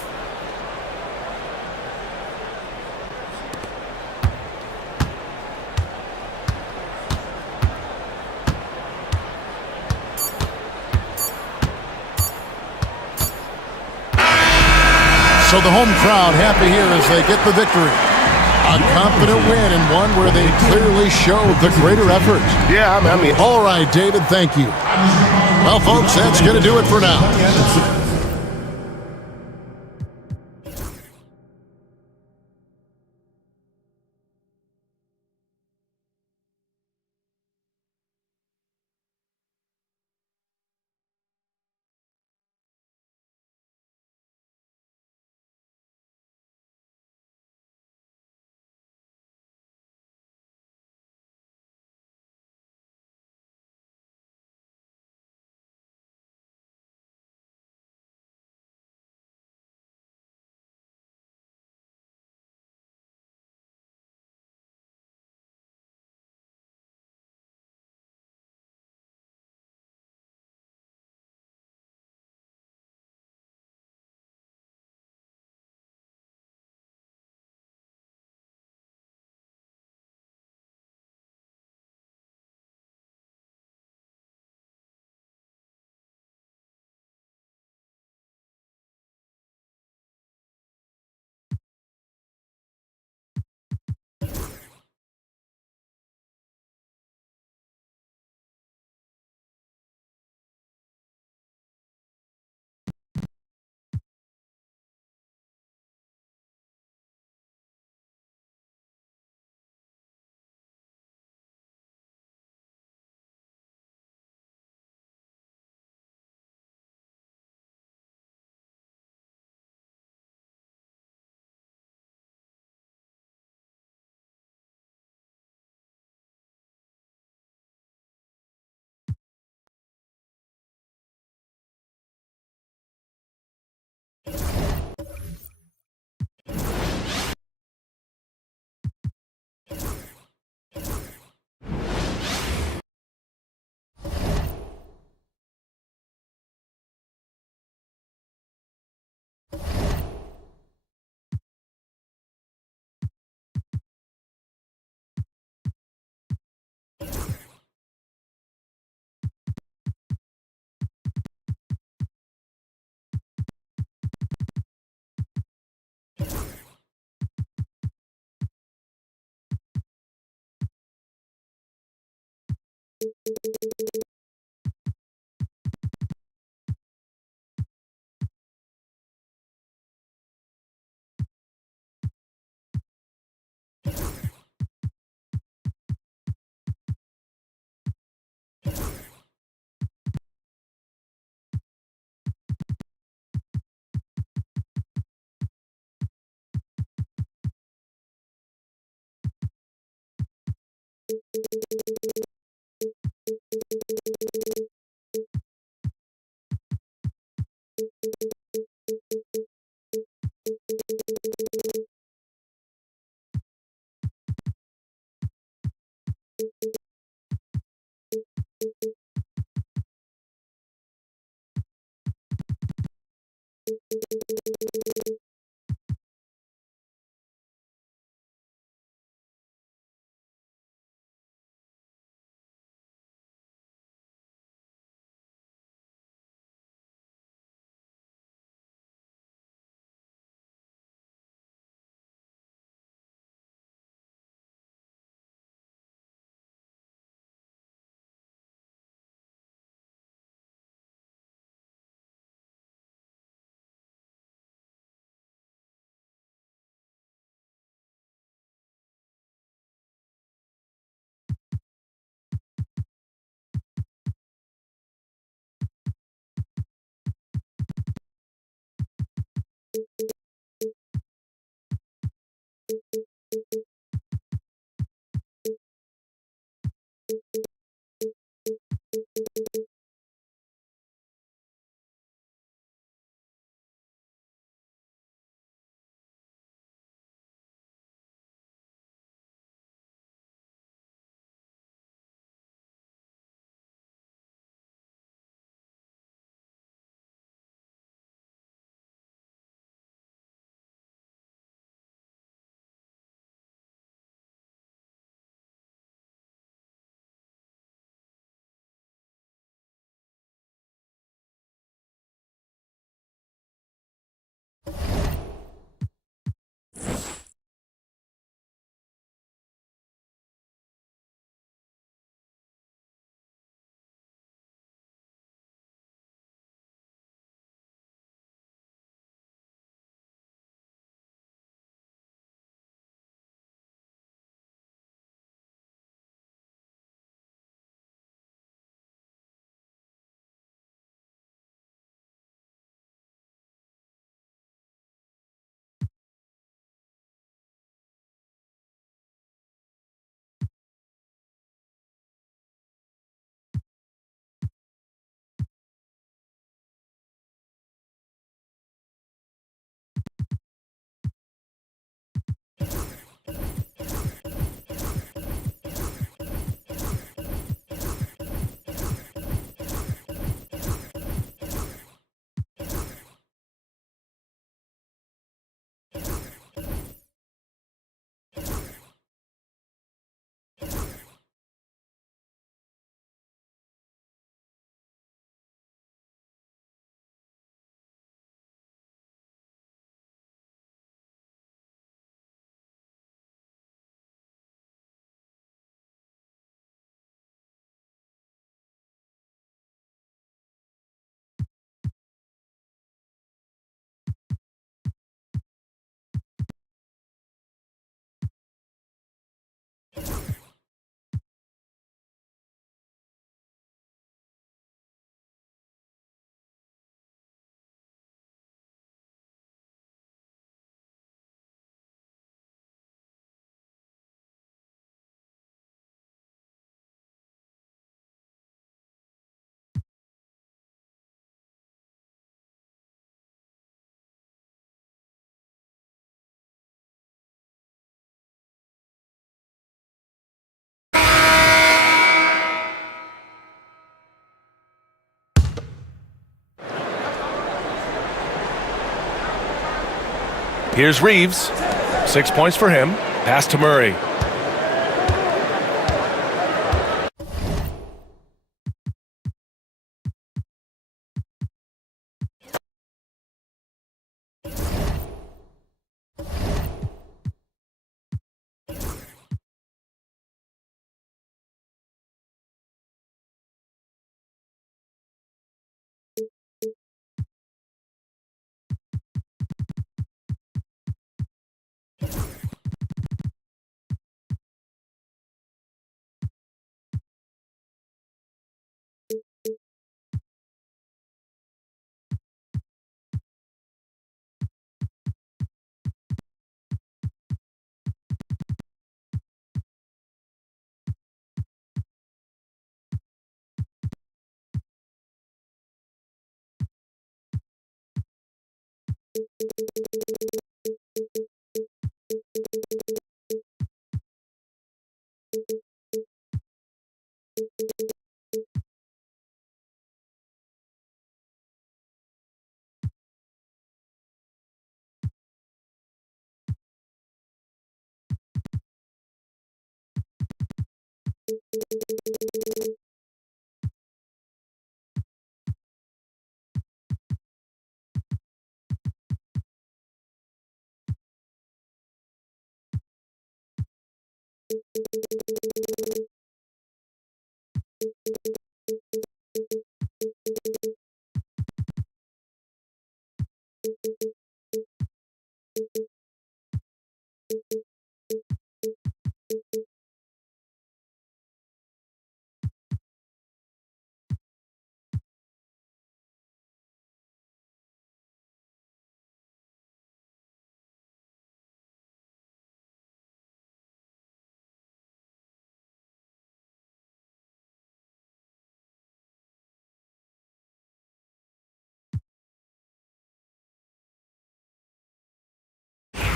So the home crowd happy here as they get the victory. A confident win and one where they clearly showed the greater effort. Yeah, I mean. All right, David, thank you. Well, folks, that's going to do it for now. Here's Reeves. 6 points for him. Pass to Murray.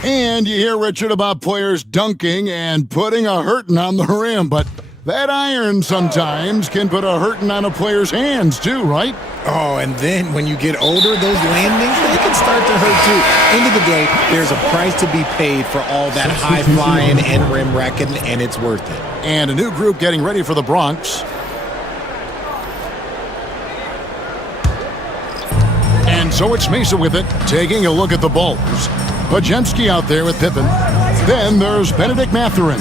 And you hear, Richard, about players dunking and putting a hurting on the rim, but that iron sometimes can put a hurting on a player's hands too, right? Oh, and then when you get older, those landings, they can start to hurt too. End of the day, there's a price to be paid for all that high flying and rim wrecking, and it's worth it. And a new group getting ready for the Bronx. And so it's Mesa with it, taking a look at the Bulls. Pajemski out there with Pippen. Then there's Benedict Mathurin.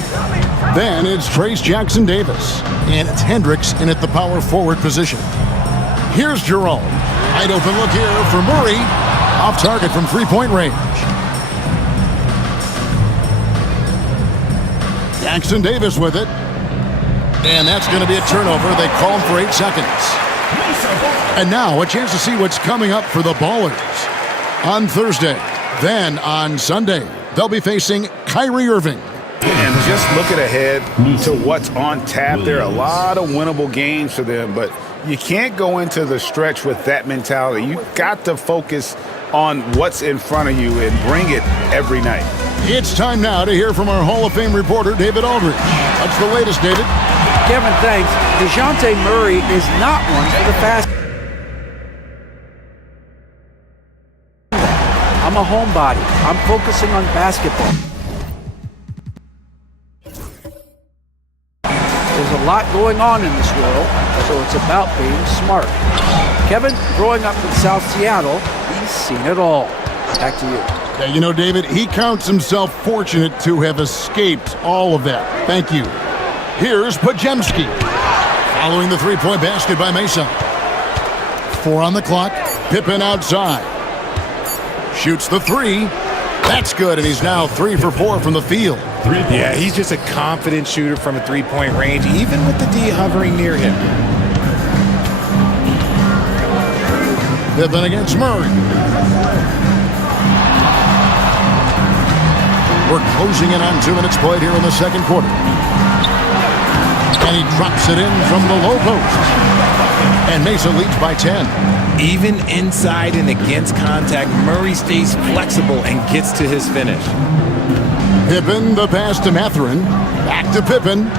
Then it's Trace Jackson Davis. And it's Hendricks in at the power forward position. Here's Jerome. Wide open look here for Murray. Off target from three-point range. Jackson Davis with it. And that's going to be a turnover. They call him for 8 seconds. And now a chance to see what's coming up for the Ballers. On Thursday, then on Sunday, they'll be facing Kyrie Irving. And just looking ahead to what's on tap, there are a lot of winnable games for them, but you can't go into the stretch with that mentality. You got to focus on what's in front of you and bring it every night. It's time now to hear from our Hall of Fame reporter, David Aldridge. What's the latest, David? Kevin, thanks. DeJounte Murray is not one for the fast. I'm a homebody. I'm focusing on basketball. There's a lot going on in this world, so it's about being smart. Kevin, growing up in South Seattle, he's seen it all. Back to you. Yeah, you know, David, he counts himself fortunate to have escaped all of that. Thank you. Here's Pajemski. Following the three-point basket by Mesa. 4 on the clock. Pippen outside. Shoots the three. That's good, and he's now 3 for 4 from the field. Yeah, he's just a confident shooter from a three-point range, even with the D hovering near him. Pippen against Murray. We're closing in on 2 minutes played here in the second quarter. And he drops it in from the low post. And Mesa leads by 10. Even inside and against contact, Murray stays flexible and gets to his finish. Pippen, the pass to Mathurin. Back to Pippen.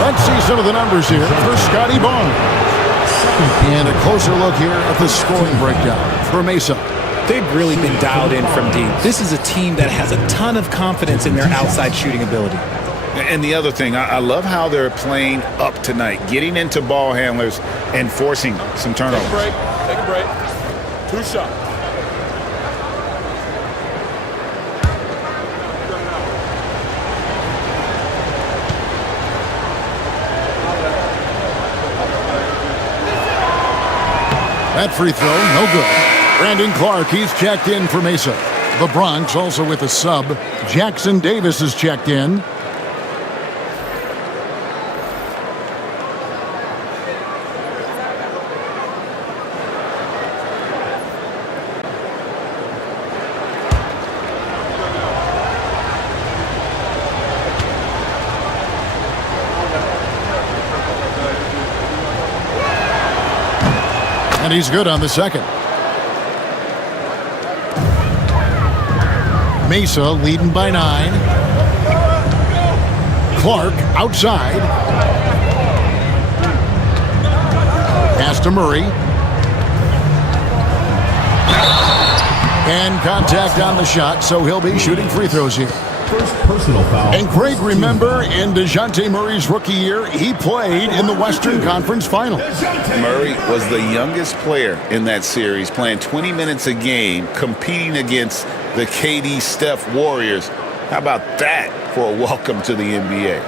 Let's see some of the numbers here for Scotty Barnes. And a closer look here at the scoring breakdown for Mesa. They've really been dialed in from deep. This is a team that has a ton of confidence in their outside shooting ability. And the other thing, I love how they're playing up tonight, getting into ball handlers and forcing some turnovers. Take a break. 2 shots. That free throw, no good. Brandon Clark, he's checked in for Mesa. The Bronx also with a sub. Jackson Davis is checked in. And he's good on the second. Mesa leading by 9. Clark outside. Pass to Murray. And contact on the shot, so he'll be shooting free throws here. First personal foul. And Craig, remember, in DeJounte Murray's rookie year, he played in the Western Conference Final. Murray was the youngest player in that series, playing 20 minutes a game, competing against the KD Steph Warriors. How about that for a welcome to the NBA?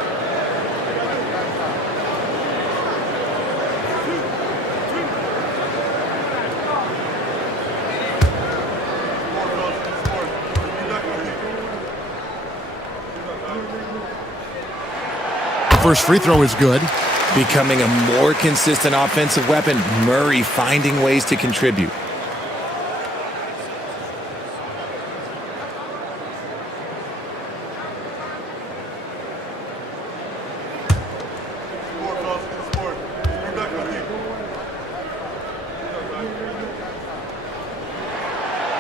First free throw is good. Becoming a more consistent offensive weapon, Murray finding ways to contribute.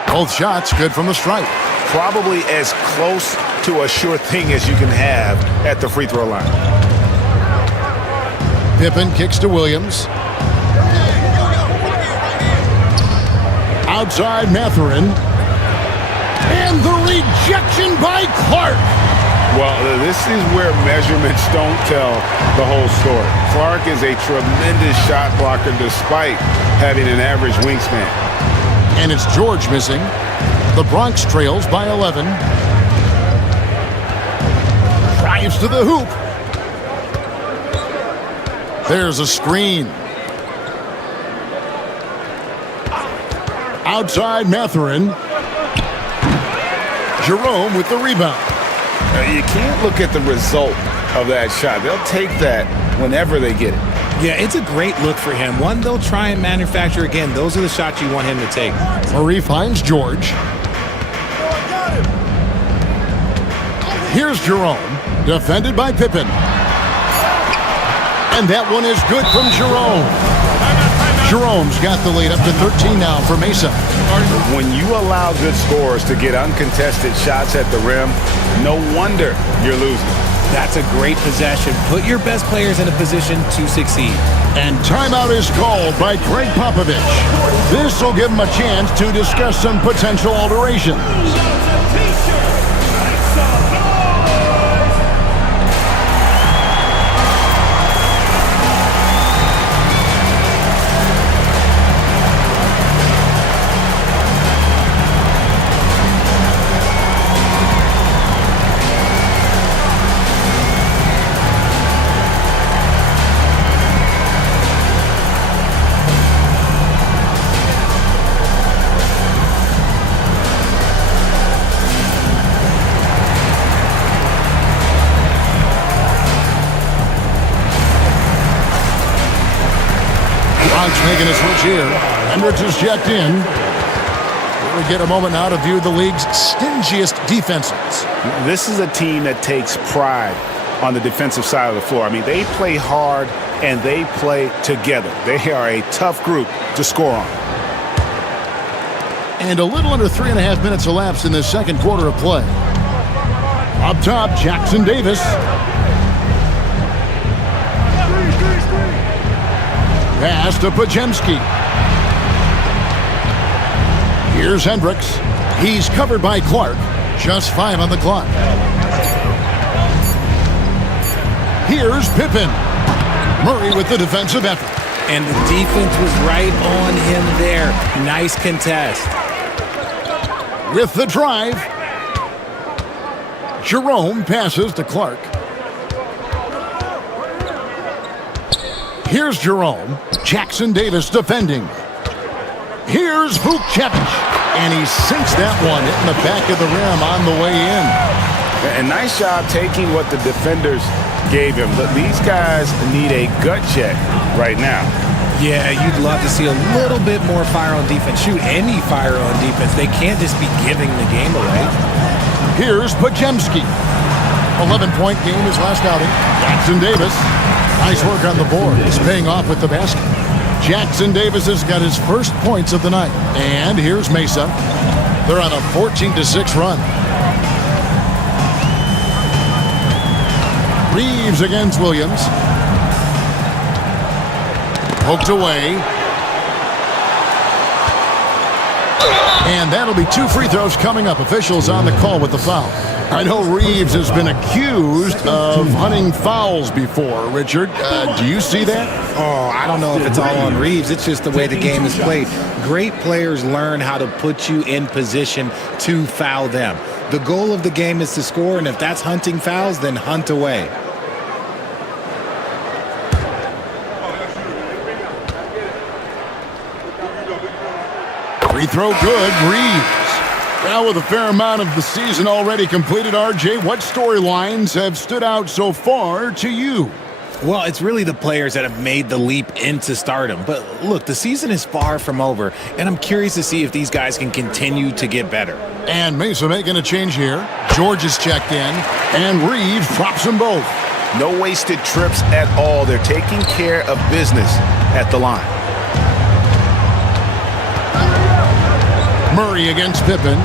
Both shots good from the stripe. Probably as close to a sure thing as you can have at the free throw line. Pippen kicks to Williams. Outside Mathurin. And the rejection by Clark. Well, this is where measurements don't tell the whole story. Clark is a tremendous shot blocker despite having an average wingspan. And it's George missing. The Bronx trails by 11. Drives to the hoop. There's a screen. Outside Mathurin. Jerome with the rebound. You can't look at the result of that shot. They'll take that whenever they get it. Yeah, it's a great look for him. One they'll try and manufacture again. Those are the shots you want him to take. Murray finds George. Here's Jerome. Defended by Pippen. And that one is good from Jerome. Jerome's got the lead up to 13 now for Mesa. When you allow good scorers to get uncontested shots at the rim, no wonder you're losing. That's a great possession. Put your best players in a position to succeed. And timeout is called by Greg Popovich. This will give him a chance to discuss some potential alterations. Making a switch here. Hendricks is checked in. We get a moment now to view the league's stingiest defenses. This is a team that takes pride on the defensive side of the floor. I mean, they play hard and they play together. They are a tough group to score on. And a little under 3.5 minutes elapsed in this second quarter of play. Up top, Jackson Davis. Pass to Pajemski. Here's Hendricks. He's covered by Clark. Just 5 on the clock. Here's Pippen. Murray with the defensive effort. And the defense was right on him there. Nice contest. With the drive. Jerome passes to Clark. Here's Jerome. Jackson Davis defending. Here's Vukcevic. And he sinks that one, hitting the back of the rim on the way in. And nice job taking what the defenders gave him. But these guys need a gut check right now. Yeah, you'd love to see a little bit more fire on defense. Shoot, any fire on defense. They can't just be giving the game away. Here's Pajemski. 11-point game his last outing. Jackson Davis. Nice work on the board. He's paying off with the basket. Jackson Davis has got his first points of the night. And here's Mesa. They're on a 14-6 run. Reeves against Williams. Poked away. And that'll be 2 free throws coming up. Officials on the call with the foul. I know Reeves has been accused of hunting fouls before. Richard, do you see that? Oh, I don't know if it's all on Reeves. It's just the way the game is played. Great players learn how to put you in position to foul them. The goal of the game is to score, and if that's hunting fouls, then hunt away. Free throw good, Reeves. Now with a fair amount of the season already completed, RJ, what storylines have stood out so far to you? Well, it's really the players that have made the leap into stardom. But look, the season is far from over, and I'm curious to see if these guys can continue to get better. And Mesa making a change here. George is checked in, and Reeves drops them both. No wasted trips at all. They're taking care of business at the line. Murray against Pippen.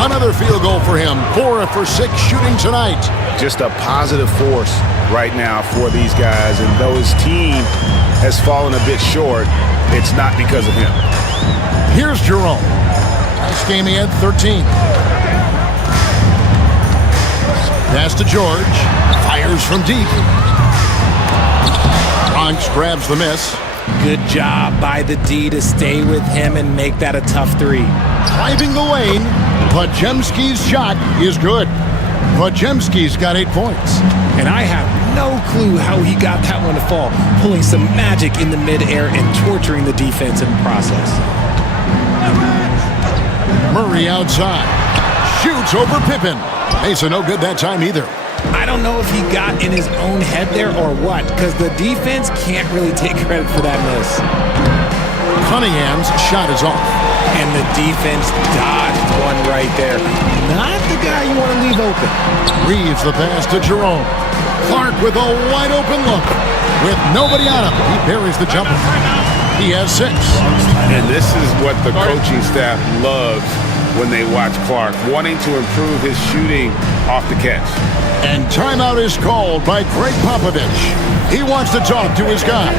Another field goal for him. 4 for 6 shooting tonight. Just a positive force right now for these guys. And though his team has fallen a bit short, it's not because of him. Here's Jerome. Last game he had 13. Pass to George. Fires from deep. Bronx grabs the miss. Good job by the D to stay with him and make that a tough 3. Driving the lane. Pajemski's shot is good. Pajemski's got 8 points. And I have no clue how he got that one to fall, pulling some magic in the midair and torturing the defense in the process. Murray outside. Shoots over Pippen. Mesa no good that time either. I don't know if he got in his own head there or what, because the defense can't really take credit for that miss. Cunningham's shot is off. And the defense dodged one right there. not the guy you want to leave open. Reeves the pass to Jerome. Clark with a wide open look. With nobody on him, he buries the jumper. He has 6. And this is what the coaching staff loves when they watch Clark, wanting to improve his shooting off the catch. And timeout is called by Greg Popovich. He wants to talk to his guys.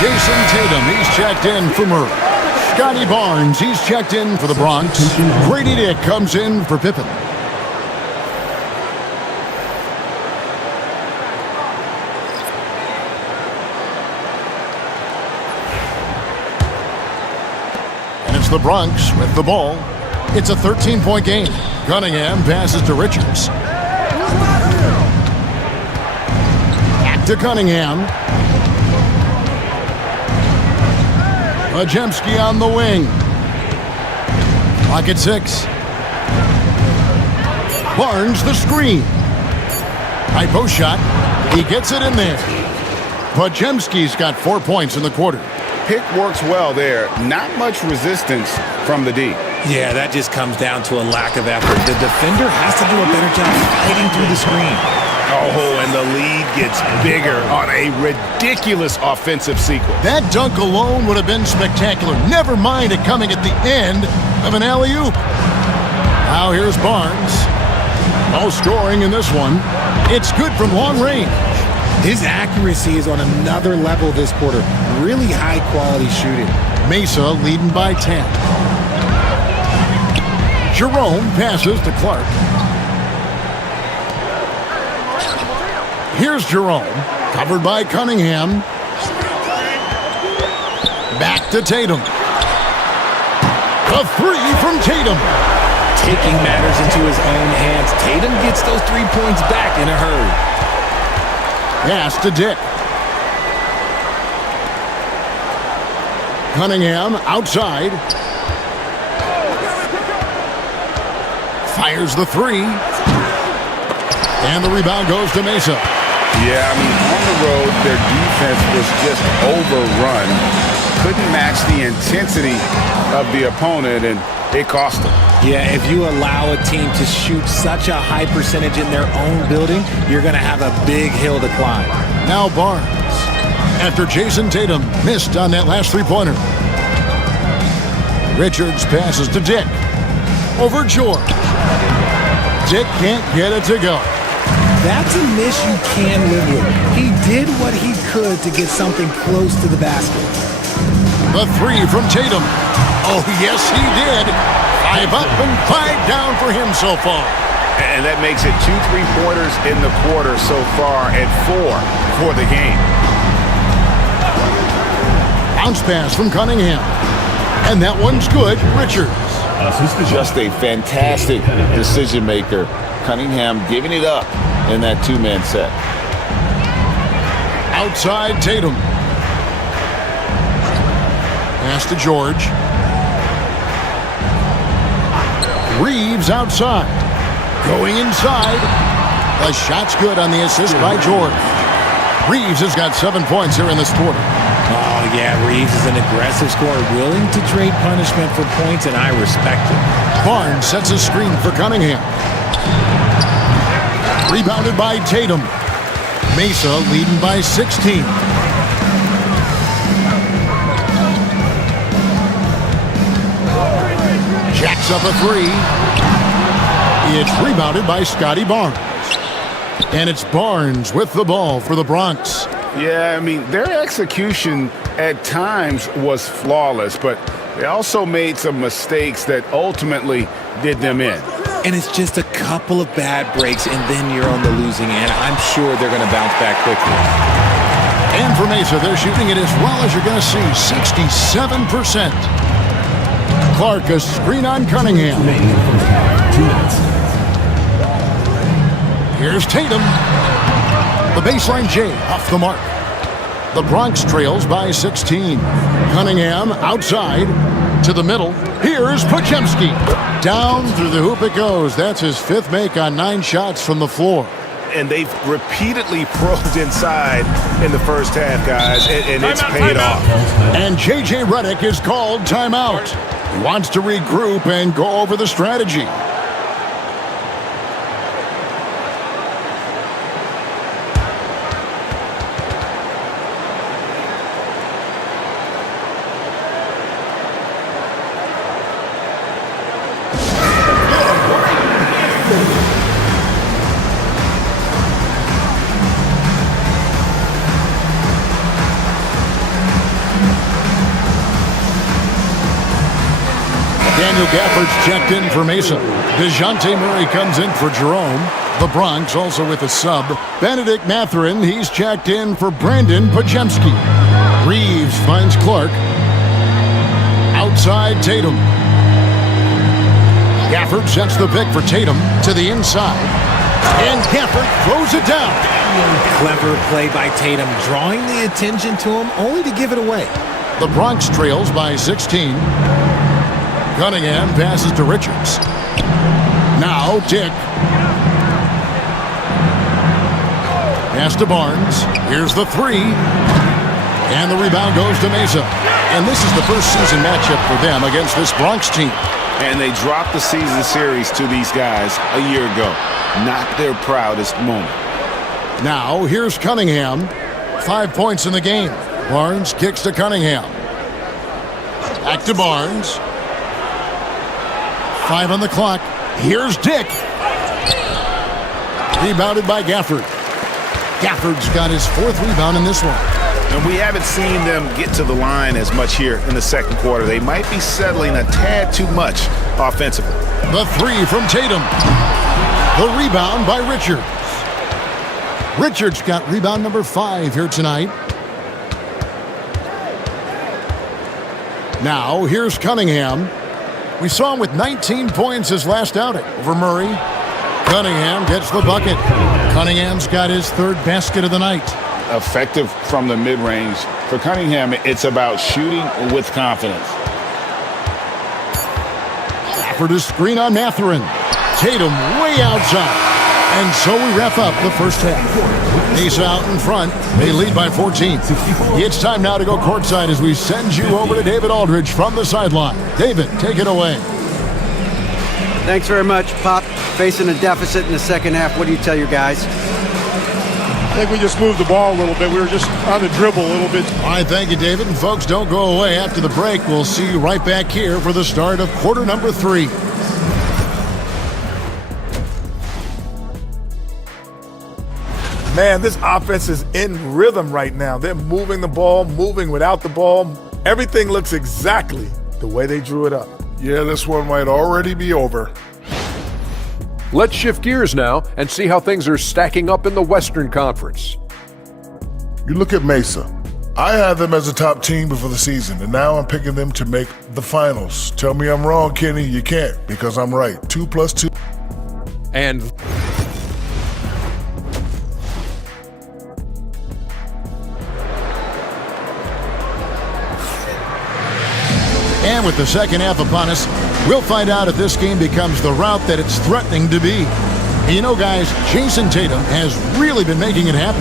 Jason Tatum, he's checked in for Murray. Scotty Barnes, he's checked in for the Bronx. Grady Dick comes in for Pippen. And it's the Bronx with the ball. It's a 13-point game. Cunningham passes to Richards. Back to Cunningham. Majemski on the wing. Clock at 6. Barnes the screen. High post shot. He gets it in there. Majemski's got 4 points in the quarter. Pick works well there. Not much resistance from the D. Yeah, that just comes down to a lack of effort. The defender has to do a better job fighting through the screen. Oh, and the lead gets bigger on a ridiculous offensive sequence. That dunk alone would have been spectacular. Never mind it coming at the end of an alley-oop. Now here's Barnes. No scoring in this one. It's good from long range. His accuracy is on another level this quarter. Really high-quality shooting. Mesa leading by 10. Jerome passes to Clark. Here's Jerome, covered by Cunningham. Back to Tatum. A 3 from Tatum. Taking matters into his own hands. Tatum gets those 3 points back in a hurry. Pass to Dick. Cunningham outside. Fires the 3. And the rebound goes to Mesa. Yeah, I mean, on the road, their defense was just overrun. Couldn't match the intensity of the opponent, and it cost them. Yeah, if you allow a team to shoot such a high percentage in their own building, you're going to have a big hill to climb. Now Barnes, after Jason Tatum missed on that last three-pointer. Richards passes to Dick. Over George. Dick can't get it to go. That's a miss you can live with. He did what he could to get something close to the basket. The 3 from Tatum. Oh, yes, he did. 5 up and 5 down for him so far. And that makes it 2 3-pointers in the quarter so far and 4 for the game. Bounce pass from Cunningham. And that one's good. Richards. Just a fantastic decision maker. Cunningham giving it up in that 2-man set. Outside Tatum. Pass to George. Reeves outside. Going inside. The shot's good on the assist by George. Reeves has got 7 points here in this quarter. Oh, yeah, Reeves is an aggressive scorer, willing to trade punishment for points, and I respect it. Barnes sets a screen for Cunningham. Rebounded by Tatum. Mesa leading by 16. Jacks up a 3. It's rebounded by Scotty Barnes. And it's Barnes with the ball for the Bronx. Yeah, I mean, their execution at times was flawless, but they also made some mistakes that ultimately did them in. And it's just a couple of bad breaks, and then you're on the losing end. I'm sure they're going to bounce back quickly. And for Mesa, they're shooting it as well as you're going to see, 67%. Clark, a screen on Cunningham. Here's Tatum. The baseline J off the mark. The Bronx trails by 16. Cunningham outside to the middle. Here's Podziemski. Down through the hoop it goes. That's his 5th make on 9 shots from the floor. And they've repeatedly probed inside in the first half, guys, and it's paid off. And J.J. Redick is called timeout. He wants to regroup and go over the strategy. Daniel Gafford's checked in for Mesa. DeJounte Murray comes in for Jerome. The Bronx also with a sub. Benedict Mathurin, he's checked in for Brandon Podziemski. Reeves finds Clark. Outside Tatum. Gafford sets the pick for Tatum to the inside. And Gafford throws it down. Clever play by Tatum, drawing the attention to him only to give it away. The Bronx trails by 16. Cunningham passes to Richards. Now Dick. Pass to Barnes. Here's the 3. And the rebound goes to Mesa. And this is the first season matchup for them against this Bronx team. And they dropped the season series to these guys a year ago. Not their proudest moment. Now here's Cunningham. 5 points in the game. Barnes kicks to Cunningham. Back to Barnes. 5 on the clock. Here's Dick. Rebounded by Gafford. Gafford's got his 4th rebound in this one. And we haven't seen them get to the line as much here in the second quarter. They might be settling a tad too much offensively. The 3 from Tatum. The rebound by Richards. Richards got rebound number 5 here tonight. Now here's Cunningham. We saw him with 19 points his last outing over Murray. Cunningham gets the bucket. Cunningham's got his 3rd basket of the night. Effective from the mid-range. For Cunningham, it's about shooting with confidence. For the screen on Mathurin. Tatum way outside. And so we wrap up the first half. He's out in front. They lead by 14. It's time now to go courtside as we send you over to David Aldridge from the sideline. David, take it away. Thanks very much, Pop. Facing a deficit in the second half, what do you tell your guys? I think we just moved the ball a little bit. We were just on the dribble a little bit. All right, thank you, David. And folks, don't go away. After the break, we'll see you right back here for the start of quarter number 3. Man, this offense is in rhythm right now. They're moving the ball, moving without the ball. Everything looks exactly the way they drew it up. Yeah, this one might already be over. Let's shift gears now and see how things are stacking up in the Western Conference. You look at Mesa. I had them as a top team before the season, and now I'm picking them to make the finals. Tell me I'm wrong, Kenny. You can't, because I'm right. 2 + 2. And And with the second half upon us, we'll find out if this game becomes the route that it's threatening to be. You know, guys, Jason Tatum has really been making it happen.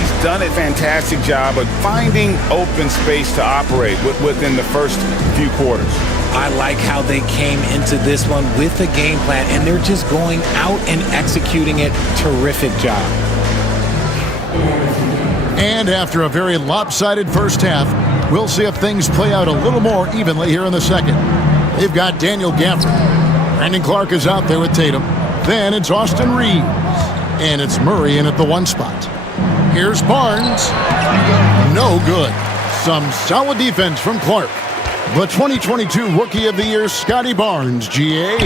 He's done a fantastic job of finding open space to operate within the first few quarters. I like how they came into this one with a game plan, and they're just going out and executing it. Terrific job. And after a very lopsided first half, we'll see if things play out a little more evenly here in the second. They've got Daniel Gafford. Brandon Clark is out there with Tatum. Then it's Austin Reeves. And it's Murray in at the 1 spot. Here's Barnes. No good. Some solid defense from Clark. The 2022 Rookie of the Year, Scotty Barnes, GA.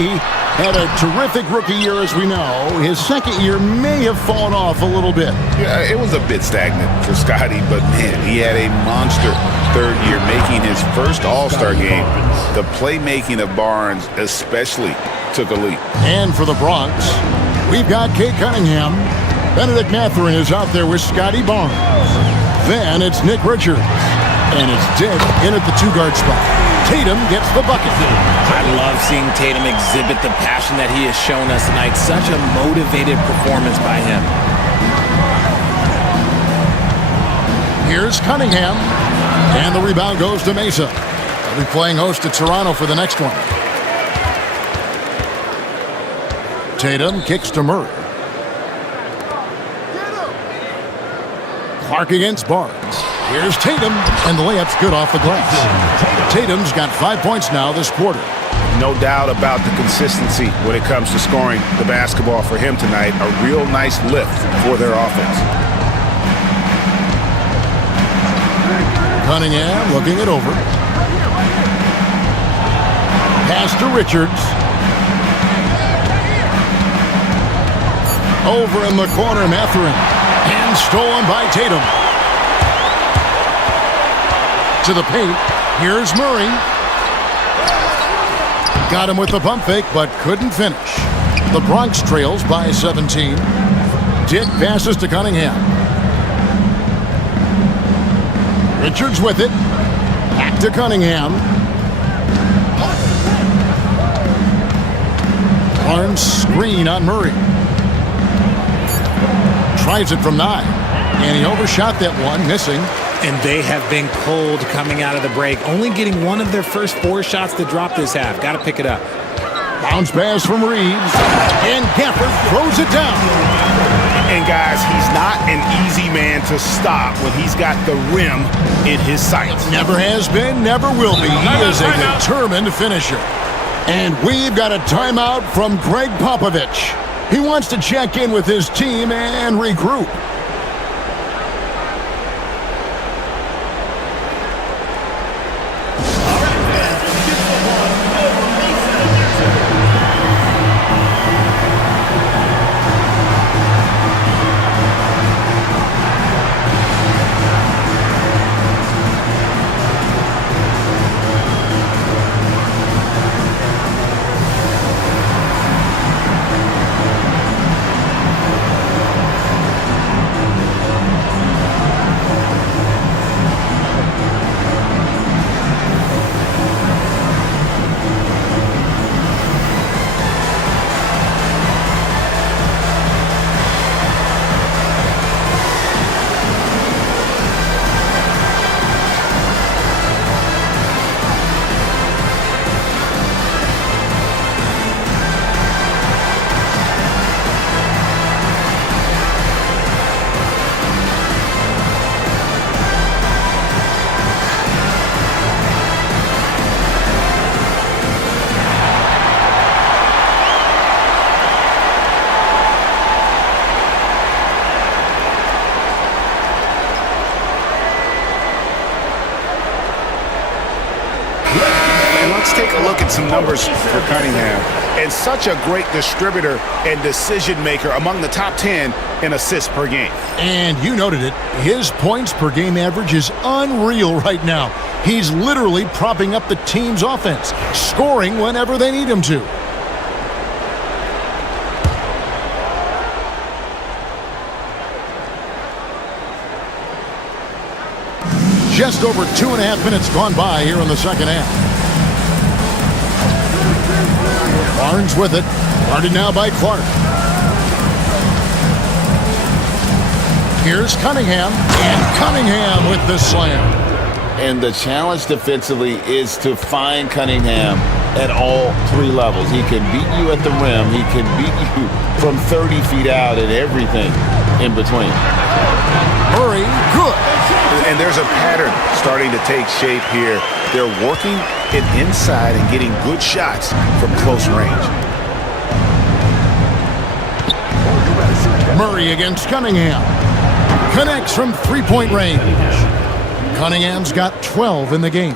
Had a terrific rookie year, as we know. His second year may have fallen off a little bit. Yeah, it was a bit stagnant for Scotty, but man, he had a monster third year, making his first All-Star game. The playmaking of Barnes especially took a leap. And for the Bronx, we've got Kate Cunningham. Benedict Mathurin is out there with Scotty Barnes. Then it's Nick Richards. And it's Dick in at the two-guard spot. Tatum gets the bucket. I love seeing Tatum exhibit the passion that he has shown us tonight. Such a motivated performance by him. Here's Cunningham. And the rebound goes to Mesa. They'll be playing host to Toronto for the next one. Tatum kicks to Murray. Clark against Barnes. Here's Tatum, and the layup's good off the glass. Tatum's got 5 points now this quarter. No doubt about the consistency when it comes to scoring the basketball for him tonight. A real nice lift for their offense. Cunningham looking it over. Pass to Richards. Over in the corner, Mathurin. And stolen by Tatum. To the paint. Here's Murray. Got him with the pump fake, but couldn't finish. The Bronx trails by 17. Dick passes to Cunningham. Richards with it. Back to Cunningham. Barnes screen on Murray. Tries it from 9. And he overshot that one, missing. And they have been cold coming out of the break. Only getting one of their first 4 shots to drop this half. Got to pick it up. Bounce pass from Reeves. And Gafford throws it down. And guys, he's not an easy man to stop when he's got the rim in his sights. Never has been, never will be. He is a determined finisher. And we've got a timeout from Greg Popovich. He wants to check in with his team and regroup. Some numbers for Cunningham, and such a great distributor and decision maker, among the top 10 in assists per game. And you noted it, his points per game average is unreal right now. He's literally propping up the team's offense, scoring whenever they need him to. Just over 2.5 minutes gone by here in the second half. Barnes with it. Guarded now by Clark. Here's Cunningham. And Cunningham with the slam. And the challenge defensively is to find Cunningham at all 3 levels. He can beat you at the rim. He can beat you from 30 feet out and everything in between. Murray, good. And there's a pattern starting to take shape here. They're working it inside and getting good shots from close range. Murray against Cunningham. Connects from 3-point range. Cunningham's got 12 in the game.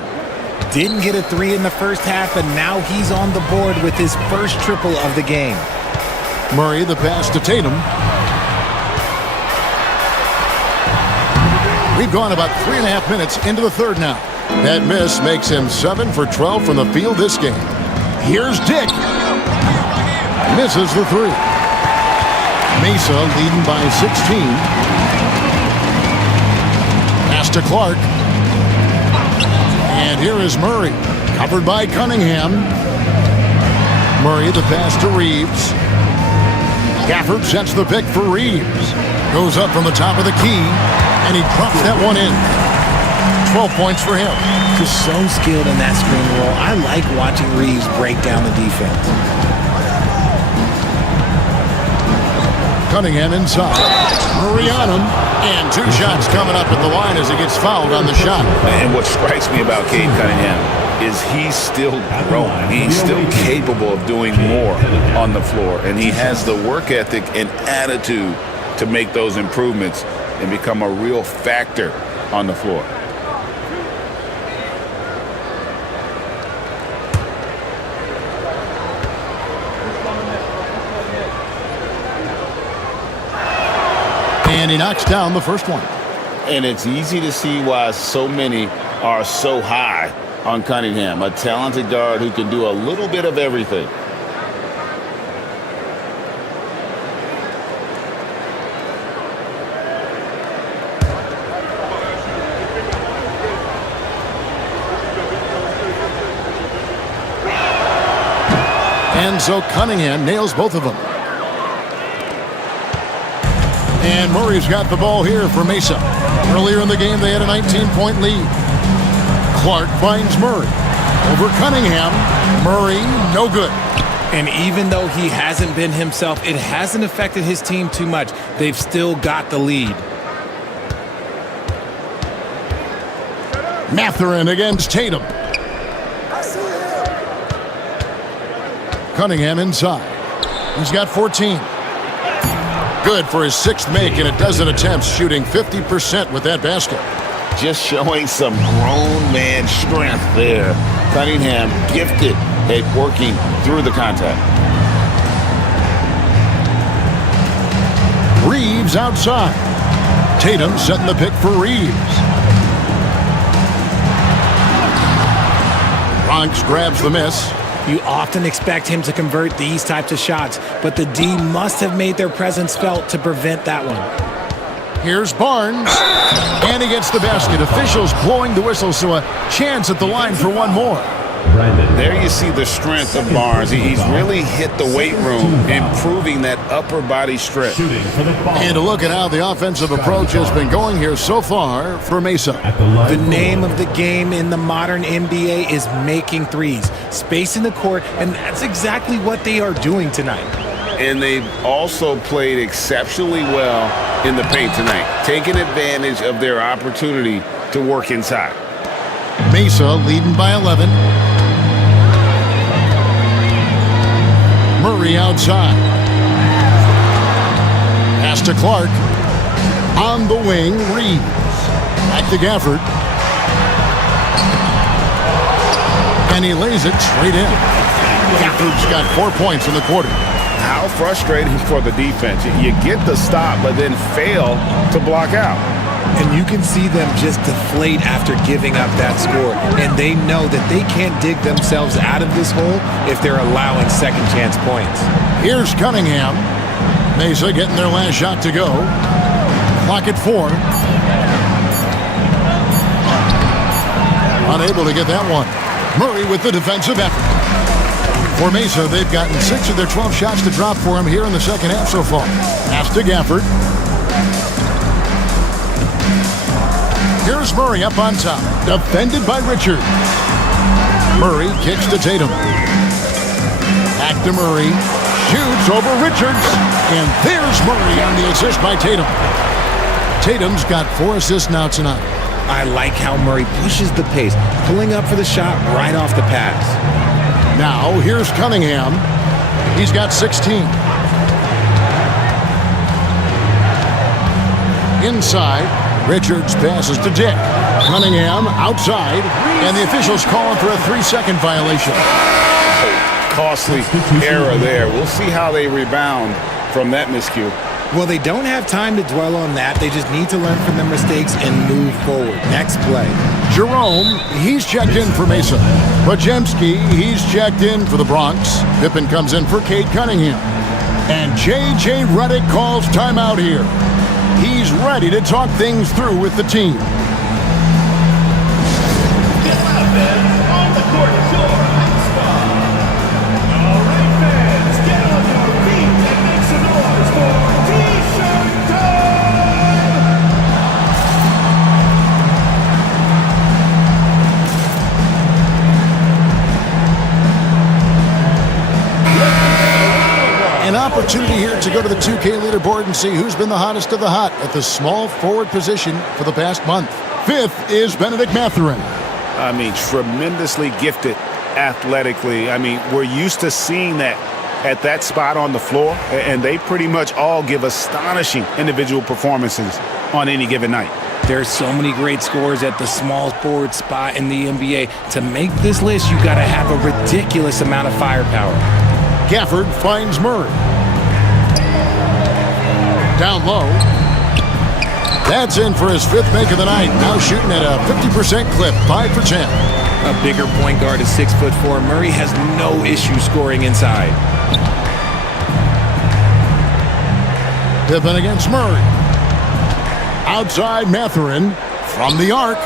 Didn't get a three in the first half, and now he's on the board with his first triple of the game. Murray, the pass to Tatum. We've gone about 3.5 minutes into the third now. That miss makes him 7 for 12 from the field this game. Here's Dick. Misses the three. Mesa leading by 16. Pass to Clark. And here is Murray. Covered by Cunningham. Murray, the pass to Reeves. Gafford sets the pick for Reeves. Goes up from the top of the key. And he drops that one in. 12 points for him. Just so skilled in that screen roll. I like watching Reeves break down the defense. Cunningham inside. Murray on him. And 2 shots coming up at the line as he gets fouled on the shot. And what strikes me about Cade Cunningham is he's still growing. He's still capable of doing more on the floor. And he has the work ethic and attitude to make those improvements and become a real factor on the floor. And he knocks down the first one. And it's easy to see why so many are so high on Cunningham, a talented guard who can do a little bit of everything. And so Cunningham nails both of them. And Murray's got the ball here for Mesa. Earlier in the game, they had a 19-point lead. Clark finds Murray. Over Cunningham. Murray, no good. And even though he hasn't been himself, it hasn't affected his team too much. They've still got the lead. Mathurin against Tatum. Cunningham inside. He's got 14. Good for his 6th make in a dozen attempts, shooting 50% with that basket. Just showing some grown man strength there. Cunningham gifted at working through the contact. Reeves outside. Tatum setting the pick for Reeves. Bronx grabs the miss. You often expect him to convert these types of shots, but the D must have made their presence felt to prevent that one. Here's Barnes, and he gets the basket. Officials blowing the whistle, so a chance at the line for one more. There you see the strength of Barnes. He's really hit the weight room, improving that upper body strength. And to look at how the offensive approach has been going here so far for Mesa. The name of the game in the modern NBA is making threes, spacing the court, and that's exactly what they are doing tonight. And they've also played exceptionally well in the paint tonight, taking advantage of their opportunity to work inside. Mesa leading by 11. Murray outside. Pass to Clark. On the wing, Reeves. Back to Gafford. And he lays it straight in. Gafford's got 4 points in the quarter. How frustrating for the defense. You get the stop, but then fail to block out. And you can see them just deflate after giving up that score. And they know that they can't dig themselves out of this hole if they're allowing second chance points. Here's Cunningham. Mesa getting their last shot to go. Clock at 4. Unable to get that one. Murray with the defensive effort. For Mesa, they've gotten 6 of their 12 shots to drop for him here in the second half so far. Pass to Gafford. Here's Murray up on top. Defended by Richards. Murray kicks to Tatum. Back to Murray. Shoots over Richards. And there's Murray on the assist by Tatum. Tatum's got 4 assists now tonight. I like how Murray pushes the pace, pulling up for the shot right off the pass. Now, here's Cunningham. He's got 16. Inside, Richards passes to Dick. Cunningham outside, and the officials calling for a 3-second violation. Costly error there. We'll see how they rebound from that miscue. Well, they don't have time to dwell on that. They just need to learn from their mistakes and move forward. Next play. Jerome, he's checked in for Mesa. Pajemski, he's checked in for the Bronx. Pippen comes in for Cade Cunningham. And J.J. Redick calls timeout here. He's ready to talk things through with the team. On the court, your hot spot. All right, fans, get on your feet and make some noise for T-shirt time! An opportunity here to go to the 2K leaderboard and see who's been the hottest of the hot at the small forward position for the past month. 5th is Benedict Mathurin. I mean, tremendously gifted athletically. I mean, we're used to seeing that at that spot on the floor, and they pretty much all give astonishing individual performances on any given night. There's so many great scorers at the small forward spot in the NBA. To make this list, you got to have a ridiculous amount of firepower. Gafford finds Murray. Down low. That's in for his 5th make of the night. Now shooting at a 50% clip, 5 for 10. A bigger point guard is 6'4". Murray has no issue scoring inside. Pippen against Murray. Outside Mathurin from the arc.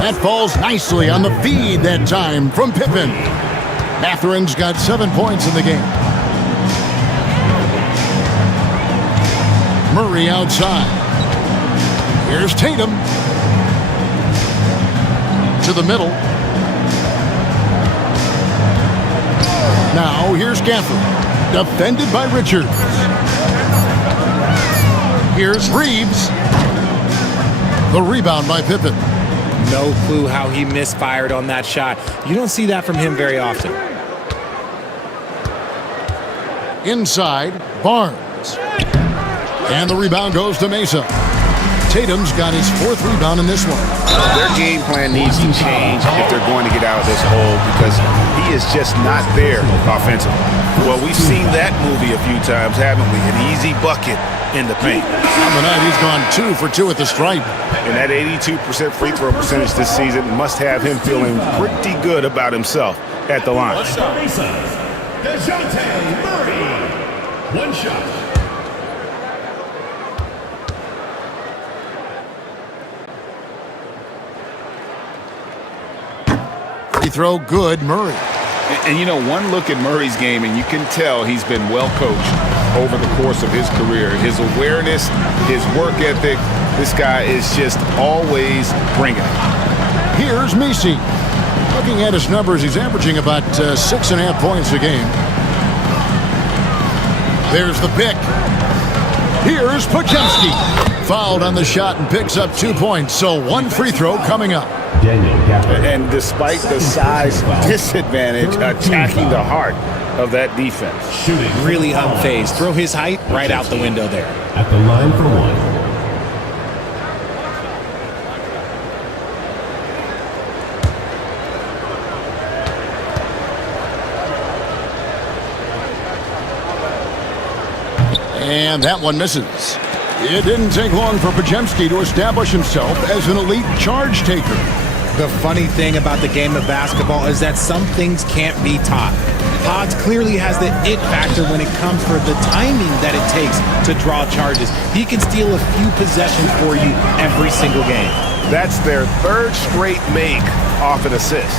That falls nicely on the feed that time from Pippen. Mathurin's got 7 points in the game. Murray outside. Here's Tatum. To the middle. Now here's Gafford. Defended by Richards. Here's Reeves. The rebound by Pippen. No clue how he misfired on that shot. You don't see that from him very often. Inside, Barnes. And the rebound goes to Mesa. Tatum's got his 4th rebound in this one. Their game plan needs to change if they're going to get out of this hole because he is just not there offensively. Well, we've seen that movie a few times, haven't we? An easy bucket in the paint. On the night, he's gone 2 for 2 at the stripe. And that 82% free throw percentage this season must have him feeling pretty good about himself at the line. DeJounte Murray. One shot. Free throw good, Murray. And you know, one look at Murray's game, and you can tell he's been well coached over the course of his career. His awareness, his work ethic, this guy is just always bringing it. Here's Messi. Looking at his numbers, he's averaging about 6.5 points a game. There's the pick. Here's Pajemski. Fouled on the shot and picks up 2 points, so 1 free throw coming up. And despite the size disadvantage, attacking the heart of that defense. Really unfazed. Throw his height right out the window there. At the line for 1. And that one misses. It didn't take long for Pajemski to establish himself as an elite charge taker. The funny thing about the game of basketball is that some things can't be taught. Pods clearly has the it factor when it comes for the timing that it takes to draw charges. He can steal a few possessions for you every single game. That's their 3rd straight make off an assist.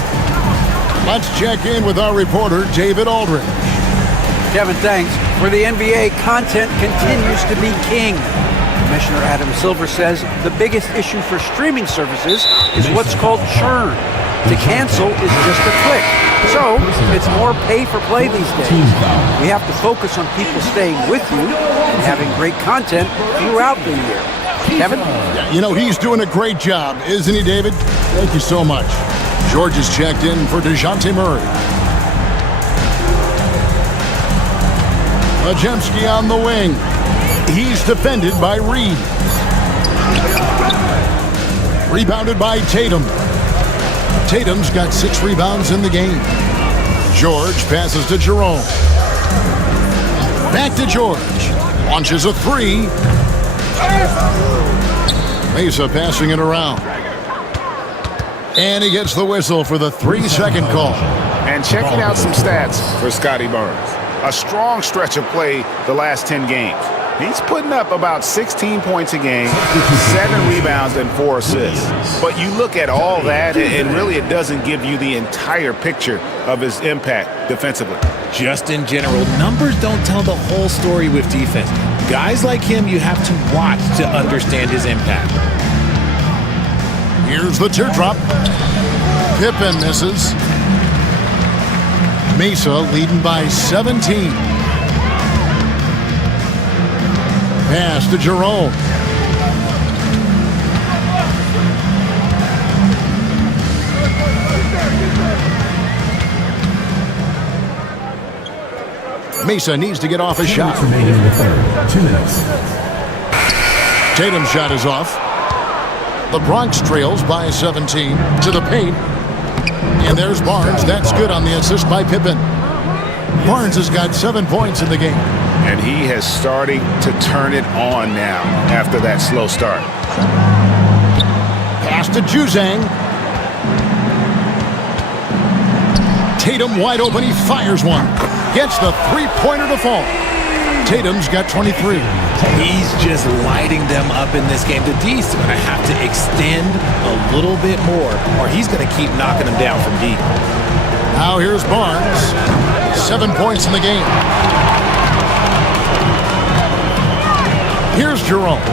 Let's check in with our reporter, David Aldridge. Kevin, thanks. For the NBA, content continues to be king. Commissioner Adam Silver says the biggest issue for streaming services is what's called churn. To cancel is just a click. So it's more pay for play these days. We have to focus on people staying with you and having great content throughout the year. Kevin? You know, he's doing a great job, isn't he, David? Thank you so much. George is checked in for DeJounte Murray. Pajemski on the wing. He's defended by Reed. Rebounded by Tatum. Tatum's got 6 rebounds in the game. George passes to Jerome. Back to George. Launches a 3. Mesa passing it around. And he gets the whistle for the 3-second call. And checking out some stats for Scotty Barnes. A strong stretch of play the last 10 games. He's putting up about 16 points a game, 7 rebounds, and 4 assists. But you look at all that, and really it doesn't give you the entire picture of his impact defensively. Just in general, numbers don't tell the whole story with defense. Guys like him, you have to watch to understand his impact. Here's the teardrop. Pippen misses. Mesa leading by 17. Pass to Jerome. Mesa needs to get off a shot. Remaining in the third. 2 minutes. Tatum's shot is off. The Bronx trails by 17 to the paint. And there's Barnes. That's good on the assist by Pippen. Barnes has got 7 points in the game. And he has starting to turn it on now after that slow start. Pass to Juzang. Tatum wide open. He fires one. Gets the 3-pointer to fall. Tatum's got 23. He's just lighting them up in this game. The D's going to have to extend a little bit more, or he's going to keep knocking them down from deep. Now here's Barnes. 7 points in the game. Here's Jerome.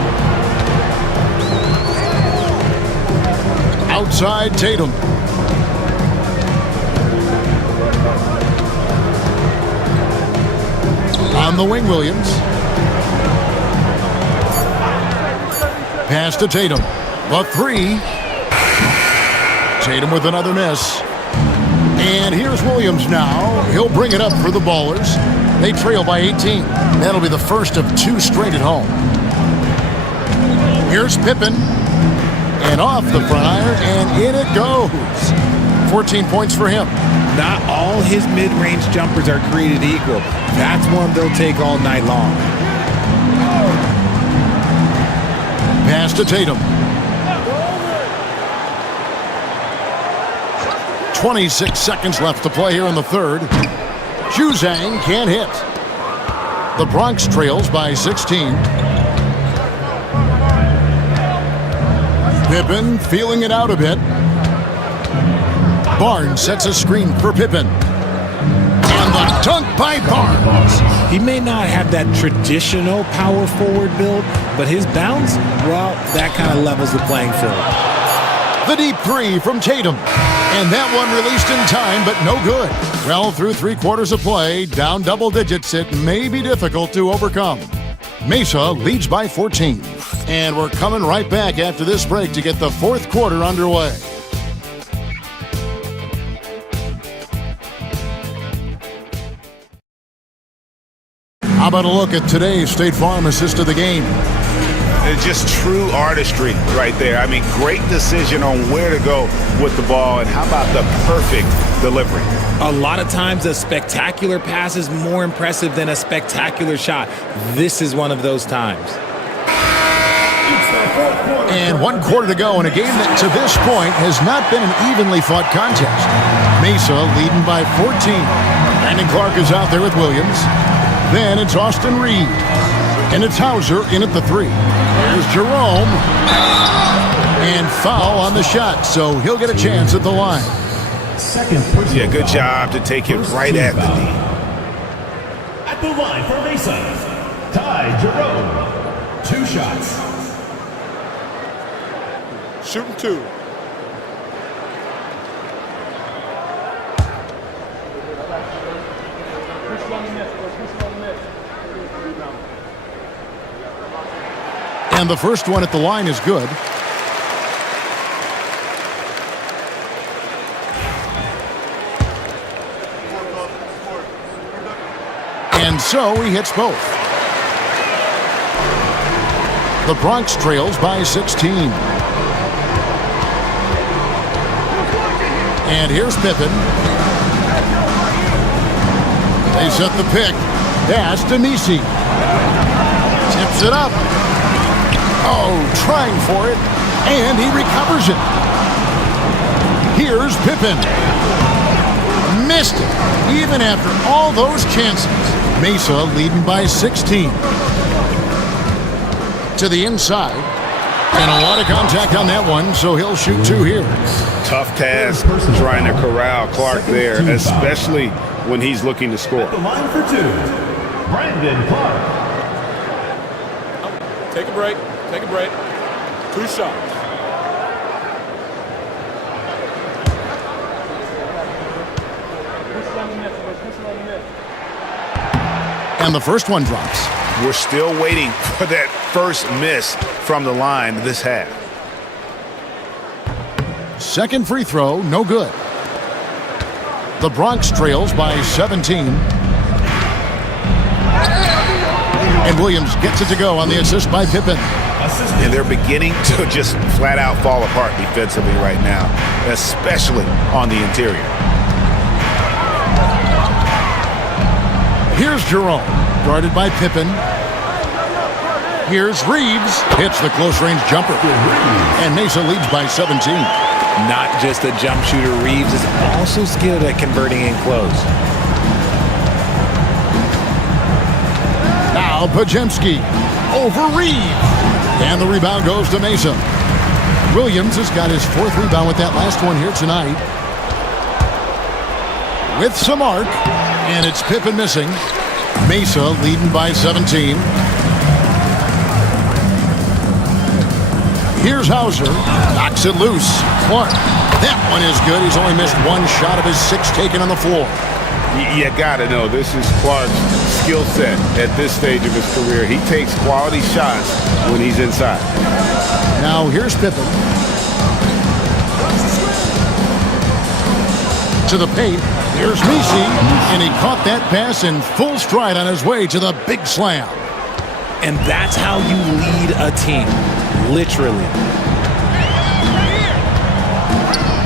Outside Tatum. On the wing, Williams. Pass to Tatum. The 3. Tatum with another miss. And here's Williams now. He'll bring it up for the Ballers. They trail by 18. That'll be the first of 2 straight at home. Here's Pippen. And off the front iron, and in it goes. 14 points for him. Not all his mid-range jumpers are created equal. That's one they'll take all night long. Pass to Tatum. 26 seconds left to play here in the third. Juzang can't hit. The Bronx trails by 16. Pippen feeling it out a bit. Barnes sets a screen for Pippen. And the dunk by Barnes. He may not have that traditional power forward build, but his bounce, well, that kind of levels the playing field. The deep 3 from Tatum. And that one released in time, but no good. Well, through 3 quarters of play, down double digits, it may be difficult to overcome. Mesa leads by 14. And we're coming right back after this break to get the 4th quarter underway. How about a look at today's State Farm assist of the game? It's just true artistry right there. I mean, great decision on where to go with the ball, and how about the perfect delivery? A lot of times a spectacular pass is more impressive than a spectacular shot. This is one of those times. And 1 quarter to go in a game that to this point has not been an evenly fought contest. Mesa leading by 14. Brandon Clark is out there with Williams. Then it's Austin Reed. And it's Hauser in at the 3. There's Jerome. And foul on the shot, so he'll get a chance at the line. Yeah, good job to take it right at the D. At the line for Mesa, Ty Jerome. 2 shots. Shooting 2. And the first one at the line is good. And so he hits both. The Bronx trails by 16. And here's Pippen. They set the pick. Pass to Messi. Tips it up. Oh, trying for it. And he recovers it. Here's Pippen. Missed it, even after all those chances. Mesa leading by 16. To the inside. And a lot of contact on that one, so he'll shoot 2 here. Tough task trying to corral Clark there, especially when he's looking to score. At the line for 2, Brandon Clark. Take a break. Take a break. 2 shots. And the first one drops. We're still waiting for that first miss from the line this half. Second free throw, no good. The Bronx trails by 17. And Williams gets it to go on the assist by Pippen. And they're beginning to just flat out fall apart defensively right now, especially on the interior. Here's Jerome, guarded by Pippen. Here's Reeves, hits the close-range jumper. And Mesa leads by 17. Not just a jump shooter, Reeves is also skilled at converting in close. Now Pajemski over Reeves. And the rebound goes to Mesa. Williams has got his 4th rebound with that last one here tonight. With some arc. And it's Pippen missing. Mesa leading by 17. Here's Hauser. Knocks it loose. Clark. That one is good. He's only missed 1 shot of his 6 taken on the floor. You gotta know, this is Clark's skill set at this stage of his career. He takes quality shots when he's inside. Now here's Pippen. To the paint. Here's Messi. And he caught that pass in full stride on his way to the big slam. And that's how you lead a team. Literally.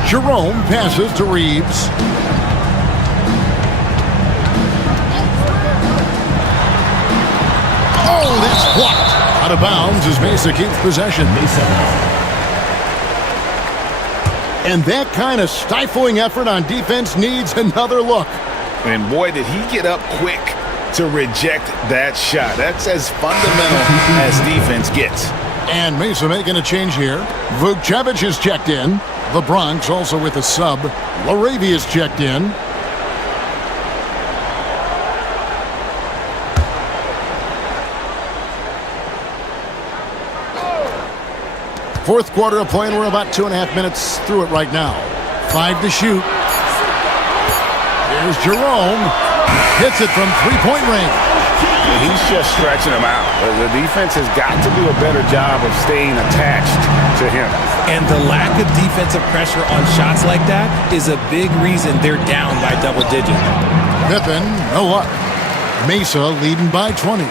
Jerome passes to Reeves. Oh, that's blocked. Out of bounds as Mesa keeps possession. And that kind of stifling effort on defense needs another look. And boy, did he get up quick to reject that shot. That's as fundamental as defense gets. And Mesa making a change here. Vukcevic is checked in. The Bronx also with a sub. Laravia is checked in. Fourth quarter of play, and we're about 2.5 minutes through it right now. 5 to shoot. Here's Jerome. Hits it from 3-point range. He's just stretching him out. The defense has got to do a better job of staying attached to him. And the lack of defensive pressure on shots like that is a big reason they're down by double digits. Pippen, no luck. Mesa leading by 20.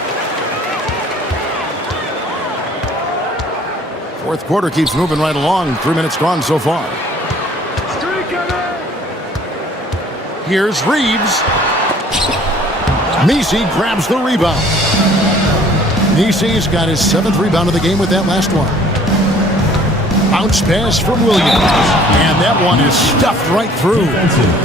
Fourth quarter keeps moving right along. 3 minutes gone so far. Here's Reeves. Messi grabs the rebound. Messi's got his 7th rebound of the game with that last one. Bounce pass from Williams. And that one is stuffed right through.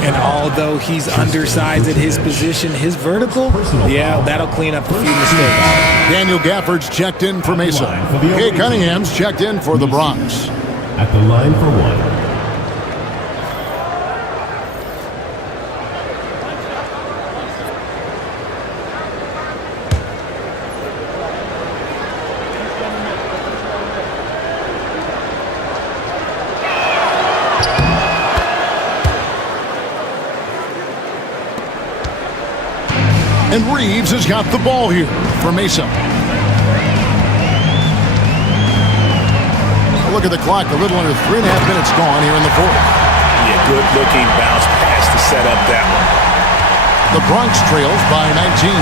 And although he's undersized at his position, his vertical, yeah, that'll clean up a few mistakes. Daniel Gafford's checked in for Mesa. Kay Cunningham's checked in for the Bronx. At the line for 1. And Reeves has got the ball here for Mesa. Look at the clock, a little under 3.5 minutes gone here in the fourth. Yeah, good-looking bounce pass to set up that one. The Bronx trails by 19.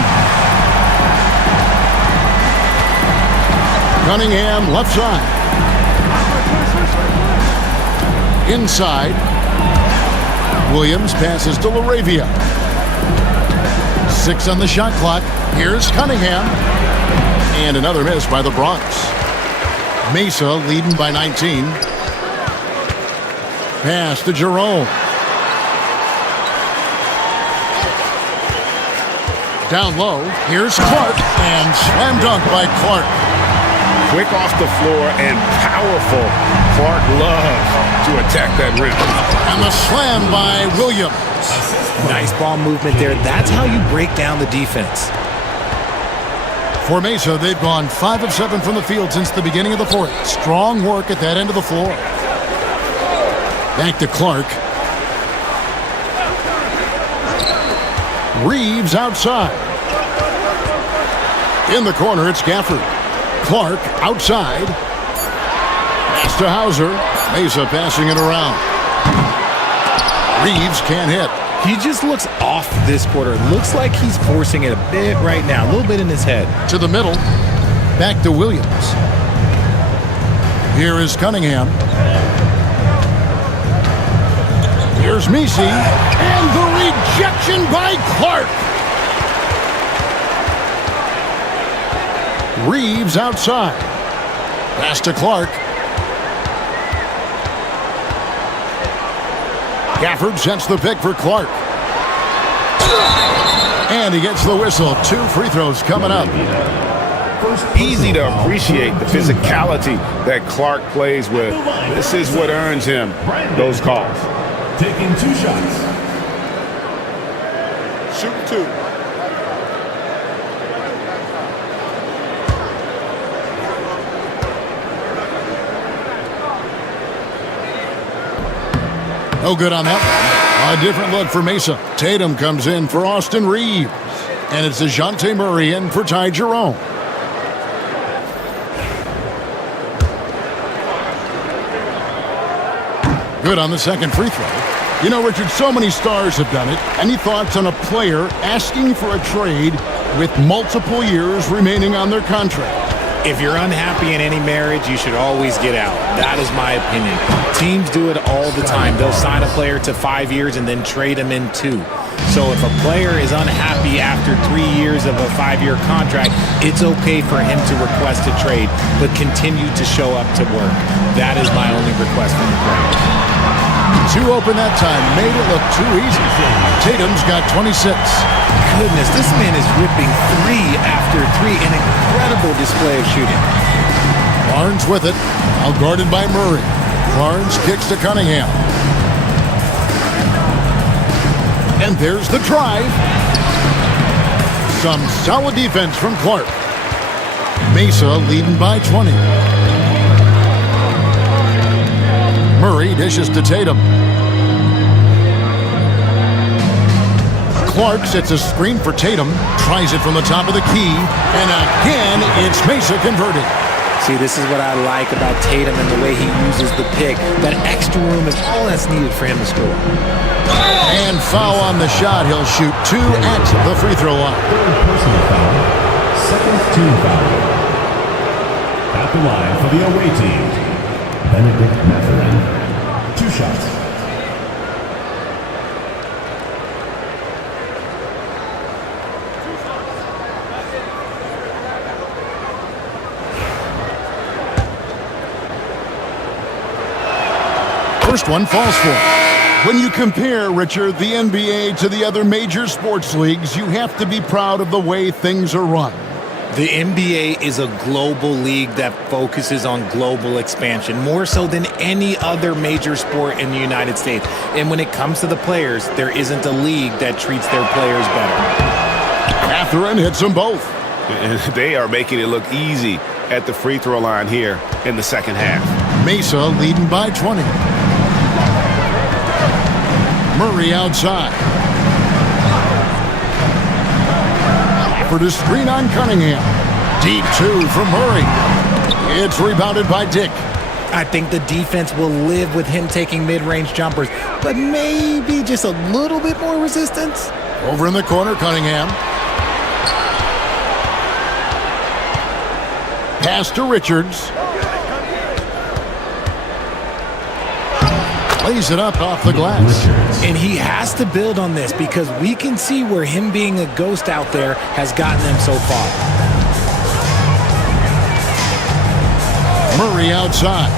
Cunningham left side. Inside. Williams passes to LaRavia. 6 on the shot clock. Here's Cunningham. And another miss by the Bronx. Mesa leading by 19. Pass to Jerome. Down low. Here's Clark. And slam dunk by Clark. Quick off the floor and powerful. Clark loves to attack that rim. And the slam by Williams. Nice ball movement there. That's how you break down the defense. For Mesa, they've gone 5 of 7 from the field since the beginning of the fourth. Strong work at that end of the floor. Back to Clark. Reeves outside. In the corner, it's Gafford. Clark outside. Pass to Hauser. Mesa passing it around. Reeves can't hit. He just looks off this quarter. Looks like he's forcing it a bit right now. A little bit in his head. To the middle. Back to Williams. Here is Cunningham. Here's Misi. And the rejection by Clark. Reeves outside. Pass to Clark. Gafford sets the pick for Clark. And he gets the whistle. 2 free throws coming up. Easy to appreciate the physicality that Clark plays with. This is what earns him those calls. Taking 2 shots. Shoot 2. No good on that one. A different look for Mesa. Tatum comes in for Austin Reeves. And it's DeJounte Murray in for Ty Jerome. Good on the second free throw. You know, Richard, so many stars have done it. Any thoughts on a player asking for a trade with multiple years remaining on their contract? If you're unhappy in any marriage, you should always get out. That is my opinion. Teams do it all the time. They'll sign a player to 5 years and then trade him in 2. So if a player is unhappy after 3 years of a 5-year contract, it's okay for him to request a trade, but continue to show up to work. That is my only request from the player. 2 open that time. Made it look too easy. Tatum's got 26. Goodness, this man is ripping 3 after 3. An incredible display of shooting. Barnes with it. Now guarded by Murray. Barnes kicks to Cunningham. And there's the drive. Some solid defense from Clark. Mesa leading by 20. Murray dishes to Tatum. Clark sets a screen for Tatum. Tries it from the top of the key. And again, it's Mesa converting. See, this is what I like about Tatum and the way he uses the pick. That extra room is all that's needed for him to score. And foul on the shot. He'll shoot 2 at the free throw line. Third personal foul. Second team foul. At the line for the away team, Benedict Mathurin. 2 shots. First one falls for him. When you compare, Richard, the NBA to the other major sports leagues, you have to be proud of the way things are run. The NBA is a global league that focuses on global expansion, more so than any other major sport in the United States. And when it comes to the players, there isn't a league that treats their players better. Mathurin hits them both. And they are making it look easy at the free throw line here in the second half. Mesa leading by 20. Murray outside. For the screen on Cunningham. Deep 2 from Murray. It's rebounded by Dick. I think the defense will live with him taking mid-range jumpers, but maybe just a little bit more resistance. Over in the corner, Cunningham. Pass to Richards. Lays it up off the glass. And he has to build on this because we can see where him being a ghost out there has gotten them so far. Murray outside.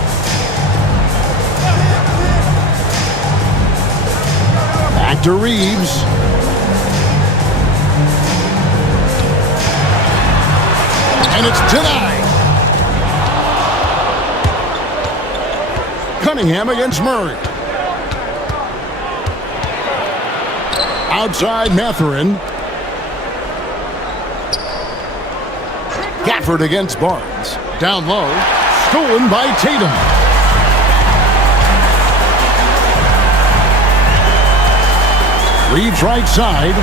Back to Reeves. And it's denied. Cunningham against Murray. Outside Matherin. Gafford against Barnes. Down low. Stolen by Tatum. Reeves right side.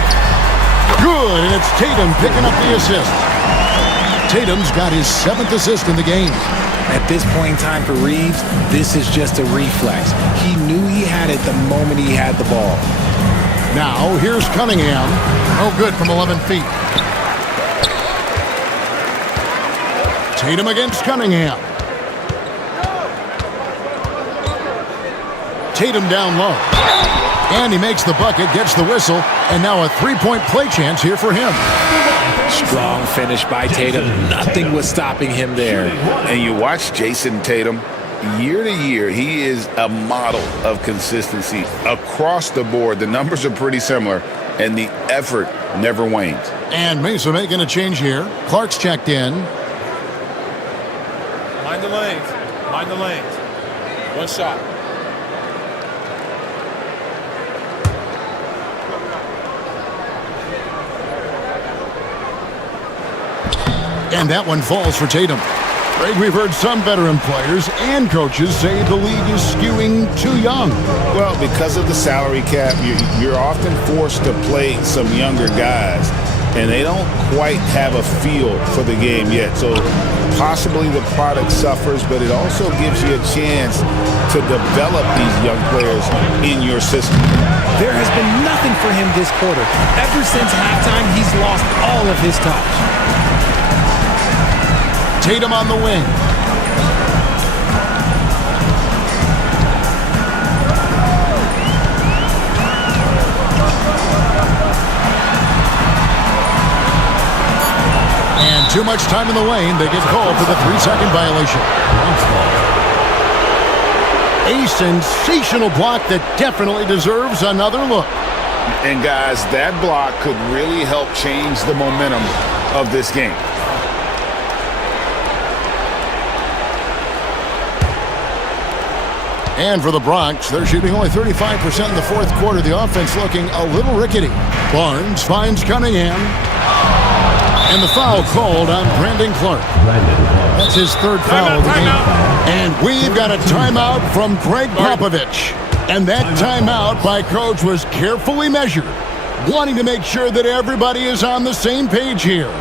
Good, and it's Tatum picking up the assist. Tatum's got his 7th assist in the game. At this point in time for Reeves, this is just a reflex. He knew he had it the moment he had the ball. Now, here's Cunningham. No good from 11 feet. Tatum against Cunningham. Tatum down low. And he makes the bucket, gets the whistle, and now a three-point play chance here for him. Strong finish by Tatum. Nothing was stopping him there. And you watch Jason Tatum, year to year, he is a model of consistency across the board. The numbers are pretty similar, and the effort never wanes. And Mesa making a change here. Clark's checked in. Mind the lanes. Mind the lanes. One shot. And that one falls for Tatum. Greg, we've heard some veteran players and coaches say the league is skewing too young. Well, because of the salary cap, you're often forced to play some younger guys, and they don't quite have a feel for the game yet. So possibly the product suffers, but it also gives you a chance to develop these young players in your system. There has been nothing for him this quarter. Ever since halftime, he's lost all of his touch. Tatum on the wing. And too much time in the lane. They get called for the 3-second violation. A sensational block that definitely deserves another look. And guys, that block could really help change the momentum of this game. And for the Bronx, they're shooting only 35% in the fourth quarter. The offense looking a little rickety. Barnes finds Cunningham. And the foul called on Brandon Clark. That's his third foul of the game. And we've got a timeout from Greg Popovich. And that timeout by Coach was carefully measured, wanting to make sure that everybody is on the same page here.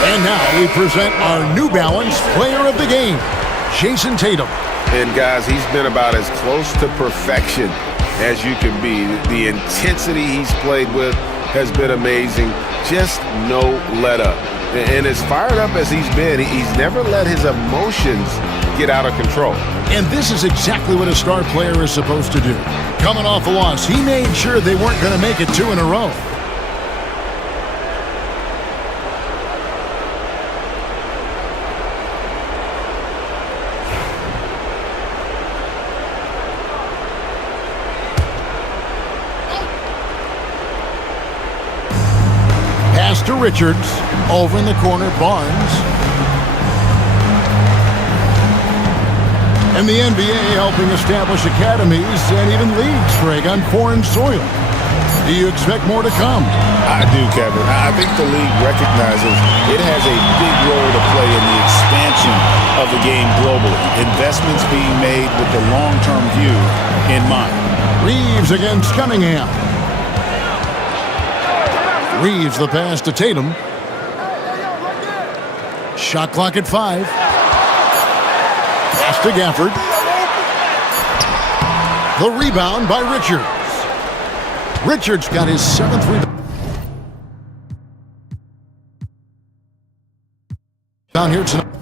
And now we present our New Balance Player of the Game, Jason Tatum. And guys, he's been about as close to perfection as you can be. The intensity he's played with has been amazing. Just no let up. And as fired up as he's been, he's never let his emotions get out of control. And this is exactly what a star player is supposed to do. Coming off a loss, he made sure they weren't going to make it 2 in a row. Pass to Richards. Over in the corner, Barnes. And the NBA helping establish academies and even leagues, Greg, on foreign soil. Do you expect more to come? I do, Kevin. I think the league recognizes it has a big role to play in the expansion of the game globally. Investments being made with the long-term view in mind. Reeves against Cunningham. Reeves the pass to Tatum. Shot clock at 5. Pass to Gafford. The rebound by Richards. Richards got his 7th rebound. Down here tonight.